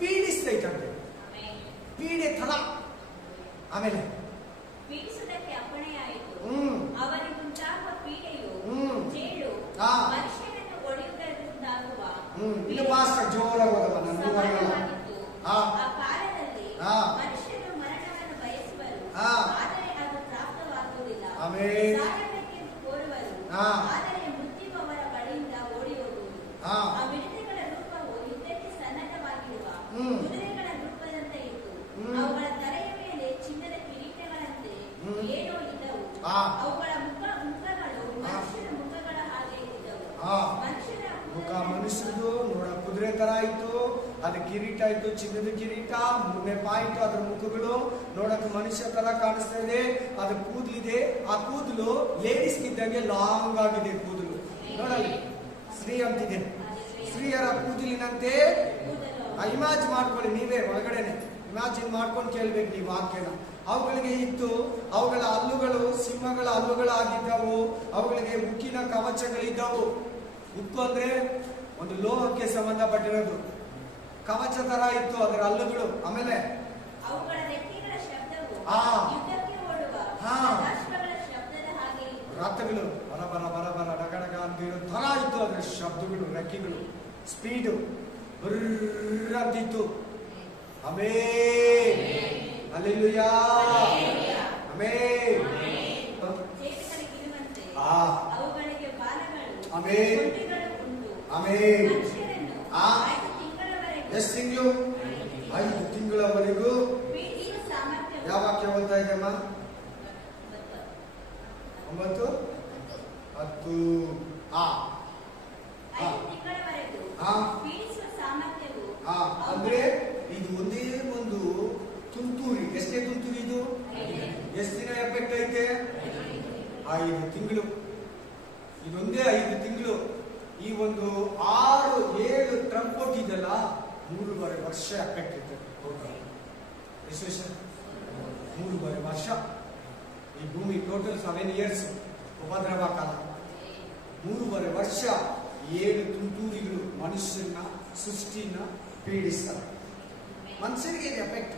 ಪೀಡಿಸ್ತೈತಂತೆ, ಪೀಡೆ ತರ. ಆಮೇಲೆ ಪೀಡಿಸುವುದಕ್ಕೆ ಅಪ್ಪಣೆಯಾಯಿತು. ಅವನಿಗುಂಟಾಗುವ ಪೀಡೆಯು ಜೇಳು ಮನುಷ್ಯನನ್ನು ಒಡೆಯುವುದರಿಂದಾಗುವ ಇನ್ನು ಮಾಸ್ಟರ್ ಜೋರಾಗಿ ಹೋದವ ನನ್ನ ಸಮಾನವಾಗಿತ್ತು. ಆ ಕಾಲದಲ್ಲಿ ಮನುಷ್ಯರು ಮರಣವನ್ನು ಬಯಸುವರು, ಆದರೆ ಅದು ಪ್ರಾಪ್ತವಾಗುವುದಿಲ್ಲ. ಸಾಯಬೇಕೆಂದು ಕೋರುವರು, ಆದರೆ ಮೃತ್ಯು ಅವರ ಬಳಿಯಿಂದ ಓಡಿ ಹೋಗುವುದು. ಆ ಮಿಡತೆಗಳ ರೂಪವು ಯುದ್ಧಕ್ಕೆ ಸನ್ನದ್ಧವಾಗಿರುವ ಕುದುರೆಗಳ ರೂಪದಂತೆ ಇತ್ತು. ಅವುಗಳ ತಲೆಯ ಮೇಲೆ ಚಿನ್ನದ ಕಿರೀಟಗಳಂತೆ ಏನೋ ಇದ್ದವು. ಅವುಗಳ ಮುಖಗಳು ಮನುಷ್ಯರ ಮುಖಗಳ ಹಾಗೆ ಇದ್ದವು. ಮನುಷ್ಯರ ಮುಖ ಮನುಷ್ಯರದು ನೋಡ ಕುದುರೆ ತರ ಇತ್ತು, ಅದು ಕಿರೀಟ ಇತ್ತು, ಚಿನ್ನದ ಕಿರೀಟ. 3ನೇ ಪಾಯಿಂಟ್, ಅದ್ರ ಮುಖಗಳು ನೋಡಕ್ ಮನುಷ್ಯ ತರ ಕಾಣಿಸ್ತಾ ಇದೆ. ಅದು ಕೂದಲಿದೆ, ಆ ಕೂದಲು ಲೇಡೀಸ್ ಇದ್ದಂಗೆ ಲಾಂಗ್ ಆಗಿದೆ ಕೂದಲು. ನೋಡಲ್ಲಿ ಸ್ತ್ರೀ ಅಂತಿದೆ, ಸ್ತ್ರೀಯರ ಕೂದಲಿನಂತೆ. ಇಮ್ಯಾಜ್ ಮಾಡ್ಕೊಳ್ಳಿ ನೀವೇ, ಒಳಗಡೆನೆ ಇಮ್ಯಾಜಿನ್ ಮಾಡ್ಕೊಂಡು ಕೇಳ್ಬೇಕು ನೀವು ವಾಕ್ಯನ. ಅವುಗಳಿಗೆ ಇತ್ತು, ಅವುಗಳ ಹಲ್ಲುಗಳು ಸಿಂಹಗಳ ಹಲ್ಲುಗಳಾಗಿದ್ದವು, ಅವುಗಳಿಗೆ ಉಕ್ಕಿನ ಕವಚಗಳಿದ್ದವು. ಉಕ್ಕು ಅಂದ್ರೆ ಒಂದು ಲೋಹಕ್ಕೆ ಸಂಬಂಧಪಟ್ಟಿರೋದು. ಕವಚ ತರ ಇತ್ತು ಅದರ ಹಲ್ಲುಗಳು. ಆಮೇಲೆ ಅವುಗಳ ರೆಕ್ಕೆಗಳ ಶಬ್ದವು ಯುದ್ಧಕ್ಕೆ ಓಡುವ ರಥಗಳ ಶಬ್ದದ ಹಾಗೆ ಇತ್ತು. ರಥಗಳು ಬರ ಬರ ಬರ ಬರ ಡಗಡಗ ಅಂತಿರೋ ತರ ಇತ್ತು ಅದರ ಶಬ್ದಗಳು, ರೆಕ್ಕೆಗಳು, ಸ್ಪೀಡು ಅಂತಿತ್ತು. Amen, hallelujah, amen. ಚೇತರಿಗಿರುವಂತೆ ಅವುಗಳಿಗೆ ಬಾಲಗಳು, ಆಮೆನ್, ಕೊಂಡೆಗಳು ಉಂಟು. ಆಮೆನ್. ಮನುಷ್ಯರನ್ನು 5 ತಿಂಗಳವರೆಗೆ, ಎಷ್ಟು ತಿಂಗಳು? 5 ತಿಂಗಳವರೆಗೂ ಪೀಡಿಸುವ ಸಾಮರ್ಥ್ಯ. ಯಾವ ವಾಕ್ಯ ಓದ್ತಾ ಇದೆಯಮ್ಮ? 9, 10. 5 ತಿಂಗಳವರೆಗೂ ಪೀಡಿಸುವ ಸಾಮರ್ಥ್ಯವು. ಅಂದ್ರೆ ಇದು ಒಂದೇ ಒಂದು ತುಂತುರಿ. ಎಷ್ಟೇ ತುಂತುರಿ ಇದು? ಎಷ್ಟು ದಿನ ಎಫೆಕ್ಟ್ ಐತೆ? 5 ತಿಂಗಳು. ಇದೊಂದೇ 5 ತಿಂಗಳು. ಈ ಒಂದು 6, 7 ಟ್ರಂಪೋಟ್ ಇದೆಲ್ಲ 3.5 ವರ್ಷ ಎಫೆಕ್ಟ್ ಇರ್ತದೆ. ವಿಶೇಷ 3.5 ವರ್ಷ. ಈ ಭೂಮಿ ಟೋಟಲ್ 7 ಇಯರ್ಸ್ ಉಪದ್ರವ ಕಾಲ. 3.5 ವರ್ಷ 7 ತುಂತುರಿಗಳು ಮನುಷ್ಯನ ಸೃಷ್ಟಿನ ಪೀಡಿಸ್ತಾರೆ. ಮನುಷ್ಯರಿಗೆ ಇದು ಎಫೆಕ್ಟ್.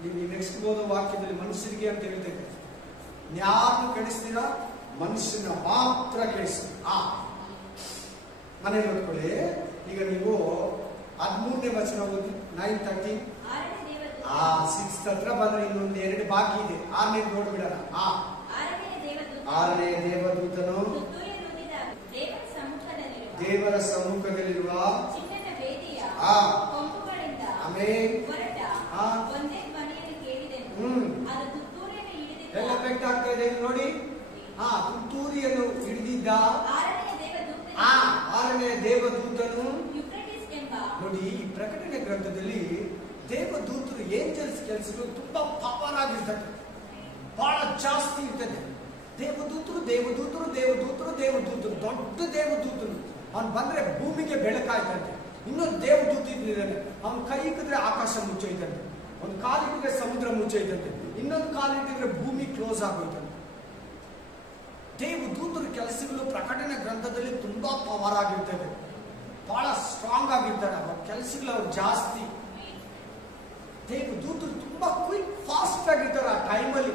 ನೀವು ನೆಕ್ಸ್ಟ್ ಓದೋ ವಾಕ್ಯದಲ್ಲಿ ಮನುಷ್ಯರಿಗೆ ಅಂತ ಹೇಳ್ತೇವೆ. ಯಾರನ್ನು ಕೆಡಿಸ್ತೀರಾ? ಮನುಷ್ಯನ ಮಾತ್ರ ಕೆಡಿಸಿ. ಮನೇಲಿ ಓದ್ಕೊಳ್ಳಿ. ಈಗ ನೀವು 13ನೇ ವಚನ ಓದಿ, 9:13. 6 ಹತ್ರ ಬಂದ್ರೆ ಇನ್ನೊಂದು 2 ಬಾಕಿ ಇದೆ. 6ನೇ ನೋಡ್ಬಿಡೋಣ. 6ನೇ ದೇವದೂತನು ದೇವರ ಸಮ್ಮುಖದಲ್ಲಿರುವ ಚಿನ್ನದ ವೇದಿಯ ಕೊಂಬುಗಳಿಂದ ಆಮೆನ್ ಹೊರಟ ಒಂದೇ ಧ್ವನಿಯನ್ನು ಕೇಳಿದೆನು. ಅದು ತುತ್ತೂರಿಯನ್ನು ಹಿಡಿದಿದ್ದ. ಎಲ್ಲ ಎಫೆಕ್ಟ್ ಆಗ್ತಾ ಇದೆ ನೋಡಿ. ತುತ್ತೂರಿಯನ್ನು ಹಿಡಿದಿದ್ದ 6ನೇ ದೇವದೂತನು ಯುಫ್ರೇಟಿಸ್ ಎಂಬ. ನೋಡಿ, ಈ ಪ್ರಕಟಣೆ ಗ್ರಂಥದಲ್ಲಿ ದೇವದೂತರು ಏಂಜಲ್ಸ್ ಕೆಲಸಗಳು ತುಂಬಾ ಪವರ್ ಆಗಿರ್ತದೆ, ಬಹಳ ಜಾಸ್ತಿ ಇರ್ತದೆ. ದೇವದೂತರು ದೇವದೂತರು ದೇವದೂತರು ದೇವದೂತರು, ದೊಡ್ಡ ದೇವದೂತರು. ಅವನು ಬಂದ್ರೆ ಭೂಮಿಗೆ ಬೆಳಕಾಯ್ತಂತೆ. ಇನ್ನೊಂದು ದೇವದೂತ ಇದ್ದಾನೆ, ಅವನ ಕೈ ಇಟ್ಟಿದ್ರೆ ಆಕಾಶ ಮುಚ್ಚೈತಂತೆ, ಒಂದು ಕಾಲಿಟ್ಟಿದ್ರೆ ಸಮುದ್ರ ಮುಚ್ಚೈತಂತೆ, ಇನ್ನೊಂದು ಕಾಲಿಟ್ಟಿದ್ರೆ ಭೂಮಿ ಕ್ಲೋಸ್ ಆಗೋಯ್ತಂತೆ. ದೇವದೂತರ ಕೆಲಸಗಳು ಪ್ರಕಟಣೆ ಗ್ರಂಥದಲ್ಲಿ ತುಂಬಾ ಪವರ್ ಆಗಿರ್ತದೆ, ಬಹಳ ಸ್ಟ್ರಾಂಗ್ ಆಗಿರ್ತಾರೆ. ಅವ್ರ ಕೆಲಸಗಳು ಅವ್ರು ಜಾಸ್ತಿ. ದೇವದೂತರು ತುಂಬಾ ಕ್ವಿಕ್ ಫಾಸ್ಟ್ ಆಗಿರ್ತಾರೆ. ಆ ಟೈಮಲ್ಲಿ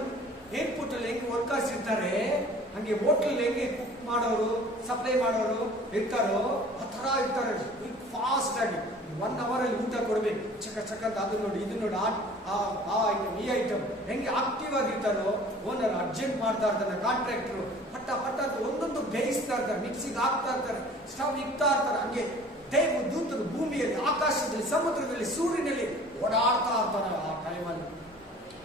ಏರ್ಪೋರ್ಟ್ ಅಲ್ಲಿ ಹೆಂಗೆ ವರ್ಕರ್ಸ್ ಇರ್ತಾರೆ, ಹಂಗೆ ಹೋಟೆಲ್ ಹೆಂಗೆ ಕುಕ್ ಮಾಡೋರು ಸಪ್ಲೈ ಮಾಡೋರು ಇರ್ತಾರೋ ಆ ತರ ಇರ್ತಾರೆ, ಕ್ವಿಕ್ ಫಾಸ್ಟ್ ಆಗಿ. 1 hour ಅಲ್ಲಿ ಊಟ ಕೊಡ್ಬೇಕು, ಚಕ ಚಕ ಅಂತ. ಅದು ನೋಡಿ, ಇದು ನೋಡಿ, ಆ ಐಟಮ್ ಈ ಐಟಮ್ ಹೆಂಗೆ ಆಕ್ಟಿವ್ ಆಗಿರ್ತಾರೋ. ಓನರ್ ಅರ್ಜೆಂಟ್ ಮಾಡ್ತಾ ಇರ್ತಾನೆ, ಕಾಂಟ್ರಾಕ್ಟರ್ ಪಟ್ಟ ಪಟ್ಟ ಅಂತ ಒಂದೊಂದು ಬೇಯಿಸ್ತಾ ಇರ್ತಾರೆ, ಮಿಕ್ಸಿಗೆ ಹಾಕ್ತಾ ಇರ್ತಾರೆ, ಸ್ಟವ್ ಇಕ್ತಾ ಇರ್ತಾರೆ. ಹಂಗೆ ದೇವದೂತರು ಭೂಮಿಯಲ್ಲಿ, ಆಕಾಶದಲ್ಲಿ, ಸಮುದ್ರದಲ್ಲಿ, ಸೂರ್ಯನಲ್ಲಿ ಓಡಾಡ್ತಾ ಇರ್ತಾರೆ. ಆ ಟೈಮಲ್ಲಿ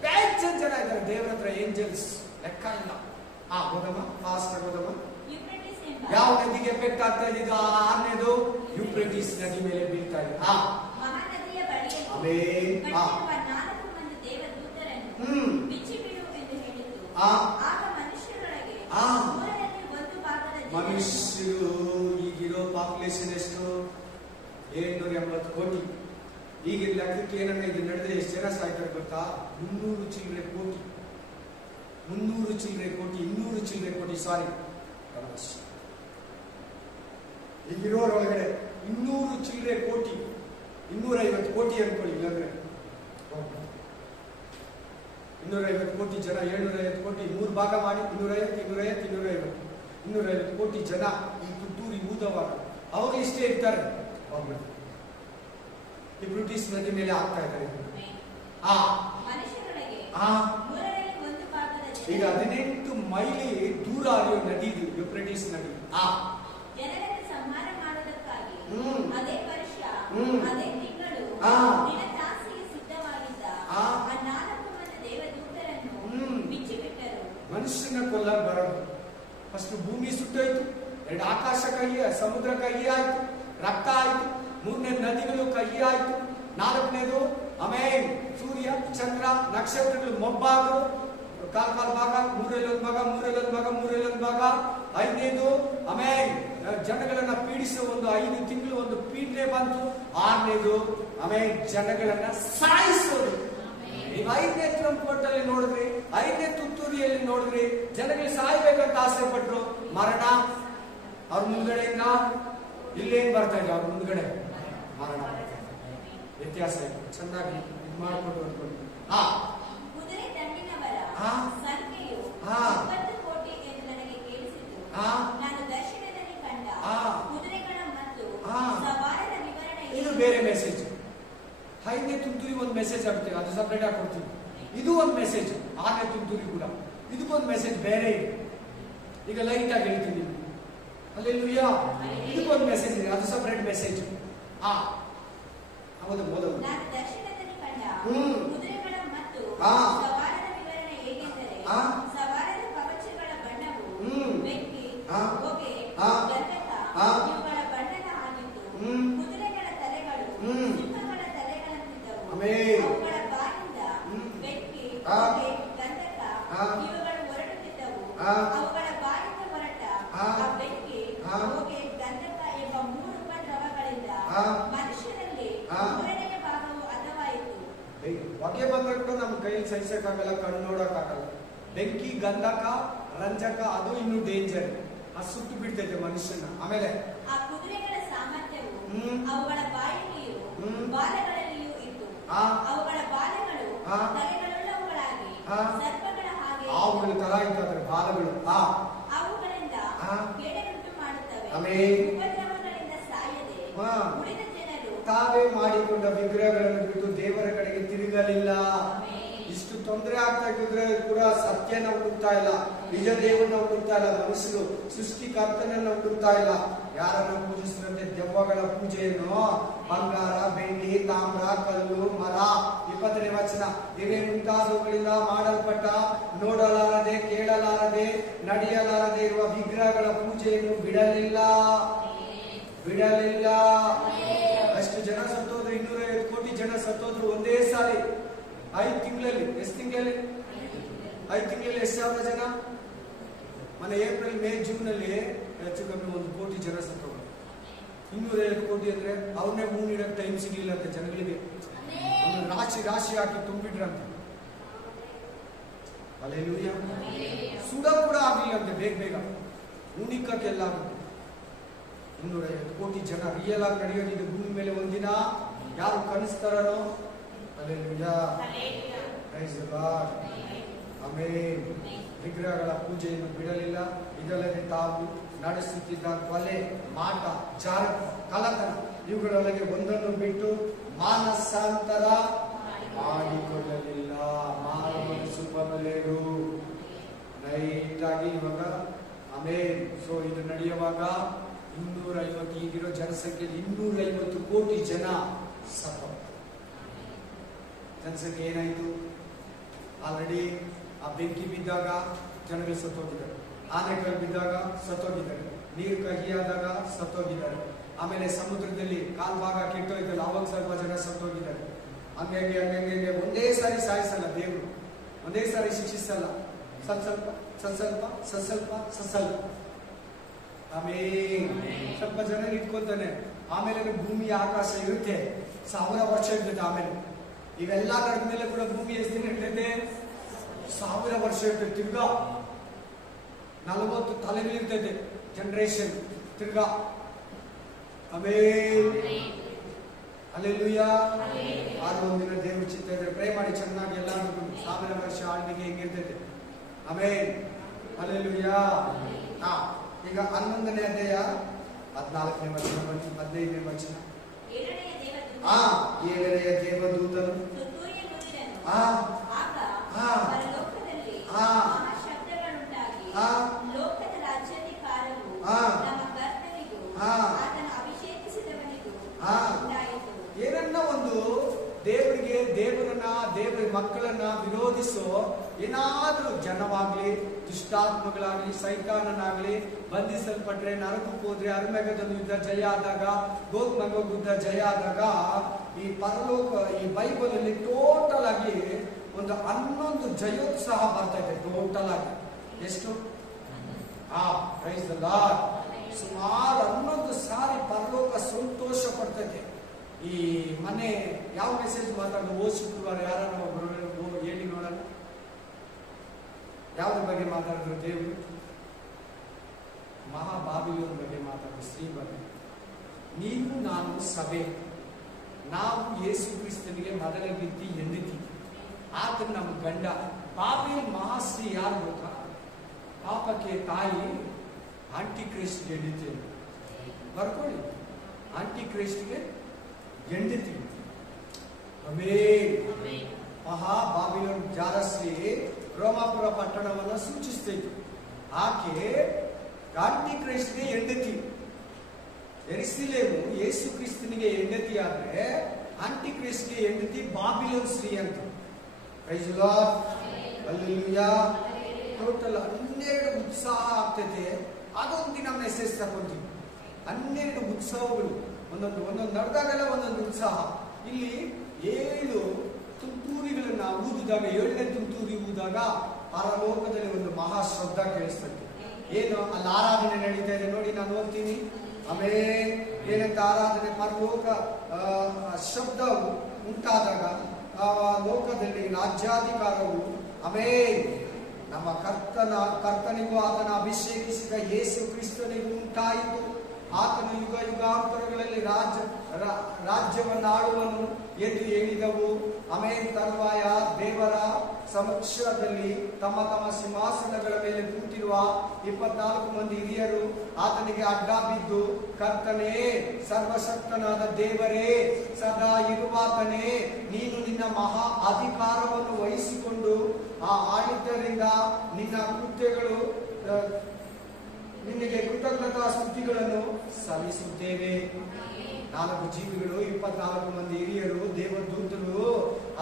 ಬೇಜಾನ್ ಜನ ಇದ್ದಾರೆ ದೇವರ ಹತ್ರ, ಏಂಜಲ್ಸ್ ಲೆಕ್ಕ ಇಲ್ಲ. ಹೋದಮ್ಮ, ಫಾಸ್ಟ್ ಆಗೋದಮ್ಮ. ಯಾವ ನದಿಗೆ ಎಫೆಕ್ಟ್ ಆಗ್ತಾ ಇದ್ದಿದ್ದು? 6ನೇದು ಯೂಫ್ರೇಟಿಸ್ ನದಿ ಮೇಲೆ ಬೀಳ್ತಾ ಇದೆ. ಮಹಾನದಿಯ ಬಳಿಯಲ್ಲಿ ಆಮೆನ್. 4 ಮಂದಿ ದೇವದೂತರನ್ನು ಬಿಚ್ಚಿ ಬಿಡು ಎಂದು ಹೇಳಿತು. ಆಗ ಮನುಷ್ಯರೊಳಗೆ 1/3 ಭಾಗದ ಮನುಷ್ಯರು, ಈಗಿರೋ ಪಾಪ್ಯುಲೇಷನ್ ಎಷ್ಟು? 780 ಕೋಟಿ. ಈಗಿನ ಲೆಕ್ಕಕ್ಕೆ ಏನನ್ನ ಇದು ನಡೆದ್ರೆ ಎಷ್ಟು ಜನ ಸಾಯ್ತಾರೆ ಗೊತ್ತಾ? 300 ಚಿಲ್ಲರೆ ಕೋಟಿ. 300 ಚಿಲ್ಲರೆ ಕೋಟಿ 200 ಚಿಲ್ಲರೆ ಕೋಟಿ ಸಾರಿ ಈಗಿರೋರೊಳಗಡೆ 200 ಚಿಲ್ಲರೆ ಕೋಟಿ 250 ಕೋಟಿ ಅನ್ಕೊಳ್ಳಿ, ಇಲ್ಲಾಂದ್ರೆ 250 ಕೋಟಿ ಜನ 750 ಕೋಟಿ 3 ಭಾಗ ಮಾಡಿ 250 ಕೋಟಿ ಜನ ಈ ತುತ್ತೂರಿ ಊದವಾಗ ಅವಾಗ ಇಷ್ಟೇ ಇರ್ತಾರೆ. ಈ ಬ್ರಿಟಿಷ್ ನದಿ ಮೇಲೆ ಆಗ್ತಾ ಇದ್ದಾರೆ. ಈಗ 18 ಮೈಲಿ ದೂರ ಆಗಿರೋ ನದಿ ಇದು ಯುಫ್ರೇಟಿಸ್ ನದಿ. ಜನರನ್ನು ಸಂಹಾರ ಮಾಡುವುದಕ್ಕಾಗಿ ಅದೇ ವರ್ಷ ಅದೇ ತಿಂಗಳು ದಿನದಾಸಿಗೆ ಸಿದ್ಧವಾಗಿದ್ದ ಆ 4 ಮಂದಿ ದೇವದೂತರನ್ನು ಬಿಚ್ಚಿಬಿಟ್ಟರು. ಮನುಷ್ಯನ ಕೊಲ್ಲಕ್ಕೆ ಬರೋದು. ಫಸ್ಟ್ ಭೂಮಿ ಸುಟ್ಟೋಯ್ತು, 2 ಆಕಾಶ ಕಹಿ, ಸಮುದ್ರ ಕಹಿ ಆಯ್ತು, ರಕ್ತ ಆಯ್ತು, 3ನೇ ನದಿಗಳು ಕಹಿ ಆಯ್ತು, 4ನೇದು ಆಮೇಲೆ ಸೂರ್ಯ ಚಂದ್ರ ನಕ್ಷತ್ರಗಳು ಮೊಬ್ಬಾಗು, ಕಾಲ್ ಭಾಗ, 3 ಭಾಗ, 3 ಭಾಗ, 5ನೇದು ಆಮೇಲೆ ಜನಗಳನ್ನ ಪೀಡಿಸುವ ಒಂದು 5 ತಿಂಗಳು ಒಂದು ಪೀಡೆ ಬಂತು, 6ನೇದು ಆಮೇಲೆ ಜನಗಳನ್ನ ಸಾಯಿಸೋದು. ಈಗ 5ನೇ ಟ್ರಂಪಟ್ಟಲ್ಲಿ ನೋಡಿದ್ರಿ, 5ನೇ ತುತ್ತೂರಿಯಲ್ಲಿ ನೋಡಿದ್ರಿ, ಜನಗಳು ಸಾಯ್ಬೇಕಂತ ಆಸೆ ಪಟ್ರು, ಮರಣ ಅವ್ರ ಮುಂದ್ಗಡೆಯಿಂದ ಇಲ್ಲೇನ್ ಬರ್ತಾ ಇದೆ, ಅವ್ರ ಮುಂದ್ಗಡೆ ಮರಣ. ವ್ಯತ್ಯಾಸ ಚೆನ್ನಾಗಿ ಇದು ಮಾಡ್ಕೊಂಡು ಅನ್ಕೊಂಡು ಕುದುರೆ ದಂಡಿನವರ ಸಂಖ್ಯೆಯು 20 ಕೋಟಿ ಎಂದು ನನಗೆ ಕೇಳಿಸಿತು. ನಾನು ದರ್ಶನದಲ್ಲಿ ಕಂಡ ಕುದುರೆಗಳ ಮತ್ತು ಸವಾರರ ವಿವರಣೆ. ಇದು ಬೇರೆ ಮೆಸೇಜ್. 5ನೇ ತುಂತುರಿ ಒಂದು ಮೆಸೇಜ್ ಆಗುತ್ತೆ, ಅದು ಸಪ್ರೇಟ್ ಆಗಿ ಕೊಡ್ತೀವಿ. ಇದು ಒಂದು ಮೆಸೇಜ್. 6ನೇ ತುಂತುರಿ ಕೂಡ ಇದಕ್ಕೊಂದು ಮೆಸೇಜ್ ಬೇರೆ ಇದೆ. ಈಗ ಲೈಟ್ ಆಗಿ ಹೇಳ್ತೀನಿ, ಅಲ್ಲೆಲ್ಲೂಯ್ಯ. ಇದಕ್ಕೊಂದು ಮೆಸೇಜ್ ಇದೆ, ಅದು ಸಪ್ರೇಟ್ ಮೆಸೇಜ್. ಹೌದು ಮೊದಲು ನಾನು ದರ್ಶನದಲ್ಲಿ ಕಂಡ ಕುದುರೆಗಳ ಮತ್ತು ಸವಾರರ ವಿವರಣೆ ಹೇಗೆಂದರೆ, ಸವಾರರ ಕವಚಗಳ ಬಣ್ಣವು ಬೆಂಕಿ, ಹೊಗೆ, ಗಂಧಕ ಇವುಗಳ ಬಣ್ಣದ ಆಗಿತ್ತು. ಕುದುರೆಗಳ ತಲೆಗಳು ಸಿಂಹಗಳ ತಲೆಗಳಂತಿದ್ದವು. ಅವುಗಳ ಬಾಯಿಂದ ಬೆಂಕಿ, ಹೊಗೆ, ಗಂಧಕ ಇವುಗಳು ಹೊರಡುತ್ತಿದ್ದವು. ಅವುಗಳ ಬಾಯಿಂದ ಹೊರಟ ಆ ಬೆಂಕಿ, ಹೊಗೆ, ಗಂಧಕ ಎಂಬ 3 ಉಪದ್ರವಗಳಿಂದ ಮನುಷ್ಯರಲ್ಲಿ 3ನೇ ಭಾಗವು ಹತವಾಯಿತು. ಹೊಗೆ ಬಂದ್ರೆ ಕೂಡ ನಮ್ಮ ಕೈಯಲ್ಲಿ ಸಹಿಸಕ್ಕಾಗಲ್ಲ, ಕಣ್ಣು ನೋಡಕ್ಕಾಗಲ್ಲ. ಬೆಂಕಿ, ಗಂಧಕ, ರಂಜಕ ಅದು ಇನ್ನು ಡೇಂಜರ್, ಅದು ಸುಟ್ಟು ಬಿಡ್ತೈತೆ ಮನುಷ್ಯನ. ಆಮೇಲೆ ಆ ಕುದುರೆಗಳ ಸಾಮರ್ಥ್ಯವು ಅವುಗಳ ಬಾಯಿಯಲ್ಲಿಯೂ ಬಾಲಗಳಲ್ಲಿಯೂ ಇತ್ತು. ಅವುಗಳ ಬಾಲಗಳು ತಲೆಗಳುಳ್ಳವುಗಳಾಗಿ ಸರ್ಪಗಳ ಹಾಗೆ ಅವುಗಳ ತರ ಇದ್ದಾದ್ರೆ ಬಾಲಗಳು ಅವುಗಳಿಂದ ಕೇಡನ್ನುಂಟು ಮಾಡುತ್ತವೆ. ಉಪದ್ರವಗಳಿಂದ ಸಾಯದೆ ಉಳಿದ ಜನರು ತಾವೇ ಮಾಡಿಕೊಂಡ ವಿಗ್ರಹಗಳನ್ನು ಬಿಟ್ಟು ದೇವರ ಕಡೆಗೆ ತಿರುಗಲಿಲ್ಲ. ಇಷ್ಟು ತೊಂದರೆ ಆಗ್ತಾ ಇದ್ರೆ ಕೂಡ ಸತ್ಯನ ಹುಡುಕ್ತಾ ಇಲ್ಲ, ನಿಜ ದೇವರನ್ನ ಹುಡುಕ್ತಾ ಇಲ್ಲ, ಮನುಷ್ಯರು ಸೃಷ್ಟಿಕರ್ತನನ್ನ ಹುಡುಕ್ತಾ ಇಲ್ಲ. ಯಾರನ್ನ ಪೂಜಿಸಿದಂತೆ ದೆವ್ವಗಳ ಪೂಜೆಯನ್ನು ಬಂಗಾರ, ಬೆಳ್ಳಿ, ತಾಮ್ರ, ಕಲ್ಲು, ಮರ, 20ನೇ ವಚನ ಇವೇ ಮುಂತಾದವುಗಳಿಂದ ಮಾಡಲ್ಪಟ್ಟ ನೋಡಲಾರದೆ, ಕೇಳಲಾರದೆ, ನಡೆಯಲಾರದೆ ಇರುವ ವಿಗ್ರಹಗಳ ಪೂಜೆಯನ್ನು ಬಿಡಲಿಲ್ಲ. ಅಷ್ಟು ಜನ ಸತ್ತೋದ್ರು, 250 ಕೋಟಿ ಜನ ಸತ್ತೋದ್ರು ಒಂದೇ ಸಾರಿ. 5 ತಿಂಗಳಲ್ಲಿ, ಎಷ್ಟು ತಿಂಗಳಲ್ಲಿ? 5 ತಿಂಗಳಲ್ಲಿ ಎಷ್ಟು ಸಾವಿರ ಜನ? ಮೊನ್ನೆ ಏಪ್ರಿಲ್, ಮೇ, ಜೂನ್ ಅಲ್ಲಿ ಹೆಚ್ಚು ಕಮ್ಮಿ 1 ಕೋಟಿ ಜನ ಸತ್ತೋದ್ರು. 250 ಕೋಟಿ ಅಂದ್ರೆ ಅವ್ರನ್ನೇ ಮೂನ್ ಇಡಕ್ ಟೈಮ್ ಸಿಗ್ಲಿಲ್ಲ ಅಂತ ಜನಗಳಿಗೆ. ರಾಶಿ ರಾಶಿ ಹಾಕಿ ತುಂಬಿಟ್ರಂತೆ. ಅಲ್ಲೇಲೂಯ್ಯ. ಸುಡ ಕೂಡ ಆಗ್ಲಿಲ್ಲ ಅಂತೆ, ಬೇಗ ಉಣಿಕಕ್ಕೆಲ್ಲ ಆಗುತ್ತೆ. 250 ಕೋಟಿ ಜನ ರಿಯಲ್ ಆಗಿ ನಡೆಯೋದು ಇದು ಭೂಮಿ ಮೇಲೆ ಒಂದಿನ. ಯಾರು ಕನಿಸ್ತಾರೋ ಅಲ್ಲೇಲೂಯ್ಯ, ಪ್ರೈಸ್ ದಿ ಲಾರ್ಡ್, ಆಮೆನ್. ವಿಗ್ರಹಗಳ ಪೂಜೆಯನ್ನು ಬಿಡಲಿಲ್ಲ. ಇದಲ್ಲದೆ ತಾವು ನಡೆಸುತ್ತಿದ್ದ ಕೊಲೆ, ಮಾಟ, ಜಾರ, ಕಳ್ಳತನ ಇವುಗಳೊಳಗೆ ಒಂದನ್ನು ಬಿಟ್ಟು ಮಾನಸಾಂತರ ಮಾಡಿಕೊಳ್ಳಲಿಲ್ಲ. ಮಾರು ಮನಸ್ಸು ಬರಲೇರು. ನೈಟ್ ಆಗಿ ಇವಾಗ ಆಮೇಲೆ ಸೊ ಇದು ನಡೆಯುವಾಗ 250, ಈಗಿರೋ ಜನಸಂಖ್ಯೆಯಲ್ಲಿ 250 ಕೋಟಿ ಜನ ಸತ್ತ. ಜನಸಂಖ್ಯೆ ಏನಾಯ್ತು? ಆಲ್ರೆಡಿ ಆ ಬೆಂಕಿ ಬಿದ್ದಾಗ ಜನಗಳು ಸತ್ತೋಗಿದ್ದಾರೆ, ಆನೆಕಲ್ ಬಿದ್ದಾಗ ಸತ್ತೋಗಿದ್ದಾರೆ, ನೀರು ಕಹಿಯಾದಾಗ ಸತ್ತೋಗಿದ್ದಾರೆ, ಆಮೇಲೆ ಸಮುದ್ರದಲ್ಲಿ ಕಾಲ್ಭಾಗ ಕೆಟ್ಟೋಯ್ತಲ್ಲ ಅವಾಗ ಸ್ವಲ್ಪ ಜನ ಸತ್ತೋಗಿದ್ದಾರೆ. ಹಂಗೆ ಒಂದೇ ಸಾರಿ ಸಾಯಿಸಲ್ಲ ದೇವರು, ಒಂದೇ ಸಾರಿ ಶಿಕ್ಷಿಸಲ್ಲ, ಸ್ವಲ್ಪ ಆಮೇಲೆ ಸ್ವಲ್ಪ ಜನ ಇಟ್ಕೊತಾನೆ. ಆಮೇಲೆ ಭೂಮಿ ಆಕಾಶ ಇರುತ್ತೆ 1000 ವರ್ಷ ಇರ್ತದೆ. ಆಮೇಲೆ ಇವೆಲ್ಲ ನಡೆದ ಮೇಲೆ ಕೂಡ ಭೂಮಿ ಎಷ್ಟು ದಿನ ಇರ್ತೈತೆ? 1000 ವರ್ಷ ಇರ್ತದೆ. ತಿರ್ಗಾ 40 ತಲೆಗಳಿರ್ತದೆ ಜನರೇಷನ್ ತಿರ್ಗಾ. ಆಮೆನ್. ಹಲ್ಲೆಲೂಯಾ. ಆದ್ರೆ ಒಂದಿನ ದೇವ್ರ ಚಿತ್ತ ಇದ್ರೆ ಪ್ರೇ ಮಾಡಿ ಚೆನ್ನಾಗಿ ಎಲ್ಲರಿಗೂ 1000 ವರ್ಷ ಆಳ್ವಿಕೆ ಹೆಂಗಿರ್ತೈತೆ. ಆಮೆನ್. ಹಲ್ಲೆಲೂಯಾ. ಈಗ 11ನೇ ಅಧ್ಯಾಯ 14ನೇ ವಚನ, 15ನೇ ವಚನ. 7ನೇ ದೇವದೂತನು ಲೋಕದ ರಾಜ್ಯಾಧಿಕಾರವು ನಮ್ಮ ಕರ್ತನಿಗೂ ಆತನ ಅಭಿಷೇಕಿಸಿದವನಿಗೂ ಉಂಟಾಯಿತು. ಏನನ್ನ ಒಂದು ದೇವರಿಗೆ, ದೇವರ ಮಕ್ಕಳನ್ನ ವಿರೋಧಿಸೋ ಏನಾದ್ರೂ ಜನವಾಗ್ಲಿ, ದುಷ್ಟಾತ್ಮಗಳಾಗ್ಲಿ, ಸೈತಾನನಾಗ್ಲಿ ಬಂಧಿಸಲ್ಪಟ್ರೆ, ನರಕಕ್ಕೆ ಹೋದ್ರೆ, ಅರ್ಮೆಗದೊಂದು ಯುದ್ಧ ಜಯ ಆದಾಗ, ಗೋಗ್ ಮಗೋಗ್ ಯುದ್ಧ ಜಯ ಆದಾಗ, ಈ ಪರಲೋಕ, ಈ ಬೈಬಲ್ ಅಲ್ಲಿ ಟೋಟಲ್ ಆಗಿ ಒಂದು 11 ಜಯೋತ್ಸಾಹ ಬರ್ತಾ ಇದೆ. ಟೋಟಲ್ ಆಗಿ ಎಷ್ಟು? Praise the lord. ಸುಮಾರು 11 ಸಾರಿ ಪರಲೋಕ ಸಂತೋಷ ಪಡ್ತೈತೆ. ಈ ಮನೆ ಯಾವ ಮೆಸೇಜ್ ಮಾತಾಡೋದು? ಓ ಶುಕ್ರವಾರ ಯಾರು ಒಬ್ಬರು ಹೇಳಿ ನೋಡೋಣ. ಯಾವ್ದ್ರ ಬಗ್ಗೆ ಮಾತಾಡಿದ್ರು ದೇವರು? ಮಹಾಬಾಬಿಲೋನ್ ಬಗ್ಗೆ ಮಾತಾಡಿದ್ರು, ಸ್ತ್ರೀ ಬಗ್ಗೆ. ನೀವು ನಾನು ಸಭೆ, ನಾವು ಯೇಸು ಕ್ರಿಸ್ತನಿಗೆ ಮೊದಲ ಗಿತ್ತಿ ಹೆಂಡತಿ, ಆತನ ನಮ್ಮ ಗಂಡ. ಬಾಬಿಲ್ ಮಹಾಶ್ರೀ ಯಾರು ಗೊತ್ತಾ? ಪಾಪಕ್ಕೆ ತಾಯಿ, ಆಂಟಿ ಕ್ರೈಸ್ಟ್ ಹೆಂಡತಿ. ಬರ್ಕೊಳ್ಳಿ, ಆಂಟಿ ಕ್ರೈಸ್ಟ್ಗೆ ಹೆಂಡತಿ. ಮಹಾ ಬಾಬಿಲೋನ್ ಜಾರಶ್ರೀ ರೋಮಾಪುರ ಪಟ್ಟಣವನ್ನು ಸೂಚಿಸ್ತೈತು. ಆಕೆ ಆಂಟಿ ಕ್ರೈಸ್ಟ್ಗೆ ಹೆಂಡತಿ. ಯೆರೂಸಲೇಮು ಯೇಸು ಕ್ರಿಸ್ತನಿಗೆ ಹೆಂಡತಿ ಆದ್ರೆ ಆಂಟಿ ಕ್ರೈಸ್ಟ್ಗೆ ಹೆಂಡತಿ ಬಾಬಿಲೋನ್ ಸ್ತ್ರೀ ಅಂತ. Praise the Lord. Hallelujah. Total 12 ಉತ್ಸಾಹ ಆಗ್ತೈತೆ. ಅದೊಂದು ದಿನ ಮೆಸೇಜ್ ತಗೊಂತೀವಿ. 12 ಉತ್ಸವಗಳು, ಒಂದೊಂದು ನಡೆದಾಗೆಲ್ಲ ಒಂದೊಂದು ಉತ್ಸಾಹ. ಇಲ್ಲಿ 7 ತುಂತೂರಿಗಳನ್ನ ಊದಿದಾಗ, 7ನೇ ತುಂತೂರಿ ಊದಾಗ ಪರಲೋಕದಲ್ಲಿ ಒಂದು ಮಹಾ ಶಬ್ದ ಕೇಳಿಸ್ತದೆ. ಏನು ಅಲ್ಲಿ ಆರಾಧನೆ ನಡೀತಾ ಇದೆ ನೋಡಿ, ನಾನು ಓದ್ತೀನಿ. ಆಮೇಲೆ ಏನಂತ ಆರಾಧನೆ, ಪರಲೋಕ ಶಬ್ದ ಉಂಟಾದಾಗ ಲೋಕದಲ್ಲಿ ರಾಜ್ಯಾಧಿಕಾರವು ನಮ್ಮ ಕರ್ತನಿಗೂ ಆತನ ಅಭಿಷೇಕಿಸಿದ ಯೇಸು ಕ್ರಿಸ್ತನಿಗೂ ಉಂಟಾಯಿತು. ಆತನು ಯುಗ ಯುಗಾಂತರಗಳಲ್ಲಿ ರಾಜ್ಯವನ್ನು ಆಳುವನು ಎಂದು ಹೇಳಿದವು. ತರುವಾಯ ದೇವರ ಸಮಕ್ಷದಲ್ಲಿ ತಮ್ಮ ತಮ್ಮ ಸಿಂಹಾಸನಗಳ ಮೇಲೆ ಕೂತಿರುವ 24 ಮಂದಿ ಹಿರಿಯರು ಆತನಿಗೆ ಅಡ್ಡ ಬಿದ್ದು, ಕರ್ತನೇ, ಸರ್ವಶಕ್ತನಾದ ದೇವರೇ, ಸದಾ ಇರುವಾತನೇ, ನೀನು ನಿನ್ನ ಮಹಾ ಅಧಿಕಾರವನ್ನು ವಹಿಸಿಕೊಂಡು ಆಳಿದ್ದರಿಂದ ನಿನ್ನ ಕೃತ್ಯಗಳು ನಿನಗೆ ಕೃತಜ್ಞತಾ ಸ್ತುತಿಗಳನ್ನು ಸಲ್ಲಿಸುತ್ತೇವೆ. 4 ಜೀವಿಗಳು, 24 ಮಂದಿ ಹಿರಿಯರು, ದೇವದೂತರು,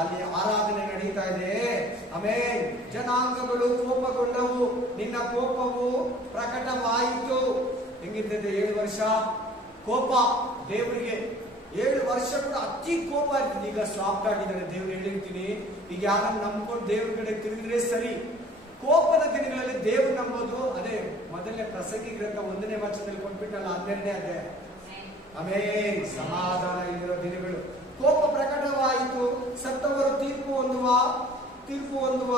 ಅಲ್ಲಿ ಆರಾಧನೆ ನಡೀತಾ ಇದೆ. ಆಮೇಲೆ ಜನಾಂಗಗಳು ಕೋಪಗೊಂಡವು, ನಿನ್ನ ಕೋಪವು ಪ್ರಕಟವಾಯಿತು. ಹೆಂಗಿರ್ತದೆ 7 ವರ್ಷ ಕೋಪ ದೇವರಿಗೆ? 7 ವರ್ಷ ಕೂಡ ಅತಿ ಕೋಪ ಇರ್ತದೆ. ಈಗ ಸಾಫ್ಟ್ ಆಗಿದ್ದಾರೆ ದೇವ್ರು, ಹೇಳಿರ್ತೀನಿ. ಈಗ ಯಾರನ್ನು ನಂಬ್ಕೊಂಡು ದೇವ್ರ ಕಡೆ ತಿರುಗಿದ್ರೆ ಸರಿ. ಕೋಪದ ದಿನಗಳಲ್ಲಿ ದೇವ್ರು ನಂಬೋದು. ಅದೇ ಮೊದಲನೇ ಪ್ರಸಂಗಿ ಗ್ರಂಥ 1ನೇ ವಚನದಲ್ಲಿ ಕೊಟ್ಬಿಟ್ಟಲ್ಲ, 12ನೇ ಅಧ್ಯಾಯ. ಆಮೇಲೆ ಸಮಾಧಾನ ಇಲ್ಲಿರೋ ದಿನಗಳು. ಕೋಪ ಪ್ರಕಟವಾಯಿತು, ಸತ್ತವರು ತೀರ್ಪು ಹೊಂದುವ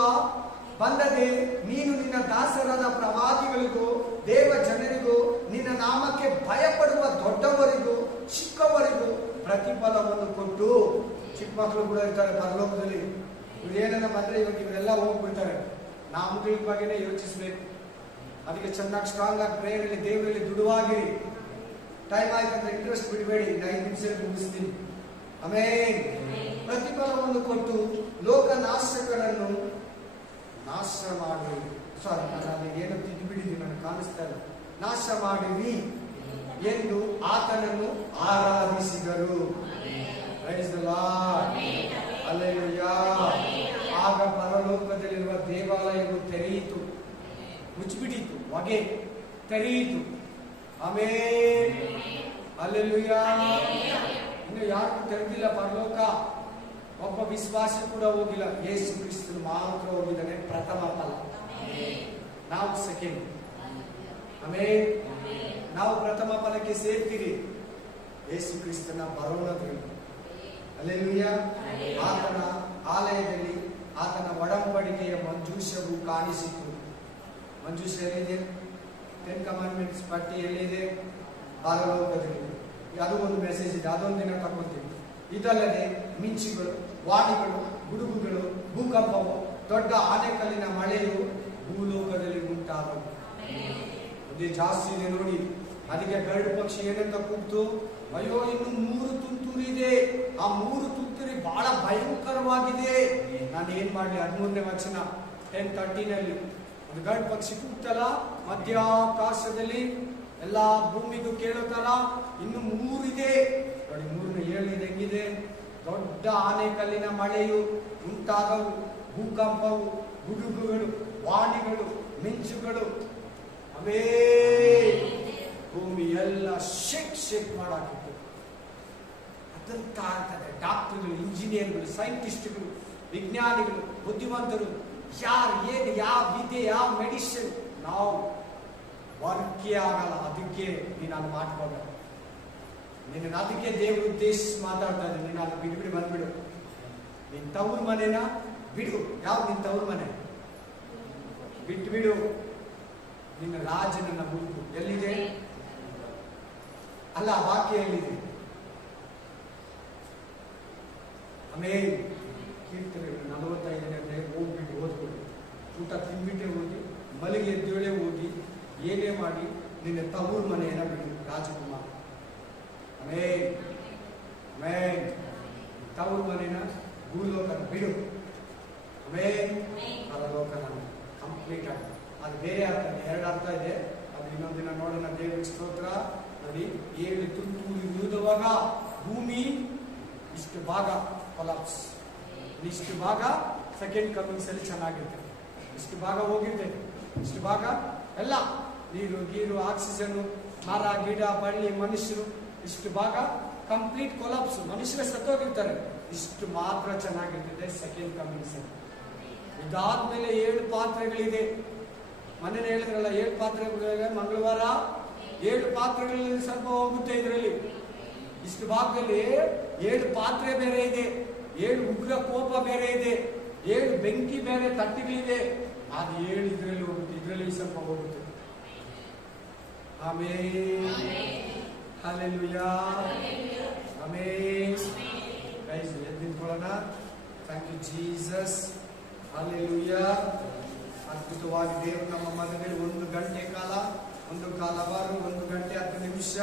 ಬಂದದೆ ನೀನು ನಿನ್ನ ದಾಸರಾದ ಪ್ರವಾದಿಗಳಿಗೂ ದೇವ ಜನರಿಗೂ ನಿನ್ನ ನಾಮಕ್ಕೆ ಭಯಪಡುವ ದೊಡ್ಡವರಿಗೂ ಚಿಕ್ಕವರಿಗೂ ಪ್ರತಿಫಲವನ್ನು ಕೊಟ್ಟು. ಚಿಕ್ಕ ಮಕ್ಕಳು ಕೂಡ ಇರ್ತಾರೆ ಪರಲೋಕದಲ್ಲಿ. ಇವ್ರು ಏನನ್ನ ಬಂದ್ರೆ ಇವಾಗ ಇವರೆಲ್ಲ ಹೋಗ್ಬಿಡ್ತಾರೆ. ನಾಮಗಳ ಬಗ್ಗೆನೇ ಯೋಚಿಸ್ಬೇಕು. ಅದಕ್ಕೆ ಚೆನ್ನಾಗಿ ಸ್ಟ್ರಾಂಗ್ ಆಗಿ ಪ್ರೇಯರಲ್ಲಿ, ದೇವರಲ್ಲಿ ದುಡುವಾಗಿರಿ. ಟೈಮ್ ಆಯ್ತಂದ್ರೆ ಇಂಟ್ರೆಸ್ಟ್ ಬಿಡಬೇಡಿ. 5 ನಿಮಿಷ ಮುಗಿಸ್ತೀನಿ. ಆಮೇಲೆ ಪ್ರತಿಫಲವನ್ನು ಕೊಟ್ಟು ಲೋಕ ನಾಶಕರನ್ನು ನಾಶ ಮಾಡಿ, ಸಾರಿ ನಾನು ಅಲ್ಲಿ ಏನೋ ತಿದ್ದು ಬಿಡಿದ್ವಿ, ನನಗೆ ಕಾಣಿಸ್ತಾ ಇಲ್ಲ. ನಾಶ ಮಾಡಿವಿ ಎಂದು ಆತನನ್ನು ಆರಾಧಿಸಿದರು. Praise the Lord. ಹಲ್ಲೆಲೂಯಾ. ಆಗ ಪರಲೋಕದಲ್ಲಿರುವ ದೇವಾಲಯವು ತೆರೆಯಿತು, ಮುಚ್ಚಿಬಿಟ್ಟಿತು, ಹೊಗೆ ತೆರೆಯಿತು. ಆಮೇಲೆ ಹಲ್ಲೆಲೂಯಾ. ಇನ್ನು ಯಾರು ತೆರೆದಿಲ್ಲ ಪರಲೋಕ? ಒಬ್ಬ ವಿಶ್ವಾಸಿ ಕೂಡ ಹೋಗಿಲ್ಲ. ಯೇಸು ಕ್ರಿಸ್ತನು ಮಾತ್ರ ಹೋಗಿದ್ದಾನೆ, ಪ್ರಥಮ ಫಲ. ನಾವು ಸೆಕೆಂಡ್. ಆಮೇಲೆ ನಾವು ಪ್ರಥಮ ಫಲಕ್ಕೆ ಸೇರ್ತೀರಿ ಯೇಸು ಕ್ರಿಸ್ತನ ಬರೋಣದಲ್ಲಿ. ಹಲ್ಲೆಲೂಯಾ. ಆತನ ಆಲಯದಲ್ಲಿ ಆತನ ಒಡಂಬಡಿಕೆಯ ಮಂಜೂಷವು ಕಾಣಿಸಿತು. ಮಂಜೂಷ ಎಲ್ಲಿದೆ? 10 ಕಮಾಂಡ್ಮೆಂಟ್ಸ್ ಪಟ್ಟಿ ಎಲ್ಲಿದೆ? ಪರಲೋಕದಲ್ಲಿ. ಅದು ಒಂದು ಮೆಸೇಜ್ ಇದೆ, ಅದೊಂದು ದಿನ ತಗೊಳ್ತೀವಿ. ಇದಲ್ಲದೆ ಮಿಂಚುಗಳು, ವಾಣಿಗಳು, ಗುಡುಗುಗಳು, ಭೂಕಂಪವು, ದೊಡ್ಡ ಆನೆಕಲ್ಲಿನ ಮಳೆಯು ಭೂಲೋಕದಲ್ಲಿ ಉಂಟಾದವು. ಅದೇ ಜಾಸ್ತಿ ಇದೆ ನೋಡಿ. ಅದಕ್ಕೆ ಗರುಡು ಪಕ್ಷಿ ಏನಂತ ಕೂಗ್ತು? ಅಯ್ಯೋ, ಇನ್ನು 3 ತುಂತುರು ಇದೆ, ಆ 3 ತುಂತುರಿ ಬಹಳ ಭಯಂಕರವಾಗಿದೆ. ನಾನು ಏನ್ ಮಾಡ್ಲಿ? 13ನೇ ವಚನ 10:13 ಒಂದು ಗರುಡು ಪಕ್ಷಿ ಕೂಗ್ತಲ್ಲ ಮಧ್ಯಾಕಾಶದಲ್ಲಿ, ಎಲ್ಲಾ ಭೂಮಿಗೂ ಕೇಳುತ್ತಲ್ಲ, ಇನ್ನು 3 ಇದೆ ನೋಡಿ. 3ನೇ 7 ಹೆಂಗಿದೆ? ದೊಡ್ಡ ಆನೆಕಲ್ಲಿನ ಮಳೆಯು ಉಂಟಾದವು, ಭೂಕಂಪವು, ಗುಡುಗುಗಳು, ವಾಣಿಗಳು, ಮಿಂಚುಗಳು, ಅವೇ ಭೂಮಿ ಎಲ್ಲ ಶೇಕ್ ಮಾಡಾಕಿತ್ತು. ಅದಂತ ಆಗ್ತದೆ. ಡಾಕ್ಟರ್ಗಳು, ಇಂಜಿನಿಯರ್ಗಳು, ಸೈಂಟಿಸ್ಟ್ಗಳು, ವಿಜ್ಞಾನಿಗಳು, ಬುದ್ಧಿವಂತರು, ಯಾರು ಏನು, ಯಾವ ವಿದ್ಯೆ, ಯಾವ ಮೆಡಿಸಿನ್ ನಾವು ವರ್ಕೇ ಆಗಲ್ಲ. ಅದಕ್ಕೆ ನೀನು ಅದು ಮಾಡ್ಕೋಬೇಡ. ನಿನ್ನ ಅದಕ್ಕೆ ದೇವರು ಉದ್ದೇಶ ಮಾತಾಡ್ತಾ ಇದ್ದೀನಿ. ನೀನು ಅದು ಬಿಟ್ಬಿಡಿ, ಬಂದ್ಬಿಡು. ನಿನ್ ತವ್ರ ಮನೆನ ಬಿಡು. ಯಾವ್ದು ನಿನ್ ತವ್ರ ಮನೆ? ಬಿಟ್ಟು ನಿನ್ನ ರಾಜನನ್ನ ಹುಡುಕು. ಎಲ್ಲಿದೆ? ಅಲ್ಲ, ವಾಕ್ಯ ಎಲ್ಲಿದೆ? ಆಮೇಲೆ ಕೀರ್ತನೆಗಳು 45ನೇ ಹೋಗ್ಬಿಟ್ಟು ಓದ್ಕೊಡಿ. ಊಟ ತಿನ್ಬಿಟ್ಟೆ ಹೋಗಿ, ಮಲಗಿ ಎದ್ದೇಳೆ ಹೋಗಿ, ಏನೇ ಮಾಡಿ ನಿನ್ನ ತವ್ರ ಮನೆಯನ್ನ ಬಿಡು ರಾಜಕುಮಾರ್. ಆಮೇಲೆ ತವ್ರ ಮನೆನ, ಭೂಲೋಕನ ಬಿಡು. ಆಮೇಲೆ ಪರಲೋಕನ ಕಂಪ್ಲೀಟ್ ಆಗಿ. ಅದು ಬೇರೆ ಅರ್ಥ, 2 ಅರ್ಥ ಇದೆ. ಅದು ಇನ್ನೊಂದಿನ ನೋಡೋಣ. ದೇವರಿಗೆ ಸ್ತೋತ್ರ. ನೋಡಿ, 7 ತುಂತುರು ಉಳಿದವಾಗ ಭೂಮಿ ಇಷ್ಟು ಭಾಗ ಕೊಲಾಪ್ಸ್, ಇಷ್ಟು ಭಾಗ ಸೆಕೆಂಡ್ ಕಮಿಂಗ್ಸ್ ಅಲ್ಲಿ ಚೆನ್ನಾಗಿರ್ತದೆ, ಇಷ್ಟು ಭಾಗ ಹೋಗಿರ್ತದೆ, ಇಷ್ಟು ಭಾಗ ಎಲ್ಲ ನೀರು, ಆಕ್ಸಿಜನ್, ಮರ, ಗಿಡ, ಬಳ್ಳಿ, ಮನುಷ್ಯರು, ಇಷ್ಟು ಭಾಗ ಕಂಪ್ಲೀಟ್ ಕೊಲಾಪ್ಸ್. ಮನುಷ್ಯರೇ ಸತ್ತೋಗಿರ್ತಾರೆ. ಇಷ್ಟು ಮಾತ್ರ ಚೆನ್ನಾಗಿರ್ತದೆ ಸೆಕೆಂಡ್ ಕಮಿಂಗ್ಸ್ ಅಲ್ಲಿ. ಇದಾದ್ಮೇಲೆ 7 ಪಾತ್ರೆಗಳಿದೆ. ಮನೇಲಿ ಹೇಳಿದ್ರಲ್ಲ 7 ಪಾತ್ರೆಗಳಿವೆ. ಮಂಗಳವಾರ 7 ಪಾತ್ರೆಗಳಲ್ಲಿ ಸ್ವಲ್ಪ ಹೋಗುತ್ತೆ. ಇದರಲ್ಲಿ ಇಷ್ಟು ಭಾಗದಲ್ಲಿ 7 ಪಾತ್ರೆ ಬೇರೆ ಇದೆ, 7 ಉಗ್ರ ಕೋಪ ಬೇರೆ ಇದೆ, 7 ಬೆಂಕಿ ಬೇರೆ ತಟ್ಟಿಗಳಿದೆ. ಅದು 7 ಇದರಲ್ಲಿ ಹೋಗುತ್ತೆ, ಇದರಲ್ಲಿ ಸ್ವಲ್ಪ ಹೋಗುತ್ತೆ. ಆಮೇನ್, ಹಲ್ಲೆಲೂಯಾ, ಆಮೇನ್. ಗೈಸ್, ಎದ್ದು ನಿಂತ್ಕೊಳ್ಳೋಣ. Thank you Jesus, hallelujah. ಅದ್ಭುತವಾಗಿ ದೇವರು ನಮ್ಮ ಮಧ್ಯದಲ್ಲಿ 1 ಗಂಟೆ ಕಾಲ, 1 ಕಾಲವಾರು, 1 ಗಂಟೆ 10 ನಿಮಿಷ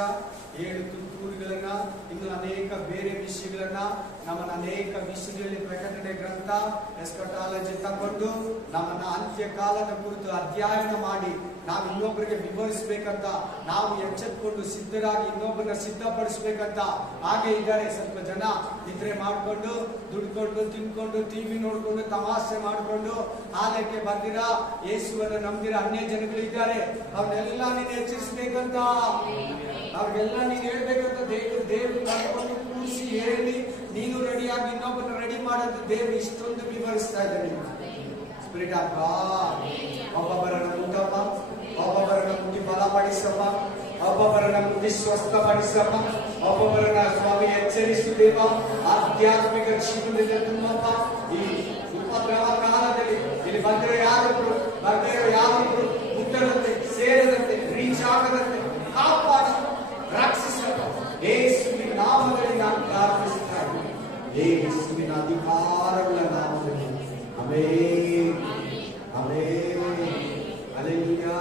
7 ತುಂತುರುಗಳನ್ನ, ಇನ್ನು ಅನೇಕ ಬೇರೆ ವಿಷಯಗಳನ್ನ, ನಮ್ಮನ್ನ ಅನೇಕ ವಿಷಯಗಳಲ್ಲಿ ಪ್ರಕಟಣೆ ಗ್ರಂಥ, ಎಸ್ಕಟಾಲಜಿ ತಗೊಂಡು ನಮ್ಮನ್ನ ಅಂತ್ಯಕಾಲದ ಕುರಿತು ಅಧ್ಯಯನ ಮಾಡಿ ನಾವು ಇನ್ನೊಬ್ಬರಿಗೆ ವಿವರಿಸಬೇಕಂತ, ನಾವು ಎಚ್ಚೆತ್ಕೊಂಡು ಸಿದ್ಧರಾಗಿ ಇನ್ನೊಬ್ಬರನ್ನ ಸಿದ್ಧಪಡಿಸ್ಬೇಕಂತ ಹಾಗೆ ಇದ್ದಾರೆ. ಸ್ವಲ್ಪ ಜನ ನಿದ್ರೆ ಮಾಡ್ಕೊಂಡು, ದುಡ್ಕೊಂಡು, ತಿನ್ಕೊಂಡು, ಟಿವಿ ನೋಡ್ಕೊಂಡು, ತಮಾಷೆ ಮಾಡ್ಕೊಂಡು ಆಲಯಕ್ಕೆ ಬಂದಿರ, ಯೇಸುವನ್ನು ನಂಬಿರ ಅನ್ಯ ಜನಗಳಿದ್ದಾರೆ. ಅವ್ರನ್ನೆಲ್ಲ ನೀನು ಎಚ್ಚರಿಸಬೇಕಂತ, ಅವ್ರಿಗೆಲ್ಲ ನೀನು ಹೇಳ್ಬೇಕಂತ ದೇವರು ಕರ್ಕೊಂಡು ಕೂರಿಸಿ ಹೇಳಿ ನೀನು ರೆಡಿಯಾಗಿ ಇನ್ನೊಬ್ಬರನ್ನ ರೆಡಿ ಮಾಡೋದು ದೇವರು ಇಷ್ಟೊಂದು ವಿವರಿಸ್ತಾ ಇದ್ದಾರೆ. ಸ್ಪಿರಿಟ್ ಆಫ್ ಗಾಡ್ ಒಬ್ಬೊಬ್ಬರನ್ನ ಮುಟ್ಟಪ್ಪ, ಒಬ್ಬೊಬ್ಬರನ್ನ ಮುಟ್ಟಿ ಬಲಪಡಿಸಪ್ಪ, ಒಬ್ಬೊಬ್ಬರನ್ನ ಮುಟ್ಟಿ ಸ್ವಸ್ಥಪಡಿಸಪ್ಪ, ಒಬ್ಬೊಬ್ಬರನ್ನ ಸ್ವಾಮಿ ಎಚ್ಚರಿಸುತ್ತೇವ. ಆಧ್ಯಾತ್ಮಿಕ ಜೀವನದಿಂದ ತುಂಬಪ್ಪ. ಈ ಉಪದ್ರವ ಕಾಲದಲ್ಲಿ ಇಲ್ಲಿ ಬಂದರೆ ಯಾರೊಬ್ರು, ಬರ್ದೇ ಯಾರೊಬ್ರು ಮುಟ್ಟದಂತೆ, ಸೇರದಂತೆ, ರೀಚ್ ಆಗದಂತೆ ಕಾಪಾಡಿ ರಕ್ಷಿಸಪ್ಪ. ಯೇಸುವಿನ ನಾಮದಲ್ಲಿ ನಾನು ಪ್ರಾರ್ಥಿಸ್ತಾ ಇದ್ದೀನಿ. ಯೇಸುವಿನ ಅಧಿಕಾರಗಳ ನಾಮದಲ್ಲಿ. Amen, amen, hallelujah.